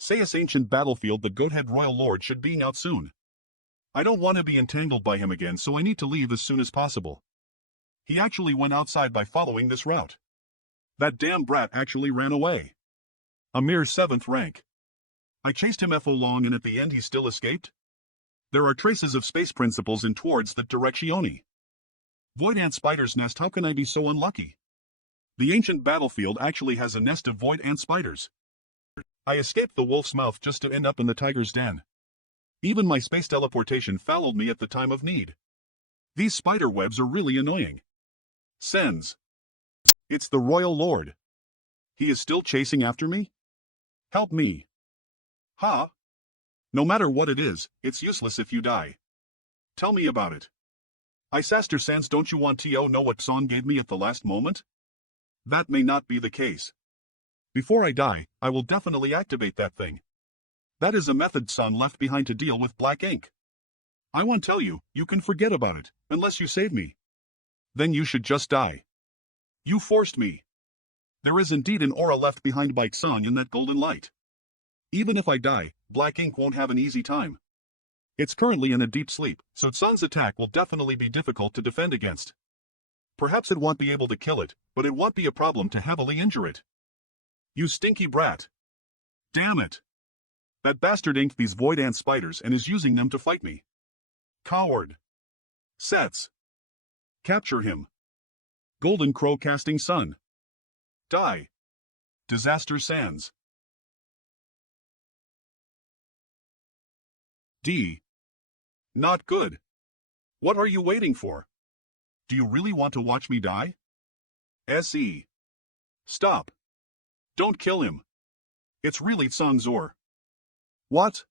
Sayus ancient battlefield, the Goathead Royal Lord should be out soon. I don't want to be entangled by him again, so I need to leave as soon as possible. He actually went outside by following this route. That damn brat actually ran away. A mere 7th rank. I chased him FO long and at the end he still escaped? There are traces of space principles in towards that direction. Void ant spider's nest, how can I be so unlucky? The ancient battlefield actually has a nest of void ant spiders. I escaped the wolf's mouth just to end up in the tiger's den. Even my space teleportation followed me at the time of need. These spider webs are really annoying. Sens. It's the Royal Lord. He is still chasing after me? Help me. Ha? No matter what it is, it's useless if you die. Tell me about it. Isaster Sans, don't you want to know what Son gave me at the last moment? That may not be the case. Before I die, I will definitely activate that thing. That is a method Son left behind to deal with black ink. I won't tell you, you can forget about it, unless you save me. Then you should just die. You forced me. There is indeed an aura left behind by Xon in that golden light. Even if I die, black ink won't have an easy time. It's currently in a deep sleep, so Xon's attack will definitely be difficult to defend against. Perhaps it won't be able to kill it, but it won't be a problem to heavily injure it. You stinky brat. Damn it. That bastard inked these void ant spiders and is using them to fight me. Coward. Sets. Capture him. Golden Crow casting sun. Die. Disaster Sans. D. Not good. What are you waiting for? Do you really want to watch me die? SE. Stop. Don't kill him. It's really Zangzor. What?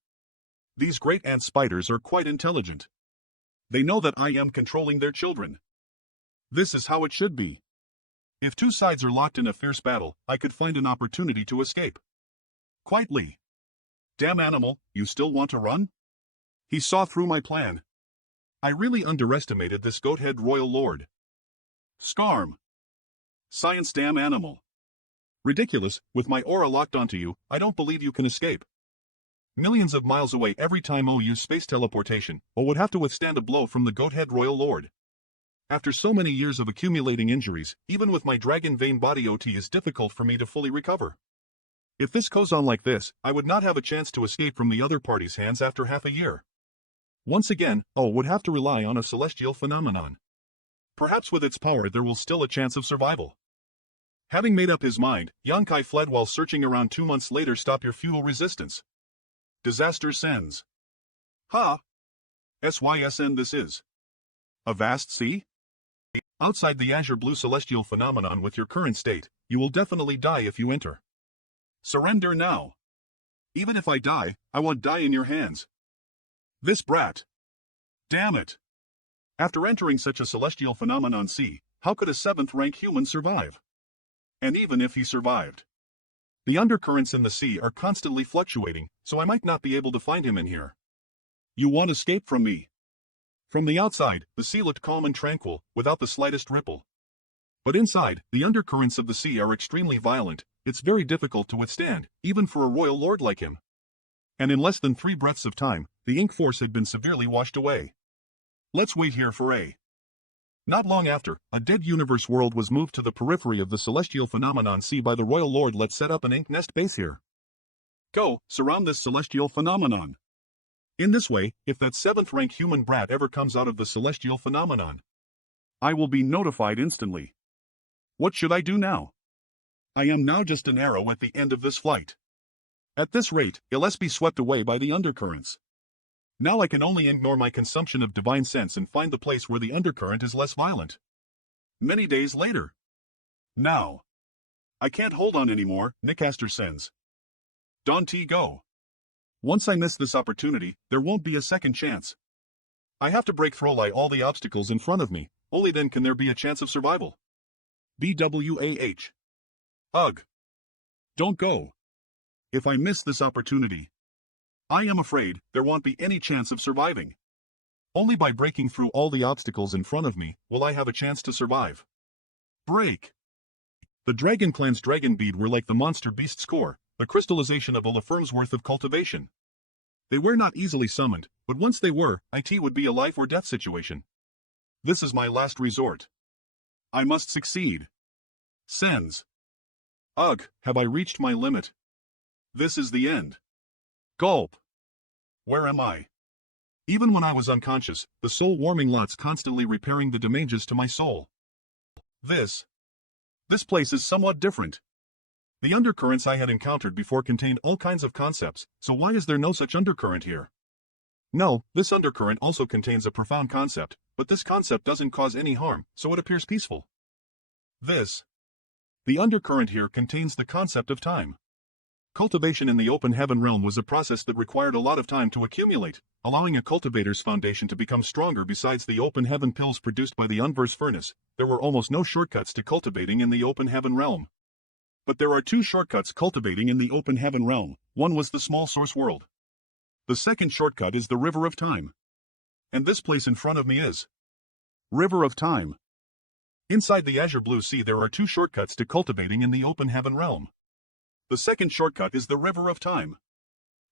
These great ant spiders are quite intelligent. They know that I am controlling their children. This is how it should be. If two sides are locked in a fierce battle, I could find an opportunity to escape. Quietly. Damn animal, you still want to run? He saw through my plan. I really underestimated this goathead royal lord. Scarm. Science damn animal. Ridiculous, with my aura locked onto you, I don't believe you can escape. Millions of miles away every time O use space teleportation, or would have to withstand a blow from the goathead royal lord. After so many years of accumulating injuries, even with my dragon vein body OT is difficult for me to fully recover. If this goes on like this, I would not have a chance to escape from the other party's hands after half a year. Once again, O would have to rely on a celestial phenomenon. Perhaps with its power there will still a chance of survival. Having made up his mind, Yonkai fled while searching around 2 months later. Stop your futile resistance. Disaster sends. Ha! SYSN this is. A vast sea? Outside the azure blue celestial phenomenon with your current state, you will definitely die if you enter. Surrender now. Even if I die, I won't die in your hands. This brat. Damn it. After entering such a celestial phenomenon sea, how could a 7th-rank human survive? And even if he survived. The undercurrents in the sea are constantly fluctuating, so I might not be able to find him in here. You want escape from me? From the outside, the sea looked calm and tranquil, without the slightest ripple. But inside, the undercurrents of the sea are extremely violent. It's very difficult to withstand, even for a royal lord like him. And in less than 3 breaths of time, the ink force had been severely washed away. Let's wait here for a. Not long after, a dead universe world was moved to the periphery of the celestial phenomenon sea by the royal lord. Let's set up an ink nest base here. Go, surround this celestial phenomenon. In this way, if that 7th-rank human brat ever comes out of the celestial phenomenon, I will be notified instantly. What should I do now? I am now just an arrow at the end of this flight. At this rate, I'll be swept away by the undercurrents. Now I can only ignore my consumption of divine sense and find the place where the undercurrent is less violent. Many days later. Now. I can't hold on anymore, Nicaster sends. Don T go. Once I miss this opportunity, there won't be a second chance. I have to break through all the obstacles in front of me, only then can there be a chance of survival. BWAH. Ugh. Don't go. If I miss this opportunity, I am afraid there won't be any chance of surviving. Only by breaking through all the obstacles in front of me will I have a chance to survive. Break. The Dragon Clan's Dragon Bead were like the monster beast's core, the crystallization of a firm's worth of cultivation. They were not easily summoned, but once they were, it would be a life or death situation. This is my last resort. I must succeed. Sens. Ugh, have I reached my limit? This is the end. Gulp. Where am I? Even when I was unconscious, the soul-warming lots constantly repairing the damages to my soul. This place is somewhat different. The undercurrents I had encountered before contained all kinds of concepts, so why is there no such undercurrent here? No, this undercurrent also contains a profound concept, but this concept doesn't cause any harm, so it appears peaceful. The undercurrent here contains the concept of time. Cultivation in the open heaven realm was a process that required a lot of time to accumulate, allowing a cultivator's foundation to become stronger. Besides the open heaven pills produced by the Unverse Furnace, there were almost no shortcuts to cultivating in the open heaven realm. But there are 2 shortcuts cultivating in the open heaven realm. One was the small source world. The second shortcut is the River of Time. And this place in front of me is River of Time. Inside the azure blue sea there are 2 shortcuts to cultivating in the open heaven realm. The second shortcut is the River of Time.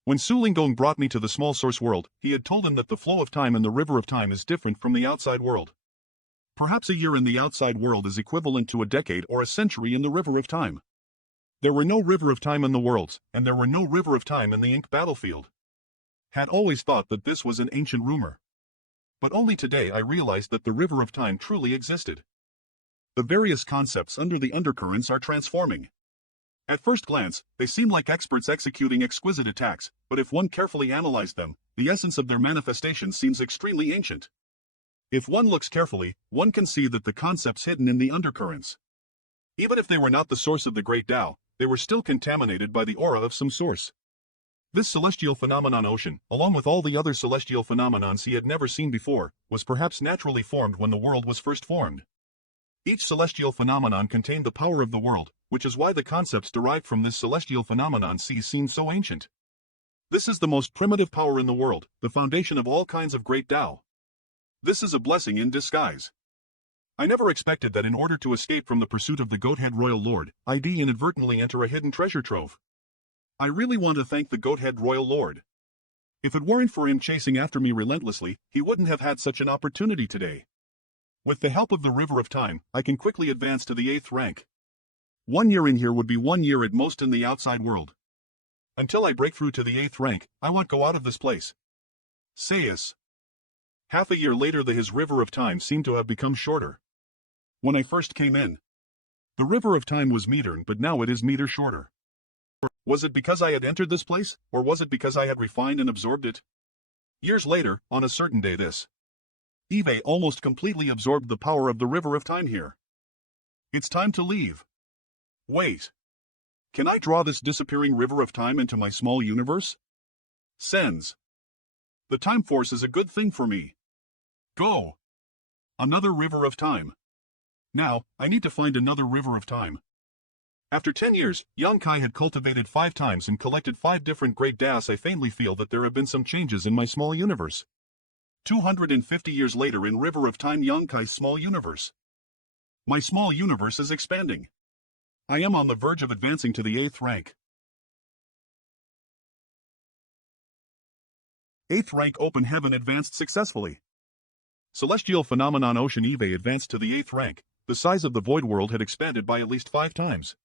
When Su Lingdong brought me to the small source world, he had told him that the flow of time in the River of Time is different from the outside world. Perhaps a year in the outside world is equivalent to a decade or a century in the River of Time. There were no River of Time in the worlds, and there were no River of Time in the Ink battlefield. Had always thought that this was an ancient rumor. But only today I realized that the River of Time truly existed. The various concepts under the undercurrents are transforming. At first glance, they seem like experts executing exquisite attacks, but if one carefully analyzed them, the essence of their manifestation seems extremely ancient. If one looks carefully, one can see that the concepts hidden in the undercurrents. Even if they were not the source of the Great Tao, they were still contaminated by the aura of some source. This celestial phenomenon ocean, along with all the other celestial phenomenons he had never seen before, was perhaps naturally formed when the world was first formed. Each celestial phenomenon contained the power of the world, which is why the concepts derived from this celestial phenomenon seem so ancient. This is the most primitive power in the world, the foundation of all kinds of great Tao. This is a blessing in disguise. I never expected that in order to escape from the pursuit of the Goathead Royal Lord, I'd inadvertently enter a hidden treasure trove. I really want to thank the Goathead Royal Lord. If it weren't for him chasing after me relentlessly, he wouldn't have had such an opportunity today. With the help of the River of Time, I can quickly advance to the 8th rank. 1 year in here would be 1 year at most in the outside world. Until I break through to the 8th rank, I won't go out of this place. Sayus. Half a year later his River of Time seemed to have become shorter. When I first came in, the River of Time was meter, but now it is meter shorter. Was it because I had entered this place, or was it because I had refined and absorbed it? Years later, on a certain day Eve almost completely absorbed the power of the River of Time here. It's time to leave. Wait. Can I draw this disappearing River of Time into my small universe? Sends. The Time Force is a good thing for me. Go. Another River of Time. Now, I need to find another River of Time. After 10 years, Yang Kai had cultivated 5 times and collected 5 different great Das. I faintly feel that there have been some changes in my small universe. 250 years later in River of Time Yang Kai's small universe. My small universe is expanding. I am on the verge of advancing to the 8th rank. 8th rank Open Heaven advanced successfully. Celestial Phenomenon Ocean Eve advanced to the 8th rank. The size of the Void World had expanded by at least 5 times.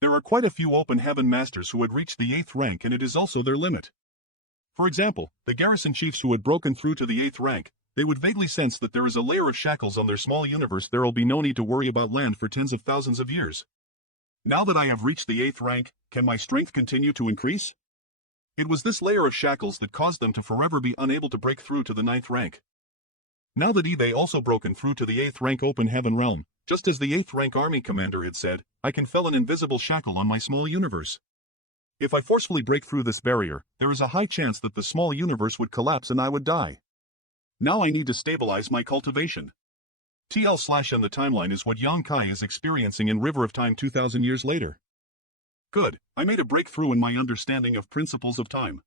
There are quite a few Open Heaven Masters who had reached the 8th rank, and it is also their limit. For example, the Garrison Chiefs who had broken through to the 8th rank, they would vaguely sense that there is a layer of shackles on their small universe. There will be no need to worry about land for tens of thousands of years. Now that I have reached the 8th rank, can my strength continue to increase? It was this layer of shackles that caused them to forever be unable to break through to the 9th rank. Now that Eve also broken through to the 8th rank Open Heaven realm, just as the 8th rank army commander had said, I can fell an invisible shackle on my small universe. If I forcefully break through this barrier, there is a high chance that the small universe would collapse and I would die. Now I need to stabilize my cultivation. TL/and the timeline is what Yang Kai is experiencing in River of Time 2000 years later. Good, I made a breakthrough in my understanding of principles of time.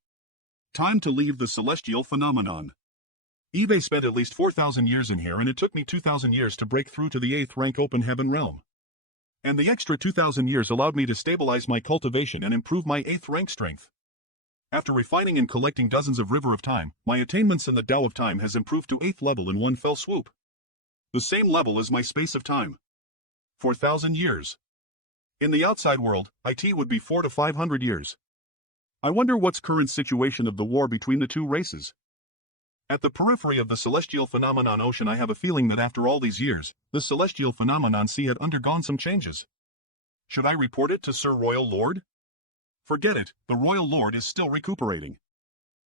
Time to leave the celestial phenomenon. Eve spent at least 4,000 years in here, and it took me 2,000 years to break through to the 8th rank Open Heaven realm. And the extra 2,000 years allowed me to stabilize my cultivation and improve my 8th rank strength. After refining and collecting dozens of River of Time, my attainments in the Tao of Time has improved to 8th level in one fell swoop. The same level as my space of time. 4,000 years. In the outside world, IT would be 400 to 500 years. I wonder what's current situation of the war between the two races. At the periphery of the celestial phenomenon ocean, I have a feeling that after all these years, the celestial phenomenon sea had undergone some changes. Should I report it to Sir Royal Lord? Forget it, the Royal Lord is still recuperating.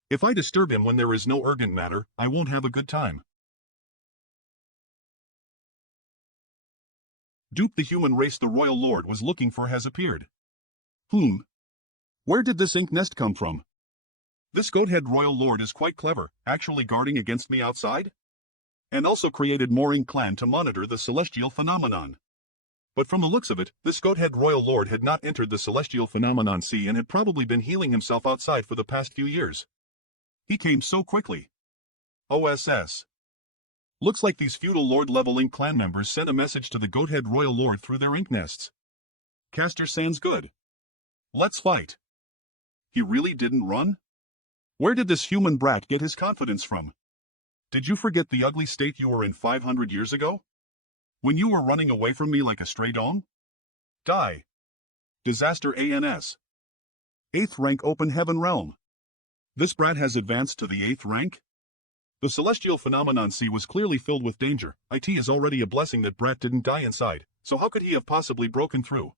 If I disturb him when there is no urgent matter, I won't have a good time. Dupe the human race the Royal Lord was looking for has appeared. Where did this ink nest come from? This Goathead Royal Lord is quite clever, actually guarding against me outside? And also created more ink clan to monitor the celestial phenomenon. But from the looks of it, this Goathead Royal Lord had not entered the celestial phenomenon sea and had probably been healing himself outside for the past few years. He came so quickly. OSS. Looks like these feudal Lord level ink clan members sent a message to the Goathead Royal Lord through their ink nests. Caster Sans good. Let's fight. He really didn't run? Where did this human brat get his confidence from? Did you forget the ugly state you were in 500 years ago? When you were running away from me like a stray dog? Die. Disaster ANS. 8th rank Open Heaven realm. This brat has advanced to the 8th rank? The celestial phenomenon sea was clearly filled with danger. IT is already a blessing that brat didn't die inside, so how could he have possibly broken through?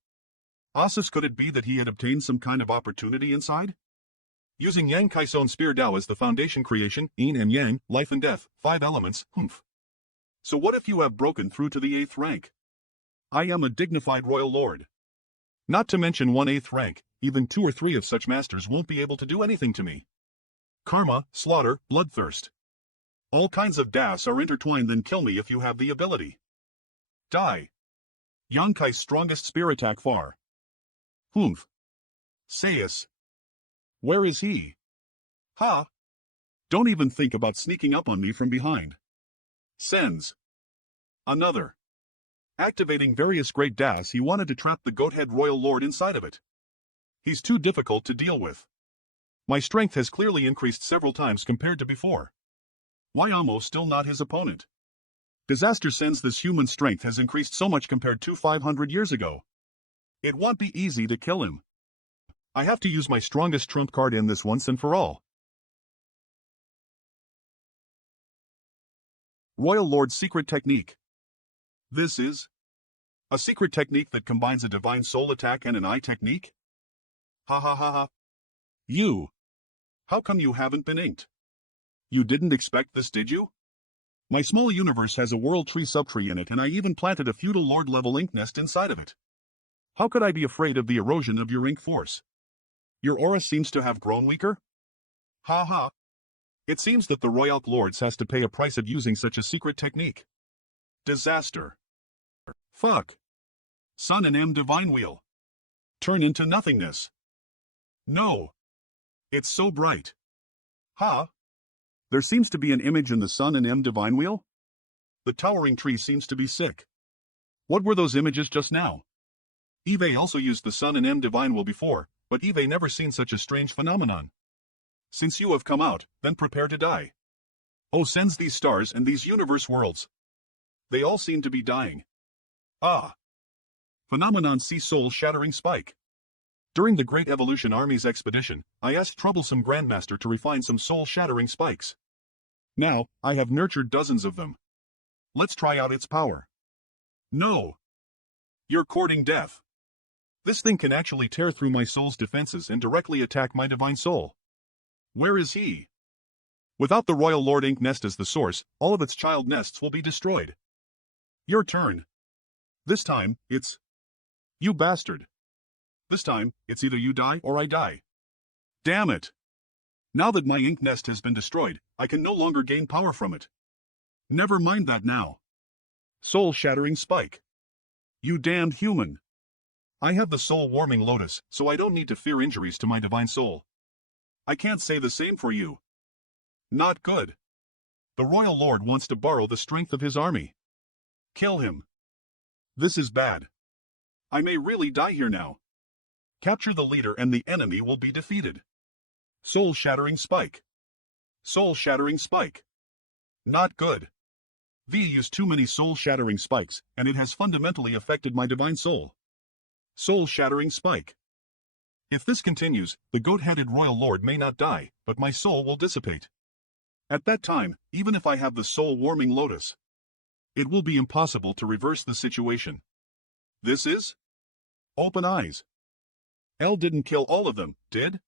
Asus, could it be that he had obtained some kind of opportunity inside? Using Yang Kai's own Spear Dao as the foundation creation, Yin and Yang, life and death, 5 elements, So what if you have broken through to the 8th rank? I am a dignified Royal Lord. Not to mention 1/8 rank, even 2 or 3 of such masters won't be able to do anything to me. Karma, slaughter, bloodthirst. All kinds of das are intertwined, then kill me if you have the ability. Die. Yonkai's strongest spear attack far. Humph. Sayus. Where is he? Ha! Don't even think about sneaking up on me from behind. Sends. Another. Activating various great das, he wanted to trap the Goathead Royal Lord inside of it. He's too difficult to deal with. My strength has clearly increased several times compared to before. Why Amo still not his opponent? Disaster Sends, this human strength has increased so much compared to 500 years ago. It won't be easy to kill him. I have to use my strongest trump card in this once and for all. Royal Lord's secret technique. This is a secret technique that combines a divine soul attack and an eye technique? Ha ha ha ha. You. How come you haven't been inked? You didn't expect this, did you? My small universe has a world tree subtree in it, and I even planted a feudal lord level ink nest inside of it. How could I be afraid of the erosion of your ink force? Your aura seems to have grown weaker? Ha ha. It seems that the Royal Lords has to pay a price of using such a secret technique. Disaster. Fuck. Sun and M Divine Wheel. Turn into nothingness. No. It's so bright. Ha. There seems to be an image in the Sun and M Divine Wheel? The towering tree seems to be sick. What were those images just now? Eve also used the Sun and M Divine Wheel before, but Eve never seen such a strange phenomenon. Since you have come out, then prepare to die. Oh, sends these stars and these universe worlds. They all seem to be dying. Ah. Phenomenon see soul-shattering spike. During the Great Evolution Army's expedition, I asked Troublesome Grandmaster to refine some soul-shattering spikes. Now, I have nurtured dozens of them. Let's try out its power. No. You're courting death. This thing can actually tear through my soul's defenses and directly attack my divine soul. Where is he? Without the Royal Lord Ink Nest as the source, all of its child nests will be destroyed. Your turn. This time, it's... You bastard. This time, it's either you die or I die. Damn it. Now that my ink nest has been destroyed, I can no longer gain power from it. Never mind that now. Soul-shattering spike. You damned human. I have the soul-warming lotus, so I don't need to fear injuries to my divine soul. I can't say the same for you. Not good. The Royal Lord wants to borrow the strength of his army. Kill him. This is bad. I may really die here now. Capture the leader and the enemy will be defeated. Soul-shattering spike. Soul-shattering spike. Not good. V used too many soul-shattering spikes, and it has fundamentally affected my divine soul. Soul-shattering spike. If this continues, the goat-headed Royal Lord may not die, but my soul will dissipate. At that time, even if I have the soul-warming lotus, it will be impossible to reverse the situation. This is? Open eyes. L didn't kill all of them, did?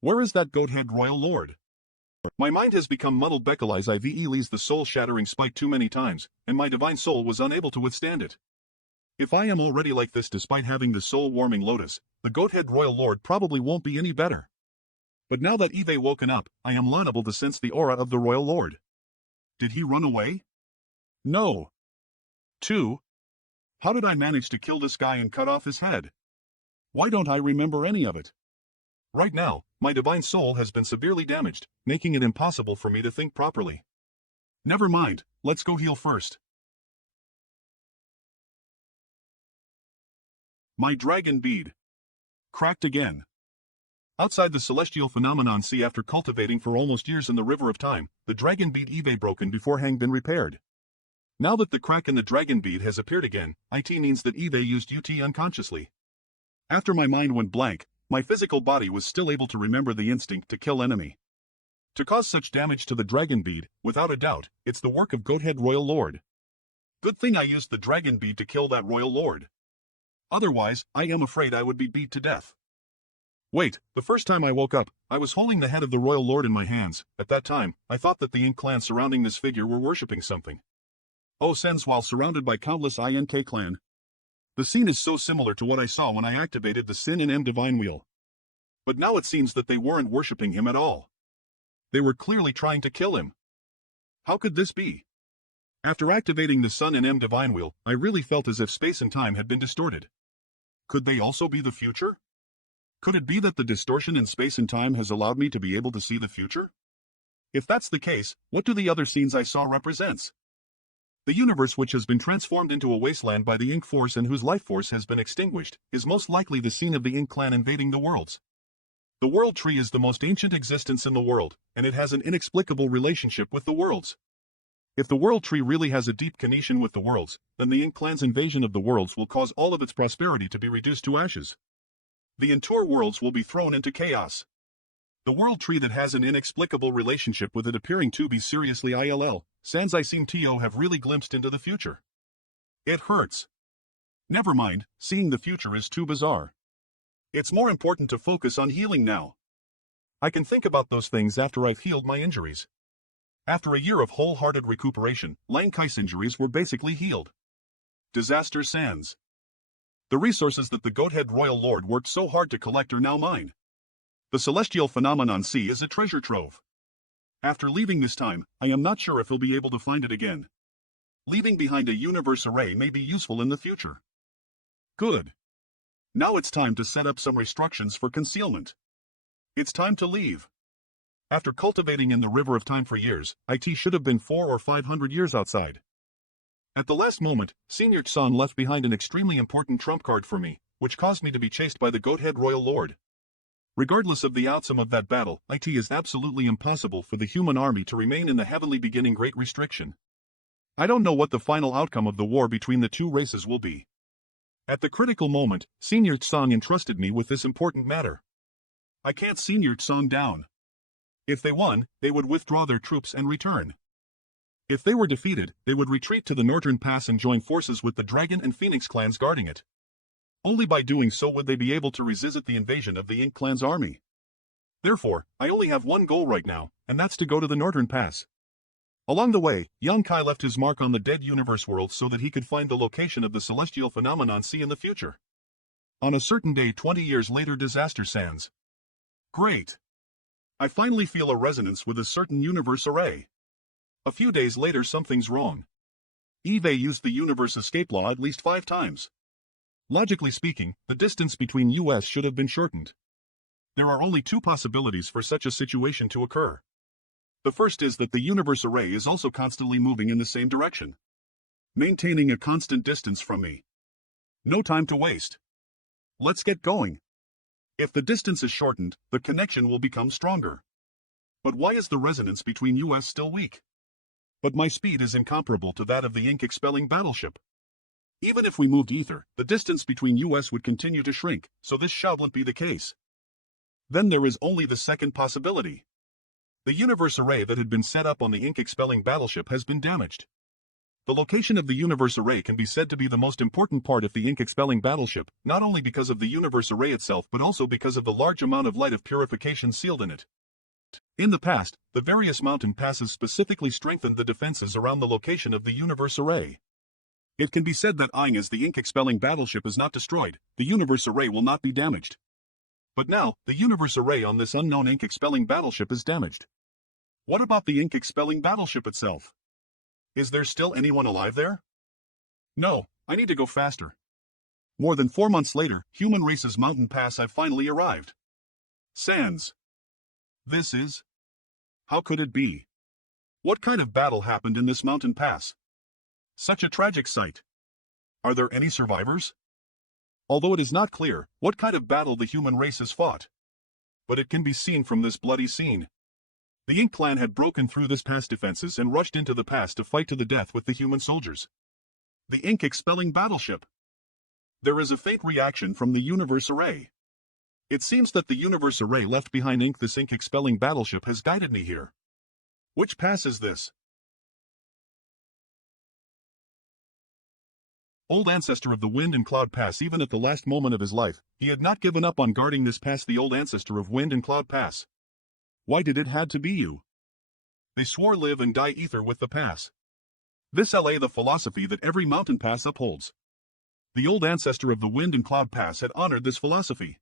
Where is that goat-head Royal Lord? My mind has become muddled Beckeley's Ive lees the soul-shattering spike too many times, and my divine soul was unable to withstand it. If I am already like this despite having the soul-warming lotus, the goat-head Royal Lord probably won't be any better. But now that Eve woken up, I am liable to sense the aura of the Royal Lord. Did he run away? No. 2. How did I manage to kill this guy and cut off his head? Why don't I remember any of it? Right now, my divine soul has been severely damaged, making it impossible for me to think properly. Never mind, let's go heal first. My dragon bead. Cracked again. Outside the celestial phenomenon sea, after cultivating for almost years in the river of time, the dragon bead Eve broken before hang been repaired. Now that the crack in the dragon bead has appeared again, it means that Eve used UT unconsciously. After my mind went blank, my physical body was still able to remember the instinct to kill enemy. To cause such damage to the dragon bead, without a doubt, it's the work of Goathead Royal Lord. Good thing I used the dragon bead to kill that Royal Lord. Otherwise, I am afraid I would be beat to death. Wait, the first time I woke up, I was holding the head of the Royal Lord in my hands. At that time, I thought that the Ink clan surrounding this figure were worshipping something. Oh, sense while surrounded by countless INK clan. The scene is so similar to what I saw when I activated the Sin and M Divine Wheel. But now it seems that they weren't worshipping him at all. They were clearly trying to kill him. How could this be? After activating the Sun and M Divine Wheel, I really felt as if space and time had been distorted. Could they also be the future? Could it be that the distortion in space and time has allowed me to be able to see the future? If that's the case, what do the other scenes I saw represents? The universe, which has been transformed into a wasteland by the Ink Force and whose life force has been extinguished, is most likely the scene of the Ink Clan invading the worlds. The World Tree is the most ancient existence in the world, and it has an inexplicable relationship with the worlds. If the World Tree really has a deep connection with the worlds, then the Ink Clan's invasion of the worlds will cause all of its prosperity to be reduced to ashes. The entire worlds will be thrown into chaos. The World Tree that has an inexplicable relationship with it appearing to be seriously ill, sans I seem to have really glimpsed into the future. It hurts. Never mind, seeing the future is too bizarre. It's more important to focus on healing now. I can think about those things after I've healed my injuries. After a year of wholehearted recuperation, Lang Kai's injuries were basically healed. Disaster Sands. The resources that the Goathead Royal Lord worked so hard to collect are now mine. The Celestial Phenomenon Sea is a treasure trove. After leaving this time, I am not sure if he'll be able to find it again. Leaving behind a universe array may be useful in the future. Good. Now it's time to set up some restrictions for concealment. It's time to leave. After cultivating in the river of time for years, it should have been 400 or 500 years outside. At the last moment, Senior Tsan left behind an extremely important trump card for me, which caused me to be chased by the Goathead Royal Lord. Regardless of the outcome of that battle, it is absolutely impossible for the human army to remain in the heavenly beginning Great Restriction. I don't know what the final outcome of the war between the two races will be. At the critical moment, Senior Tsang entrusted me with this important matter. I can't Senior Tsang down. If they won, they would withdraw their troops and return. If they were defeated, they would retreat to the Northern Pass and join forces with the Dragon and Phoenix clans guarding it. Only by doing so would they be able to resist the invasion of the Ink clan's army. Therefore, I only have one goal right now, and that's to go to the Northern Pass. Along the way, Yang Kai left his mark on the dead universe world so that he could find the location of the Celestial Phenomenon Sea in the future. On a certain day 20 years later, Disaster Sands. Great! I finally feel a resonance with a certain universe array. A few days later, something's wrong. Eve used the universe escape law at least 5 times. Logically speaking, the distance between US should have been shortened. There are only 2 possibilities for such a situation to occur. The first is that the universe array is also constantly moving in the same direction, maintaining a constant distance from me. No time to waste. Let's get going. If the distance is shortened, the connection will become stronger. But why is the resonance between US still weak? But my speed is incomparable to that of the ink-expelling battleship. Even if we moved ether, the distance between US would continue to shrink, so this shouldn't be the case. Then there is only the second possibility. The universe array that had been set up on the ink-expelling battleship has been damaged. The location of the universe array can be said to be the most important part of the ink-expelling battleship, not only because of the universe array itself but also because of the large amount of light of purification sealed in it. In the past, the various mountain passes specifically strengthened the defenses around the location of the universe array. It can be said that as the ink-expelling battleship is not destroyed, the universe array will not be damaged. But now, the universe array on this unknown ink-expelling battleship is damaged. What about the ink-expelling battleship itself? Is there still anyone alive there? No, I need to go faster. More than 4 months later, Human Race's mountain pass have finally arrived. Sands. This is... How could it be? What kind of battle happened in this mountain pass? Such a tragic sight. Are there any survivors? Although it is not clear what kind of battle the human race has fought. But it can be seen from this bloody scene. The Ink clan had broken through this pass defenses and rushed into the pass to fight to the death with the human soldiers. The ink-expelling battleship. There is a faint reaction from the universe array. It seems that the universe array left behind this ink-expelling battleship has guided me here. Which pass is this? Old ancestor of the Wind and Cloud Pass. Even at the last moment of his life, he had not given up on guarding this pass. The old ancestor of Wind and Cloud Pass. Why did it had to be you? They swore live and die ether with the pass. This LA the philosophy that every mountain pass upholds. The old ancestor of the Wind and Cloud Pass had honored this philosophy.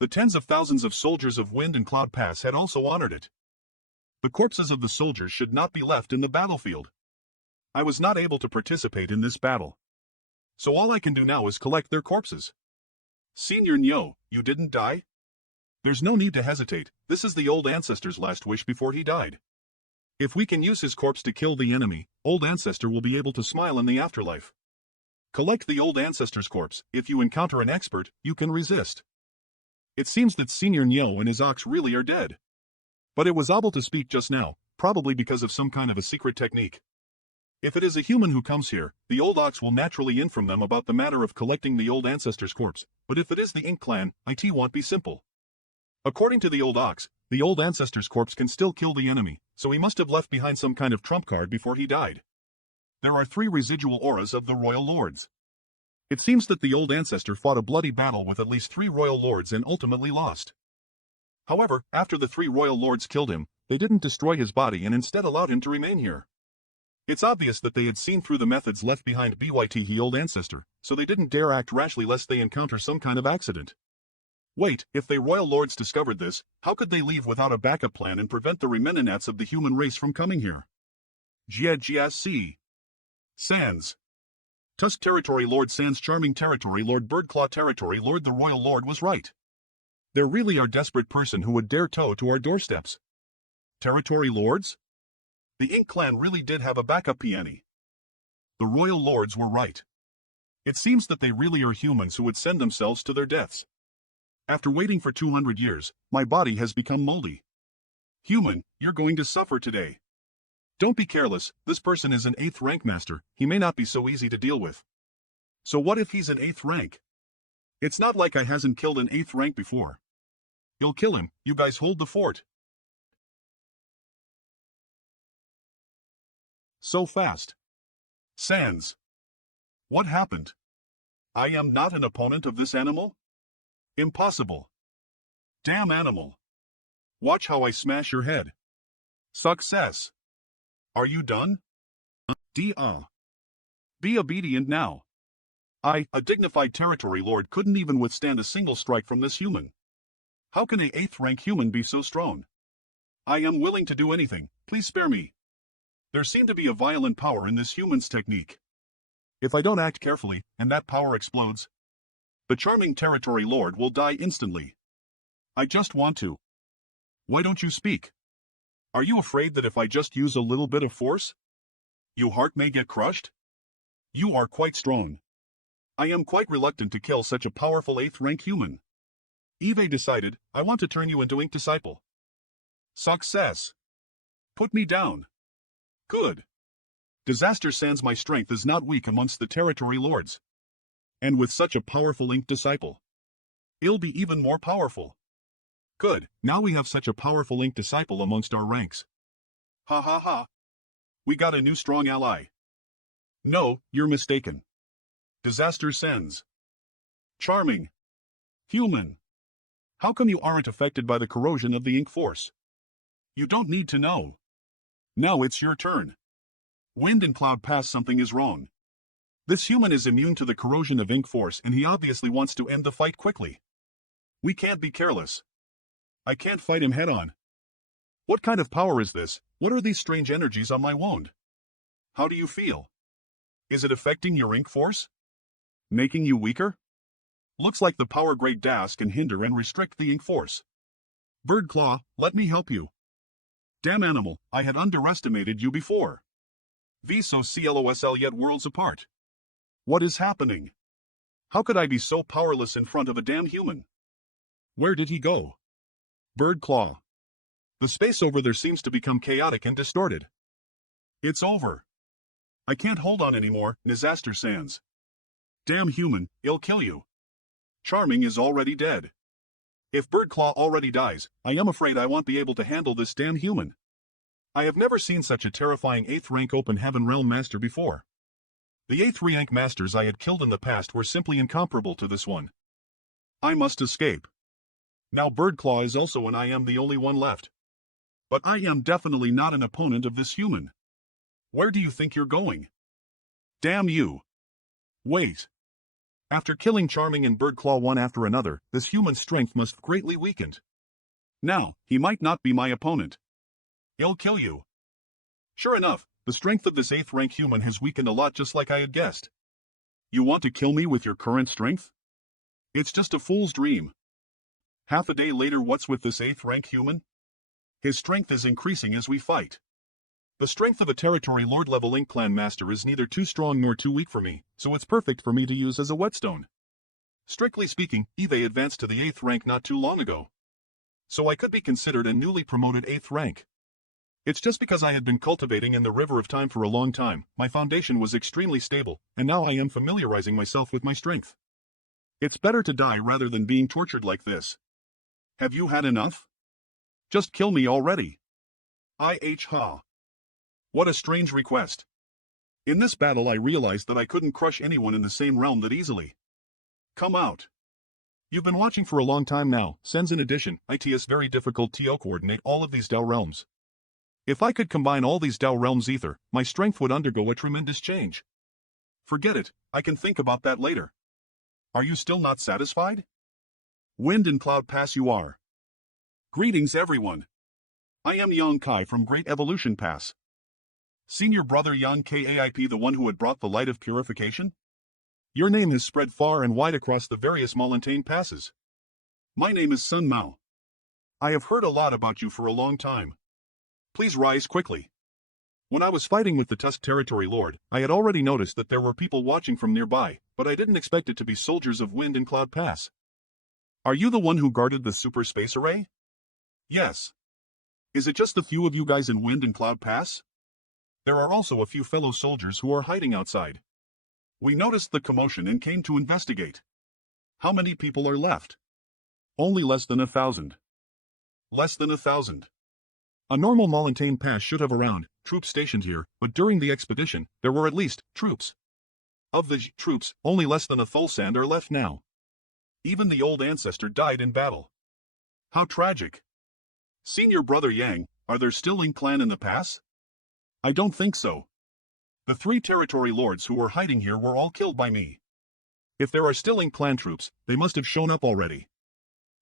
The tens of thousands of soldiers of Wind and Cloud Pass had also honored it. The corpses of the soldiers should not be left in the battlefield. I was not able to participate in this battle. So all I can do now is collect their corpses. Senior Nyo, you didn't die? There's no need to hesitate, this is the old ancestor's last wish before he died. If we can use his corpse to kill the enemy, old ancestor will be able to smile in the afterlife. Collect the old ancestor's corpse, if you encounter an expert, you can resist. It seems that Senior Nyo and his ox really are dead. But it was able to speak just now, probably because of some kind of a secret technique. If it is a human who comes here, the old ox will naturally inform them about the matter of collecting the old ancestor's corpse, but if it is the Ink clan, it won't be simple. According to the old ox, the old ancestor's corpse can still kill the enemy, so he must have left behind some kind of trump card before he died. There are 3 residual auras of the royal lords. It seems that the old ancestor fought a bloody battle with at least 3 royal lords and ultimately lost. However, after the 3 royal lords killed him, they didn't destroy his body and instead allowed him to remain here. It's obvious that they had seen through the methods left behind by the old ancestor, so they didn't dare act rashly lest they encounter some kind of accident. Wait, if the royal lords discovered this, how could they leave without a backup plan and prevent the remnants of the human race from coming here? GSC. Sans. Tusk Territory Lord Sans Charming Territory Lord Birdclaw Territory Lord the Royal Lord was right. There really are desperate person who would dare toe to our doorsteps. Territory Lords? The Ink clan really did have a backup peony. The Royal Lords were right. It seems that they really are humans who would send themselves to their deaths. After waiting for 200 years, my body has become moldy. Human, you're going to suffer today. Don't be careless, this person is an 8th rank master, he may not be so easy to deal with. So what if he's an 8th rank? It's not like I hasn't killed an 8th rank before. You'll kill him, you guys hold the fort. So fast. Sans. What happened? I am not an opponent of this animal? Impossible. Damn animal. Watch how I smash your head. Success. Are you done? Be obedient now. A dignified territory lord couldn't even withstand a single strike from this human. How can a 8th rank human be so strong? I am willing to do anything, please spare me. There seemed to be a violent power in this human's technique. If I don't act carefully, and that power explodes, the charming territory lord will die instantly. I just want to. Why don't you speak? Are you afraid that if I just use a little bit of force, your heart may get crushed? You are quite strong. I am quite reluctant to kill such a powerful 8th rank human. Eve decided, I want to turn you into Ink Disciple. Success. Put me down. Good. Disaster Sans, my strength is not weak amongst the territory lords. And with such a powerful Ink Disciple, it'll be even more powerful. Good, now we have such a powerful Ink Disciple amongst our ranks. Ha ha ha. We got a new strong ally. No, you're mistaken. Disaster Sans. Charming. Human. How come you aren't affected by the corrosion of the Ink Force? You don't need to know. Now it's your turn. Wind and Cloud Pass, something is wrong. This human is immune to the corrosion of Ink Force and he obviously wants to end the fight quickly. We can't be careless. I can't fight him head-on. What kind of power is this? What are these strange energies on my wound? How do you feel? Is it affecting your Ink Force? Making you weaker? Looks like the power Great Das can hinder and restrict the Ink Force. Birdclaw, let me help you. Damn animal, I had underestimated you before. V so CLOSL yet worlds apart. What is happening? How could I be so powerless in front of a damn human? Where did he go? Birdclaw. The space over there seems to become chaotic and distorted. It's over. I can't hold on anymore, Disaster Sans. Damn human, it'll kill you. Charming is already dead. If Birdclaw already dies, I am afraid I won't be able to handle this damn human. I have never seen such a terrifying 8th rank Open Heaven Realm Master before. The 8th rank masters I had killed in the past were simply incomparable to this one. I must escape. Now Birdclaw is also and I am the only one left. But I am definitely not an opponent of this human. Where do you think you're going? Damn you. Wait. After killing Charming and Birdclaw one after another, this human's strength must have greatly weakened. Now, he might not be my opponent. He'll kill you. Sure enough, the strength of this 8th rank human has weakened a lot just like I had guessed. You want to kill me with your current strength? It's just a fool's dream. Half a day later, what's with this 8th rank human? His strength is increasing as we fight. The strength of a territory lord level Ink Clan master is neither too strong nor too weak for me, so it's perfect for me to use as a whetstone. Strictly speaking, Eve advanced to the 8th rank not too long ago. So I could be considered a newly promoted 8th rank. It's just because I had been cultivating in the River of Time for a long time, my foundation was extremely stable, and now I am familiarizing myself with my strength. It's better to die rather than being tortured like this. Have you had enough? Just kill me already. Ha. What a strange request. In this battle I realized that I couldn't crush anyone in the same realm that easily. Come out. You've been watching for a long time now, Sens in addition, it is very difficult to coordinate all of these Dao realms. If I could combine all these Dao realms ether, my strength would undergo a tremendous change. Forget it, I can think about that later. Are you still not satisfied? Wind and Cloud Pass you are. Greetings everyone. I am Yang Kai from Great Evolution Pass. Senior brother Yang Kaip, the one who had brought the light of purification? Your name has spread far and wide across the various Montane passes. My name is Sun Mao. I have heard a lot about you for a long time. Please rise quickly. When I was fighting with the Tusk Territory Lord, I had already noticed that there were people watching from nearby, but I didn't expect it to be soldiers of Wind and Cloud Pass. Are you the one who guarded the Super Space Array? Yes. Is it just the few of you guys in Wind and Cloud Pass? There are also a few fellow soldiers who are hiding outside. We noticed the commotion and came to investigate. How many people are left? Only less than 1,000. Less than 1,000. A normal Montane Pass should have around troops stationed here, but during the expedition, there were at least troops. Of the troops, only less than 1,000 are left now. Even the old ancestor died in battle. How tragic. Senior brother Yang, are there still Ink Clan in the pass? I don't think so. The 3 territory lords who were hiding here were all killed by me. If there are still Ink Clan troops, they must have shown up already.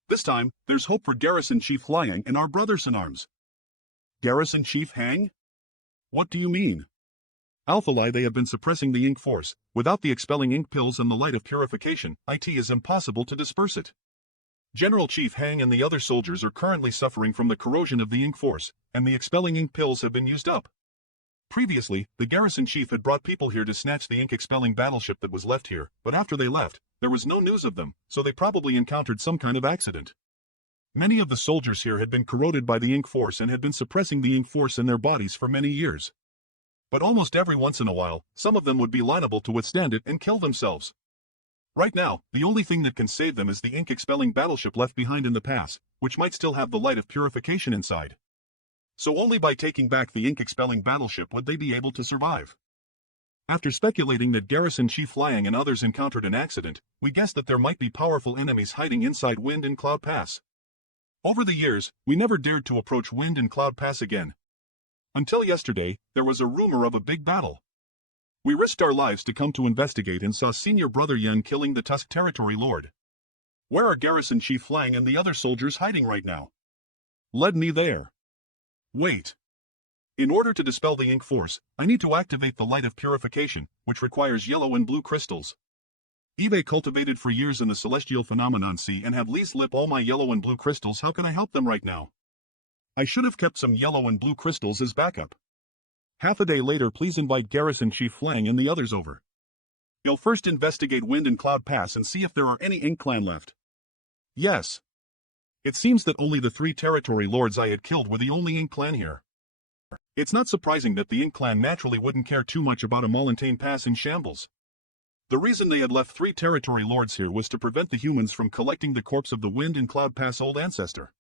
This time, there's hope for Garrison Chief Liang and our brothers in arms. Garrison Chief Hang? What do you mean? Alphalai, they have been suppressing the ink force. Without the expelling ink pills and the light of purification, it is impossible to disperse it. General Chief Hang and the other soldiers are currently suffering from the corrosion of the ink force, and the expelling ink pills have been used up. Previously, the garrison chief had brought people here to snatch the ink-expelling battleship that was left here, but after they left, there was no news of them, so they probably encountered some kind of accident. Many of the soldiers here had been corroded by the ink force and had been suppressing the ink force in their bodies for many years. But almost every once in a while, some of them would be liable to withstand it and kill themselves. Right now, the only thing that can save them is the ink-expelling battleship left behind in the pass, which might still have the light of purification inside. So only by taking back the ink-expelling battleship would they be able to survive. After speculating that Garrison Chief Liang and others encountered an accident, we guessed that there might be powerful enemies hiding inside Wind and Cloud Pass. Over the years, we never dared to approach Wind and Cloud Pass again. Until yesterday, there was a rumor of a big battle. We risked our lives to come to investigate and saw Senior Brother Yan killing the Tusk Territory Lord. Where are Garrison Chief Liang and the other soldiers hiding right now? Led me there. Wait. In order to dispel the ink force, I need to activate the light of purification, which requires yellow and blue crystals. eBay cultivated for years in the Celestial Phenomenon Sea and have leased lip all my yellow and blue crystals. How can I help them right now? I should have kept some yellow and blue crystals as backup. Half a day later, please invite Garrison Chief Liang and the others over. You'll first investigate Wind and Cloud Pass and see if there are any Ink Clan left. Yes. It seems that only the 3 territory lords I had killed were the only Ink Clan here. It's not surprising that the Ink Clan naturally wouldn't care too much about a Montane Pass in shambles. The reason they had left 3 territory lords here was to prevent the humans from collecting the corpse of the Wind and Cloud Pass old ancestor.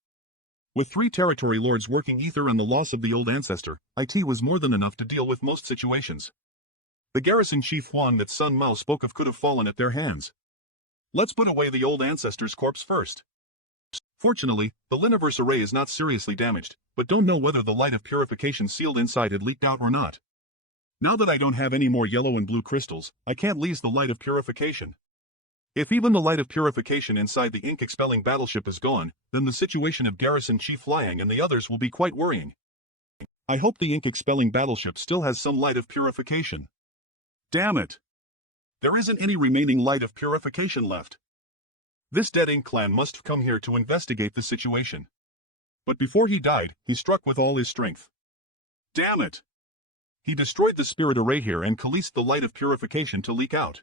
With 3 territory lords working ether and the loss of the old ancestor, IT was more than enough to deal with most situations. The garrison chief Huang that Sun Mao spoke of could have fallen at their hands. Let's put away the old ancestor's corpse first. Fortunately, the Liniverse array is not seriously damaged, but don't know whether the light of purification sealed inside had leaked out or not. Now that I don't have any more yellow and blue crystals, I can't lease the light of purification. If even the light of purification inside the ink-expelling battleship is gone, then the situation of Garrison Chief Liang and the others will be quite worrying. I hope the ink-expelling battleship still has some light of purification. Damn it! There isn't any remaining light of purification left. This dead ink clan must have come here to investigate the situation. But before he died, he struck with all his strength. Damn it! He destroyed the spirit array here and released the light of purification to leak out.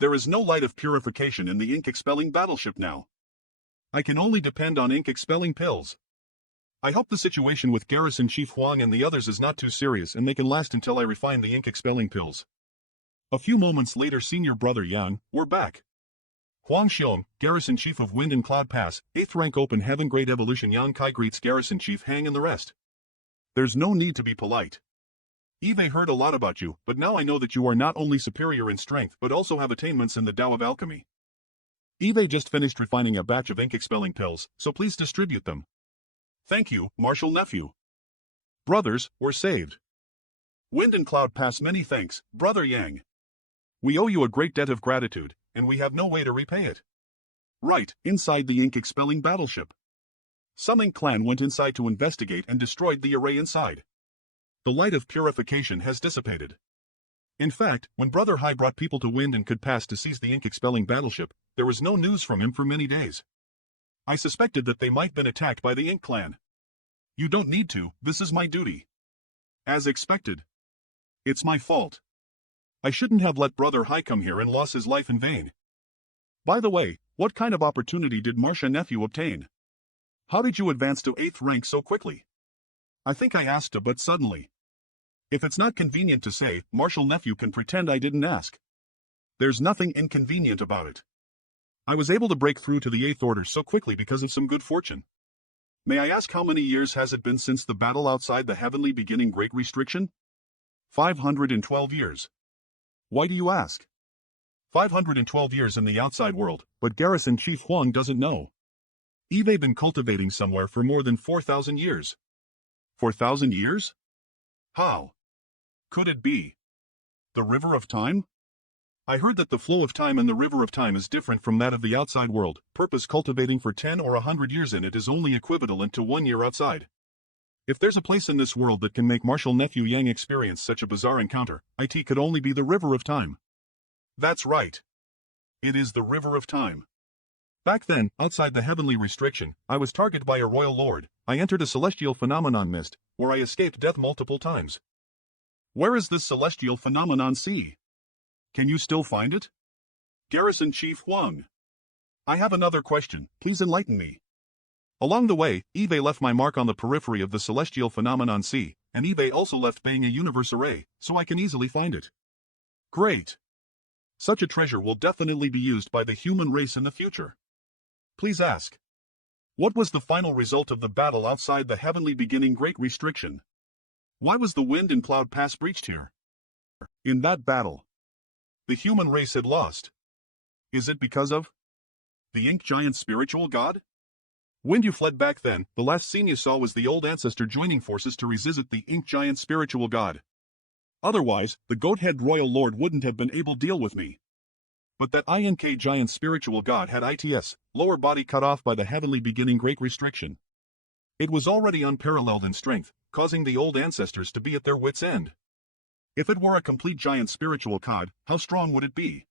There is no light of purification in the ink-expelling battleship now. I can only depend on ink-expelling pills. I hope the situation with Garrison Chief Huang and the others is not too serious and they can last until I refine the ink-expelling pills. A few moments later, Senior Brother Yang, we're back. Huang Xiong, Garrison Chief of Wind and Cloud Pass, 8th rank Open Heaven Grade Evolution. Yang Kai greets Garrison Chief Hang and the rest. There's no need to be polite. Eve heard a lot about you, but now I know that you are not only superior in strength but also have attainments in the Tao of Alchemy. Eve just finished refining a batch of ink-expelling pills, so please distribute them. Thank you, Marshal Nephew. Brothers, we're saved. Wind and Cloud Pass, many thanks, Brother Yang. We owe you a great debt of gratitude, and we have no way to repay it. Right, inside the ink-expelling battleship. Some ink clan went inside to investigate and destroyed the array inside. The light of purification has dissipated. In fact, when Brother Hai brought people to Wind and Could Pass to seize the ink-expelling battleship, there was no news from him for many days. I suspected that they might have been attacked by the Ink Clan. You don't need to, this is my duty. As expected. It's my fault. I shouldn't have let Brother Hai come here and lost his life in vain. By the way, what kind of opportunity did Marcia Nephew obtain? How did you advance to 8th rank so quickly? I think I asked but suddenly. If it's not convenient to say, Marshal Nephew can pretend I didn't ask. There's nothing inconvenient about it. I was able to break through to the 8th Order so quickly because of some good fortune. May I ask how many years has it been since the battle outside the Heavenly Beginning Great Restriction? 512 years. Why do you ask? 512 years in the outside world, but Garrison Chief Huang doesn't know. Eve been cultivating somewhere for more than 4,000 years. 4,000 years? How? Could it be? The River of Time? I heard that the flow of time in the River of Time is different from that of the outside world. Purpose cultivating for 10 or 100 years in it is only equivalent to 1 year outside. If there's a place in this world that can make Marshal Nephew Yang experience such a bizarre encounter, it could only be the River of Time. That's right. It is the River of Time. Back then, outside the Heavenly Restriction, I was targeted by a Royal Lord. I entered a celestial phenomenon mist, where I escaped death multiple times. Where is this celestial phenomenon sea? Can you still find it? Garrison Chief Huang. I have another question, please enlighten me. Along the way, Eve left my mark on the periphery of the celestial phenomenon sea, and Eve also left being a universe array, so I can easily find it. Great. Such a treasure will definitely be used by the human race in the future. Please ask. What was the final result of the battle outside the Heavenly Beginning Great Restriction? Why was the Wind and Cloud Pass breached here? In that battle, the human race had lost. Is it because of the Ink Giant Spiritual God? When you fled back then, the last scene you saw was the old ancestor joining forces to resist the Ink Giant Spiritual God. Otherwise, the Goathead Royal Lord wouldn't have been able to deal with me. But that INK Giant Spiritual God had its lower body cut off by the Heavenly Beginning Great Restriction. It was already unparalleled in strength, causing the old ancestors to be at their wits' end. If it were a complete giant spiritual god, how strong would it be?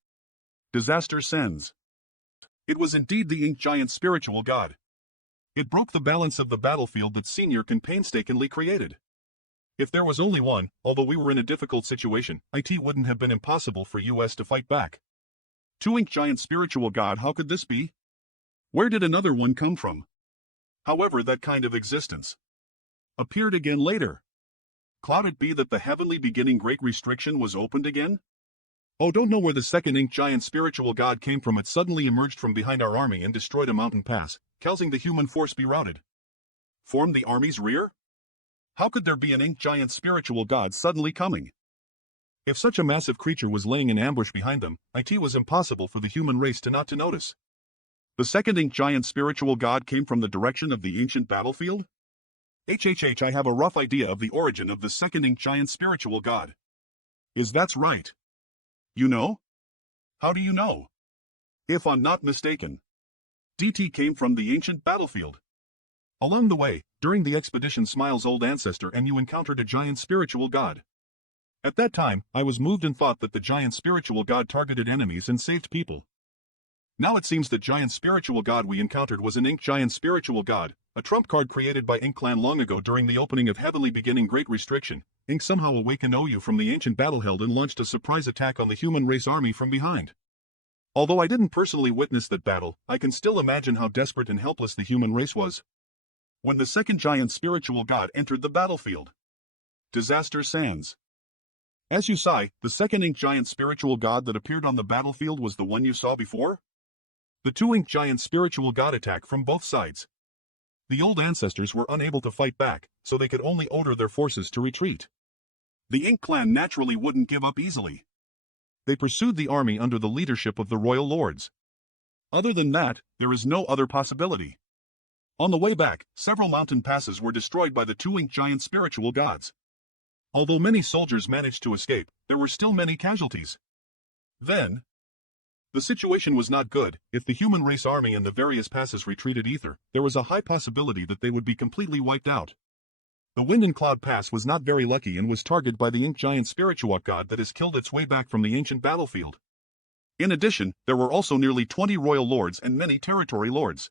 Disaster sends. It was indeed the Ink Giant Spiritual God. It broke the balance of the battlefield that Senior Can painstakingly created. If there was only one, although we were in a difficult situation, it wouldn't have been impossible for us to fight back. Two Ink Giant Spiritual God, how could this be? Where did another one come from? However, that kind of existence appeared again later. Cloud it be that the Heavenly Beginning Great Restriction was opened again? Oh, don't know where the second Ink Giant Spiritual God came from. It suddenly emerged from behind our army and destroyed a mountain pass, causing the human force be routed. Formed the army's rear? How could there be an Ink Giant Spiritual God suddenly coming? If such a massive creature was laying in ambush behind them, it was impossible for the human race to not to notice. The second Ink Giant Spiritual God came from the direction of the ancient battlefield? I have a rough idea of the origin of the second Ink Giant Spiritual God. Is that's right? You know? How do you know? If I'm not mistaken, DT came from the ancient battlefield. Along the way, during the expedition Smile's old ancestor and you encountered a giant spiritual god. At that time, I was moved and thought that the giant spiritual god targeted enemies and saved people. Now it seems that giant spiritual god we encountered was an Ink giant spiritual god, a trump card created by Ink Clan long ago during the opening of Heavenly Beginning Great Restriction. Ink somehow awakened OU from the ancient battle held and launched a surprise attack on the human race army from behind. Although I didn't personally witness that battle, I can still imagine how desperate and helpless the human race was. When the second giant spiritual god entered the battlefield. Disaster Sands. As you saw, the second Ink giant spiritual god that appeared on the battlefield was the one you saw before? The two Ink giant spiritual god attack from both sides. The old ancestors were unable to fight back, so they could only order their forces to retreat. The Ink clan naturally wouldn't give up easily. They pursued the army under the leadership of the royal lords. Other than that, there is no other possibility. On the way back, several mountain passes were destroyed by the two Ink giant spiritual gods. Although many soldiers managed to escape, there were still many casualties. Then, the situation was not good. If the human race army and the various passes retreated either, there was a high possibility that they would be completely wiped out. The Wind and Cloud Pass was not very lucky and was targeted by the Ink giant spiritual god that has killed its way back from the ancient battlefield. In addition, there were also nearly 20 royal lords and many territory lords.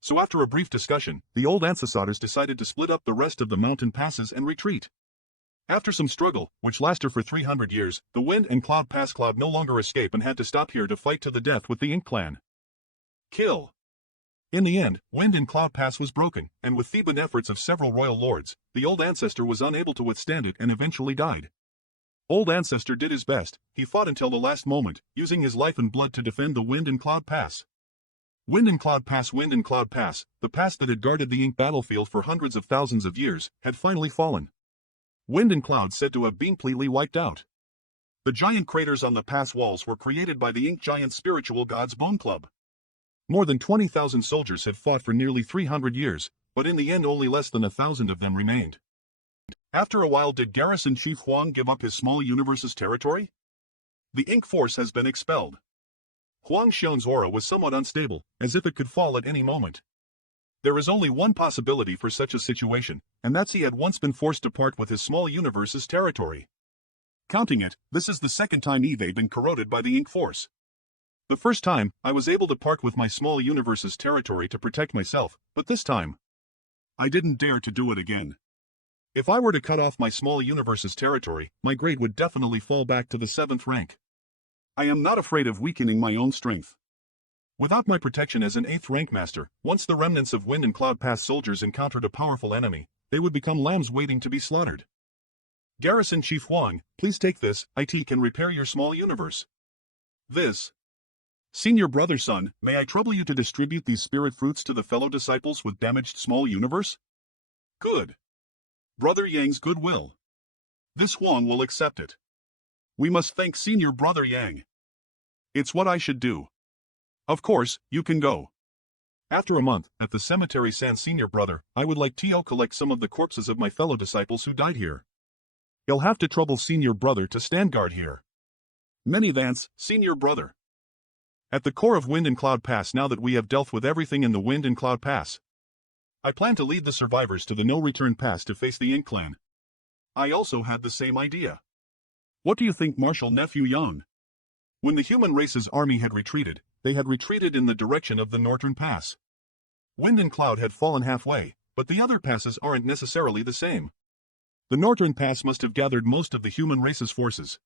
So after a brief discussion, the old ancestors decided to split up the rest of the mountain passes and retreat. After some struggle, which lasted for 300 years, the Wind and Cloud Pass Cloud no longer escape and had to stop here to fight to the death with the Ink clan. Kill. In the end, Wind and Cloud Pass was broken, and with Theban efforts of several royal lords, the old ancestor was unable to withstand it and eventually died. Old ancestor did his best. He fought until the last moment, using his life and blood to defend the Wind and Cloud Pass. Wind and Cloud Pass, Wind and Cloud Pass, the pass that had guarded the Ink battlefield for hundreds of thousands of years, had finally fallen. Wind and Cloud said to have been completely wiped out. The giant craters on the pass walls were created by the Ink giant spiritual god's Bone Club. More than 20,000 soldiers had fought for nearly 300 years, but in the end only less than 1,000 of them remained. After a while, did Garrison Chief Huang give up his small universe's territory? The Ink force has been expelled. Huang Xiong's aura was somewhat unstable, as if it could fall at any moment. There is only one possibility for such a situation, and that's he had once been forced to part with his small universe's territory. Counting it, this is the second time Eve been corroded by the Ink force. The first time, I was able to part with my small universe's territory to protect myself, but this time, I didn't dare to do it again. If I were to cut off my small universe's territory, my grade would definitely fall back to the 7th rank. I am not afraid of weakening my own strength. Without my protection as an 8th rank master, once the remnants of Wind and Cloud Pass soldiers encountered a powerful enemy, they would become lambs waiting to be slaughtered. Garrison Chief Huang, please take this. It can repair your small universe. This. Senior brother son, may I trouble you to distribute these spirit fruits to the fellow disciples with damaged small universe? Good. Brother Yang's goodwill. This Huang will accept it. We must thank Senior Brother Yang. It's what I should do. Of course, you can go. After a month, at the cemetery San Senior Brother, I would like to collect some of the corpses of my fellow disciples who died here. You'll have to trouble Senior Brother to stand guard here. Many thanks, Senior Brother. At the core of Wind and Cloud Pass, now that we have dealt with everything in the Wind and Cloud Pass, I plan to lead the survivors to the no-return pass to face the Ink clan. I also had the same idea. What do you think, Marshal Nephew Yang? When the human race's army had retreated, they had retreated in the direction of the Northern Pass. Wind and Cloud had fallen halfway, but the other passes aren't necessarily the same. The Northern Pass must have gathered most of the human race's forces,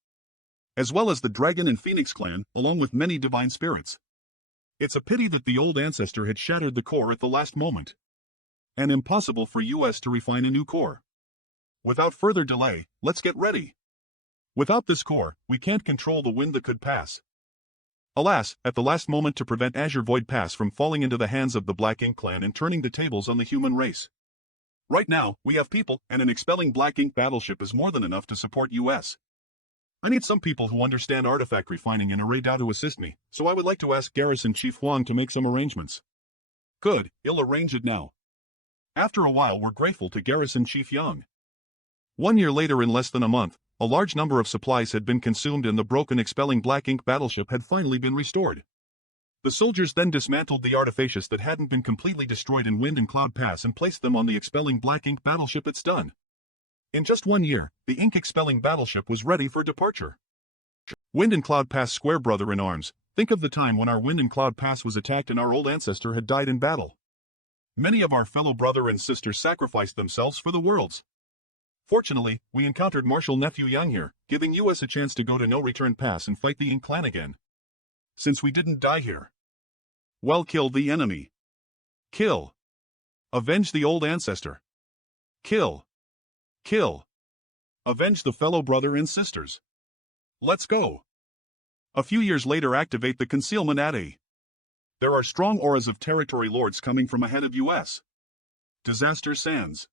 as well as the Dragon and Phoenix clan, along with many divine spirits. It's a pity that the old ancestor had shattered the core at the last moment, and impossible for us to refine a new core. Without further delay, let's get ready. Without this core, we can't control the wind that could pass. Alas, at the last moment to prevent Azure Void Pass from falling into the hands of the Black Ink clan and turning the tables on the human race. Right now, we have people, and an expelling Black Ink battleship is more than enough to support us. I need some people who understand artifact refining and array Dao to assist me, so I would like to ask Garrison Chief Huang to make some arrangements. Good, he'll arrange it now. After a while, we're grateful to Garrison Chief Yang. 1 year later, in less than a month, a large number of supplies had been consumed and the broken expelling Black Ink battleship had finally been restored. The soldiers then dismantled the artificers that hadn't been completely destroyed in Wind and Cloud Pass and placed them on the expelling Black Ink battleship. It's done. In just 1 year, the ink-expelling battleship was ready for departure. Wind and Cloud Pass square brother in arms. Think of the time when our Wind and Cloud Pass was attacked and our old ancestor had died in battle. Many of our fellow brother and sister sacrificed themselves for the worlds. Fortunately, we encountered Marshal Nephew Yang here, giving us a chance to go to No Return Pass and fight the Ink clan again. Since we didn't die here. Well, kill the enemy. Kill. Avenge the old ancestor. Kill. Kill. Avenge the fellow brother and sisters. Let's go. A few years later, activate the concealment at A. There are strong auras of territory lords coming from ahead of us. Disaster Sands.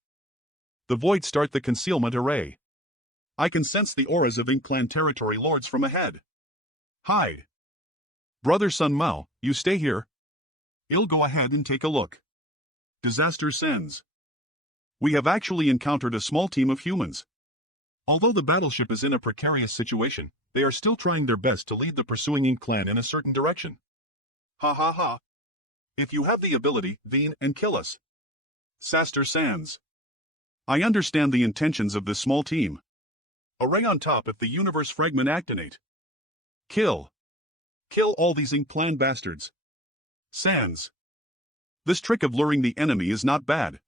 The Void, start the concealment array. I can sense the auras of Ink clan territory lords from ahead. Hide. Brother Sun Mao, you stay here. I'll go ahead and take a look. Disaster Sands. We have actually encountered a small team of humans. Although the battleship is in a precarious situation, they are still trying their best to lead the pursuing Ink clan in a certain direction. Ha ha ha. If you have the ability, Veen, and kill us. Disaster Sands. I understand the intentions of this small team. Array on top if the universe fragment actinate. Kill. Kill all these Ink clan bastards. Sands. This trick of luring the enemy is not bad.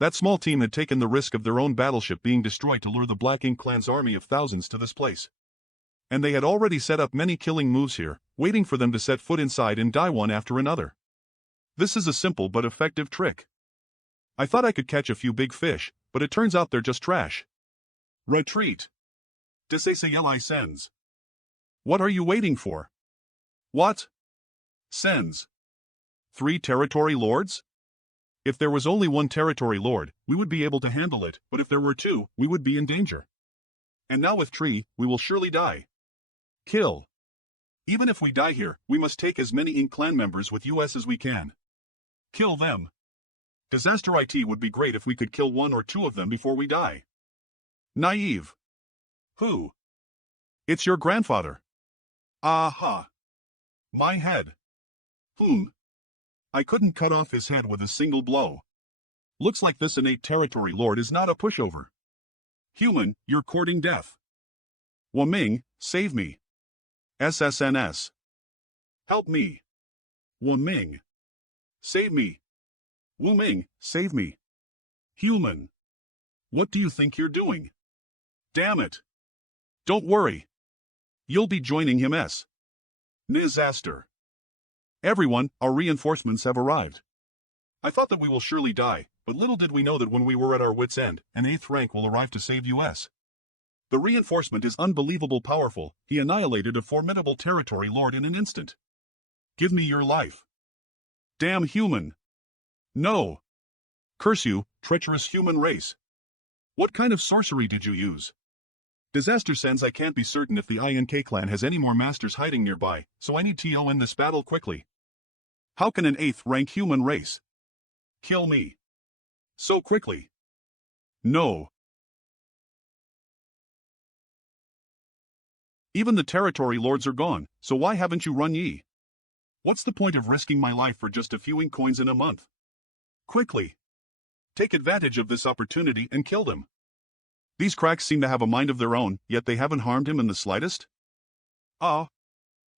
That small team had taken the risk of their own battleship being destroyed to lure the Black Ink clan's army of thousands to this place. And they had already set up many killing moves here, waiting for them to set foot inside and die one after another. This is a simple but effective trick. I thought I could catch a few big fish, but it turns out they're just trash. Retreat. Desayeli Sens. What are you waiting for? What? Sens. 3 territory lords? If there was only 1 territory lord, we would be able to handle it, but if there were 2, we would be in danger. And now with 3, we will surely die. Kill. Even if we die here, we must take as many Ink clan members with us as we can. Kill them. Disaster IT would be great if we could kill 1 or 2 of them before we die. Naive. Who? It's your grandfather. Aha. My head. I couldn't cut off his head with a single blow. Looks like this innate territory lord is not a pushover. Human, you're courting death. Waming, save me. SSNS. Help me. Waming. Save me. Wuming, save me. Human. What do you think you're doing? Damn it. Don't worry. You'll be joining him s. Disaster. Everyone, our reinforcements have arrived. I thought that we will surely die, but little did we know that when we were at our wits' end, an 8th rank will arrive to save us. The reinforcement is unbelievable powerful. He annihilated a formidable territory lord in an instant. Give me your life. Damn human. No. Curse you, treacherous human race. What kind of sorcery did you use? Disaster Sends, I can't be certain if the INK clan has any more masters hiding nearby, so I need to end this battle quickly. How can an 8th rank human race kill me so quickly? No. Even the territory lords are gone, so why haven't you run ye? What's the point of risking my life for just a few ink coins in a month? Quickly. Take advantage of this opportunity and kill them. These cracks seem to have a mind of their own, yet they haven't harmed him in the slightest?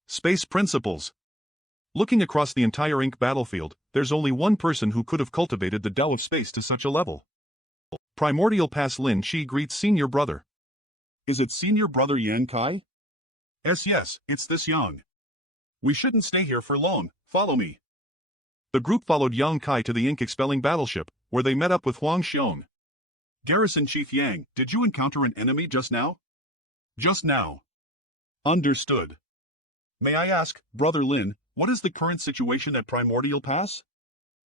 Space principles. Looking across the entire Ink battlefield, there's only one person who could have cultivated the Tao of space to such a level. Primordial Pass Lin Shi greets senior brother. Is it senior brother Yan Kai? Yes, it's this Yang. We shouldn't stay here for long, follow me. The group followed Yang Kai to the ink-expelling battleship, where they met up with Huang Xiong. Garrison Chief Yang, did you encounter an enemy just now? Just now. Understood. May I ask, Brother Lin, what is the current situation at Primordial Pass?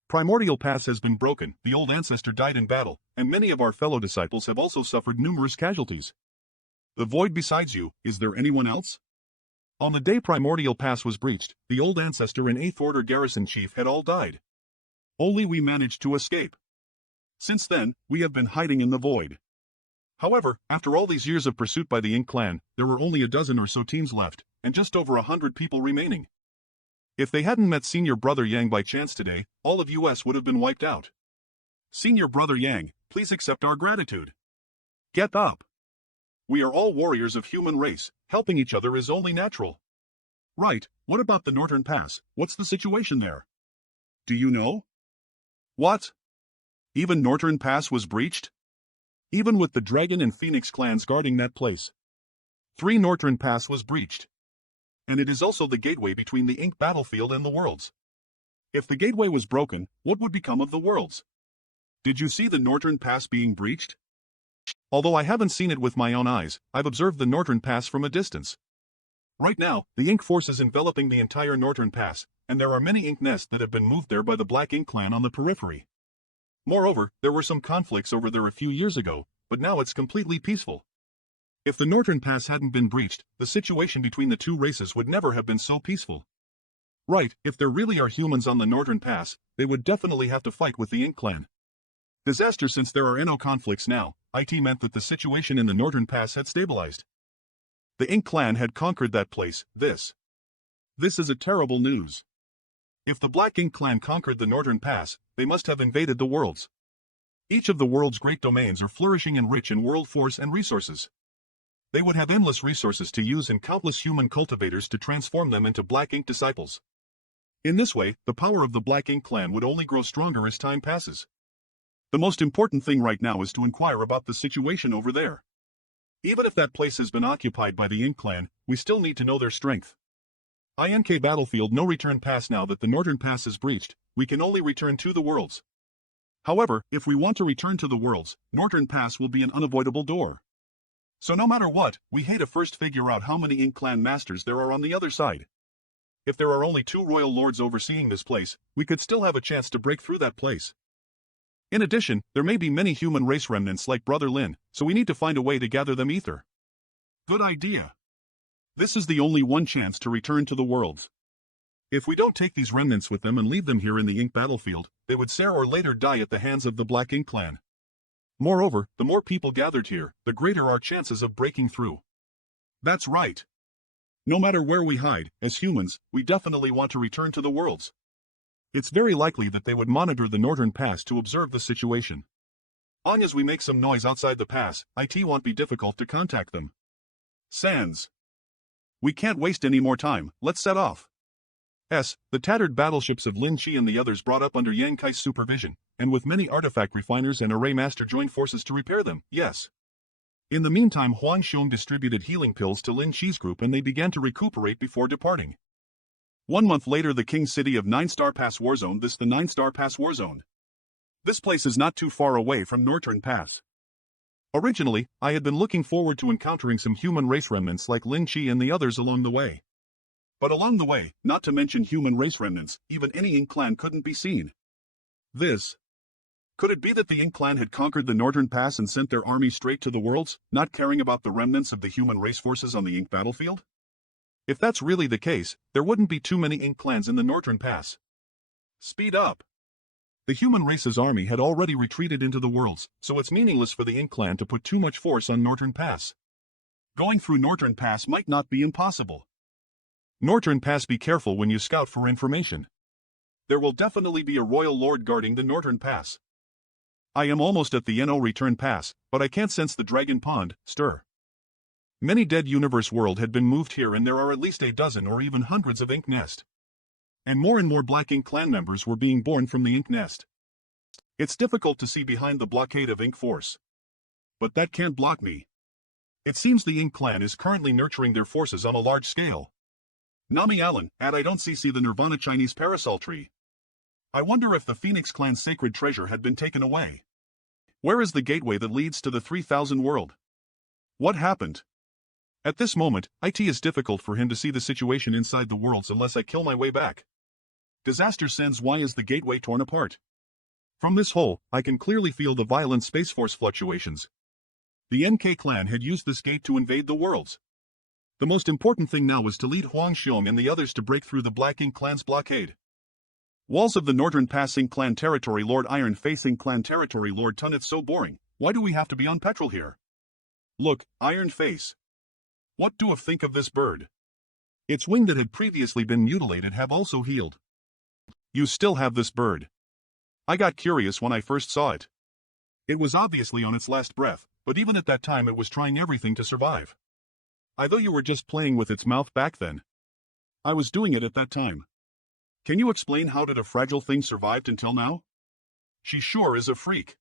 Primordial Pass has been broken, the old ancestor died in battle, and many of our fellow disciples have also suffered numerous casualties. The Void besides you, is there anyone else? On the day Primordial Pass was breached, the old ancestor and 8th Order Garrison Chief had all died. Only we managed to escape. Since then, we have been hiding in the Void. However, after all these years of pursuit by the Ink clan, there were only a dozen or so teams left, and just over 100 people remaining. If they hadn't met Senior Brother Yang by chance today, all of US would have been wiped out. Senior Brother Yang, please accept our gratitude. Get up. We are all warriors of human race, helping each other is only natural. Right, what about the Northern Pass, what's the situation there? Do you know? What? Even Northern Pass was breached? Even with the Dragon and Phoenix clans guarding that place. 3 Northern Pass was breached. And it is also the gateway between the Ink battlefield and the worlds. If the gateway was broken, what would become of the worlds? Did you see the Northern Pass being breached? Although I haven't seen it with my own eyes, I've observed the Northern Pass from a distance. Right now, the Ink force is enveloping the entire Northern Pass, and there are many Ink nests that have been moved there by the Black Ink clan on the periphery. Moreover, there were some conflicts over there a few years ago, but now it's completely peaceful. If the Northern Pass hadn't been breached, the situation between the two races would never have been so peaceful. Right, if there really are humans on the Northern Pass, they would definitely have to fight with the Ink clan. Disaster. Since there are no conflicts now, it meant that the situation in the Northern Pass had stabilized. The Ink clan had conquered that place. This is a terrible news. If the Black Ink clan conquered the Northern Pass, they must have invaded the worlds. Each of the world's great domains are flourishing and rich in world force and resources. They would have endless resources to use and countless human cultivators to transform them into Black Ink disciples. In this way, the power of the Black Ink clan would only grow stronger as time passes. The most important thing right now is to inquire about the situation over there. Even if that place has been occupied by the Ink clan, we still need to know their strength. INK battlefield no return pass. Now that the Northern Pass is breached, we can only return to the worlds. However, if we want to return to the worlds, Northern Pass will be an unavoidable door. So no matter what, we had to first figure out how many Ink clan masters there are on the other side. If there are only 2 royal lords overseeing this place, we could still have a chance to break through that place. In addition, there may be many human race remnants like Brother Lin, so we need to find a way to gather them ether. Good idea. This is the only one chance to return to the worlds. If we don't take these remnants with them and leave them here in the Ink battlefield, they would sooner or later die at the hands of the Black Ink clan. Moreover, the more people gathered here, the greater our chances of breaking through. That's right. No matter where we hide, as humans, we definitely want to return to the worlds. It's very likely that they would monitor the Northern Pass to observe the situation. Long as we make some noise outside the pass, it won't be difficult to contact them. Sans. We can't waste any more time, let's set off. The tattered battleships of Lin Chi and the others brought up under Yang Kai's supervision, and with many artifact refiners and array master joined forces to repair them, yes. In the meantime, Huang Xiong distributed healing pills to Lin Chi's group and they began to recuperate before departing. 1 month later, the King City of 9-Star Pass Warzone. This the 9-Star Pass Warzone. This place is not too far away from Northern Pass. Originally, I had been looking forward to encountering some human race remnants like Lin Chi and the others along the way. But along the way, not to mention human race remnants, even any Ink clan couldn't be seen. Could it be that the Ink clan had conquered the Northern Pass and sent their army straight to the worlds, not caring about the remnants of the human race forces on the Ink battlefield? If that's really the case, there wouldn't be too many Ink clans in the Northern Pass. Speed up. The human race's army had already retreated into the worlds, so it's meaningless for the Ink clan to put too much force on Northern Pass. Going through Northern Pass might not be impossible. Northern Pass, be careful when you scout for information. There will definitely be a royal lord guarding the Northern Pass. I am almost at the NO return pass, but I can't sense the Dragon Pond stir. Many dead universe world had been moved here and there are at least a dozen or even hundreds of Ink nest. And more Black Ink clan members were being born from the Ink nest. It's difficult to see behind the blockade of Ink force. But that can't block me. It seems the Ink clan is currently nurturing their forces on a large scale. Nami Allen, I don't see the Nirvana Chinese parasol tree. I wonder if the Phoenix clan's sacred treasure had been taken away. Where is the gateway that leads to the 3000 world? What happened? At this moment, it is difficult for him to see the situation inside the worlds unless I kill my way back. Disaster sends. Why is the gateway torn apart? From this hole, I can clearly feel the violent Space Force fluctuations. The NK clan had used this gate to invade the worlds. The most important thing now was to lead Huang Xiong and the others to break through the Black Ink clan's blockade. Walls of the Northern Pass Ink clan territory. Lord Iron Face Ink clan territory. Lord Tun, it's so boring. Why do we have to be on petrol here? Look, Iron Face. What do you think of this bird? Its wing that had previously been mutilated have also healed. You still have this bird. I got curious when I first saw it. It was obviously on its last breath, but even at that time it was trying everything to survive. I thought you were just playing with its mouth back then. I was doing it at that time. Can you explain how did a fragile thing survived until now? She sure is a freak.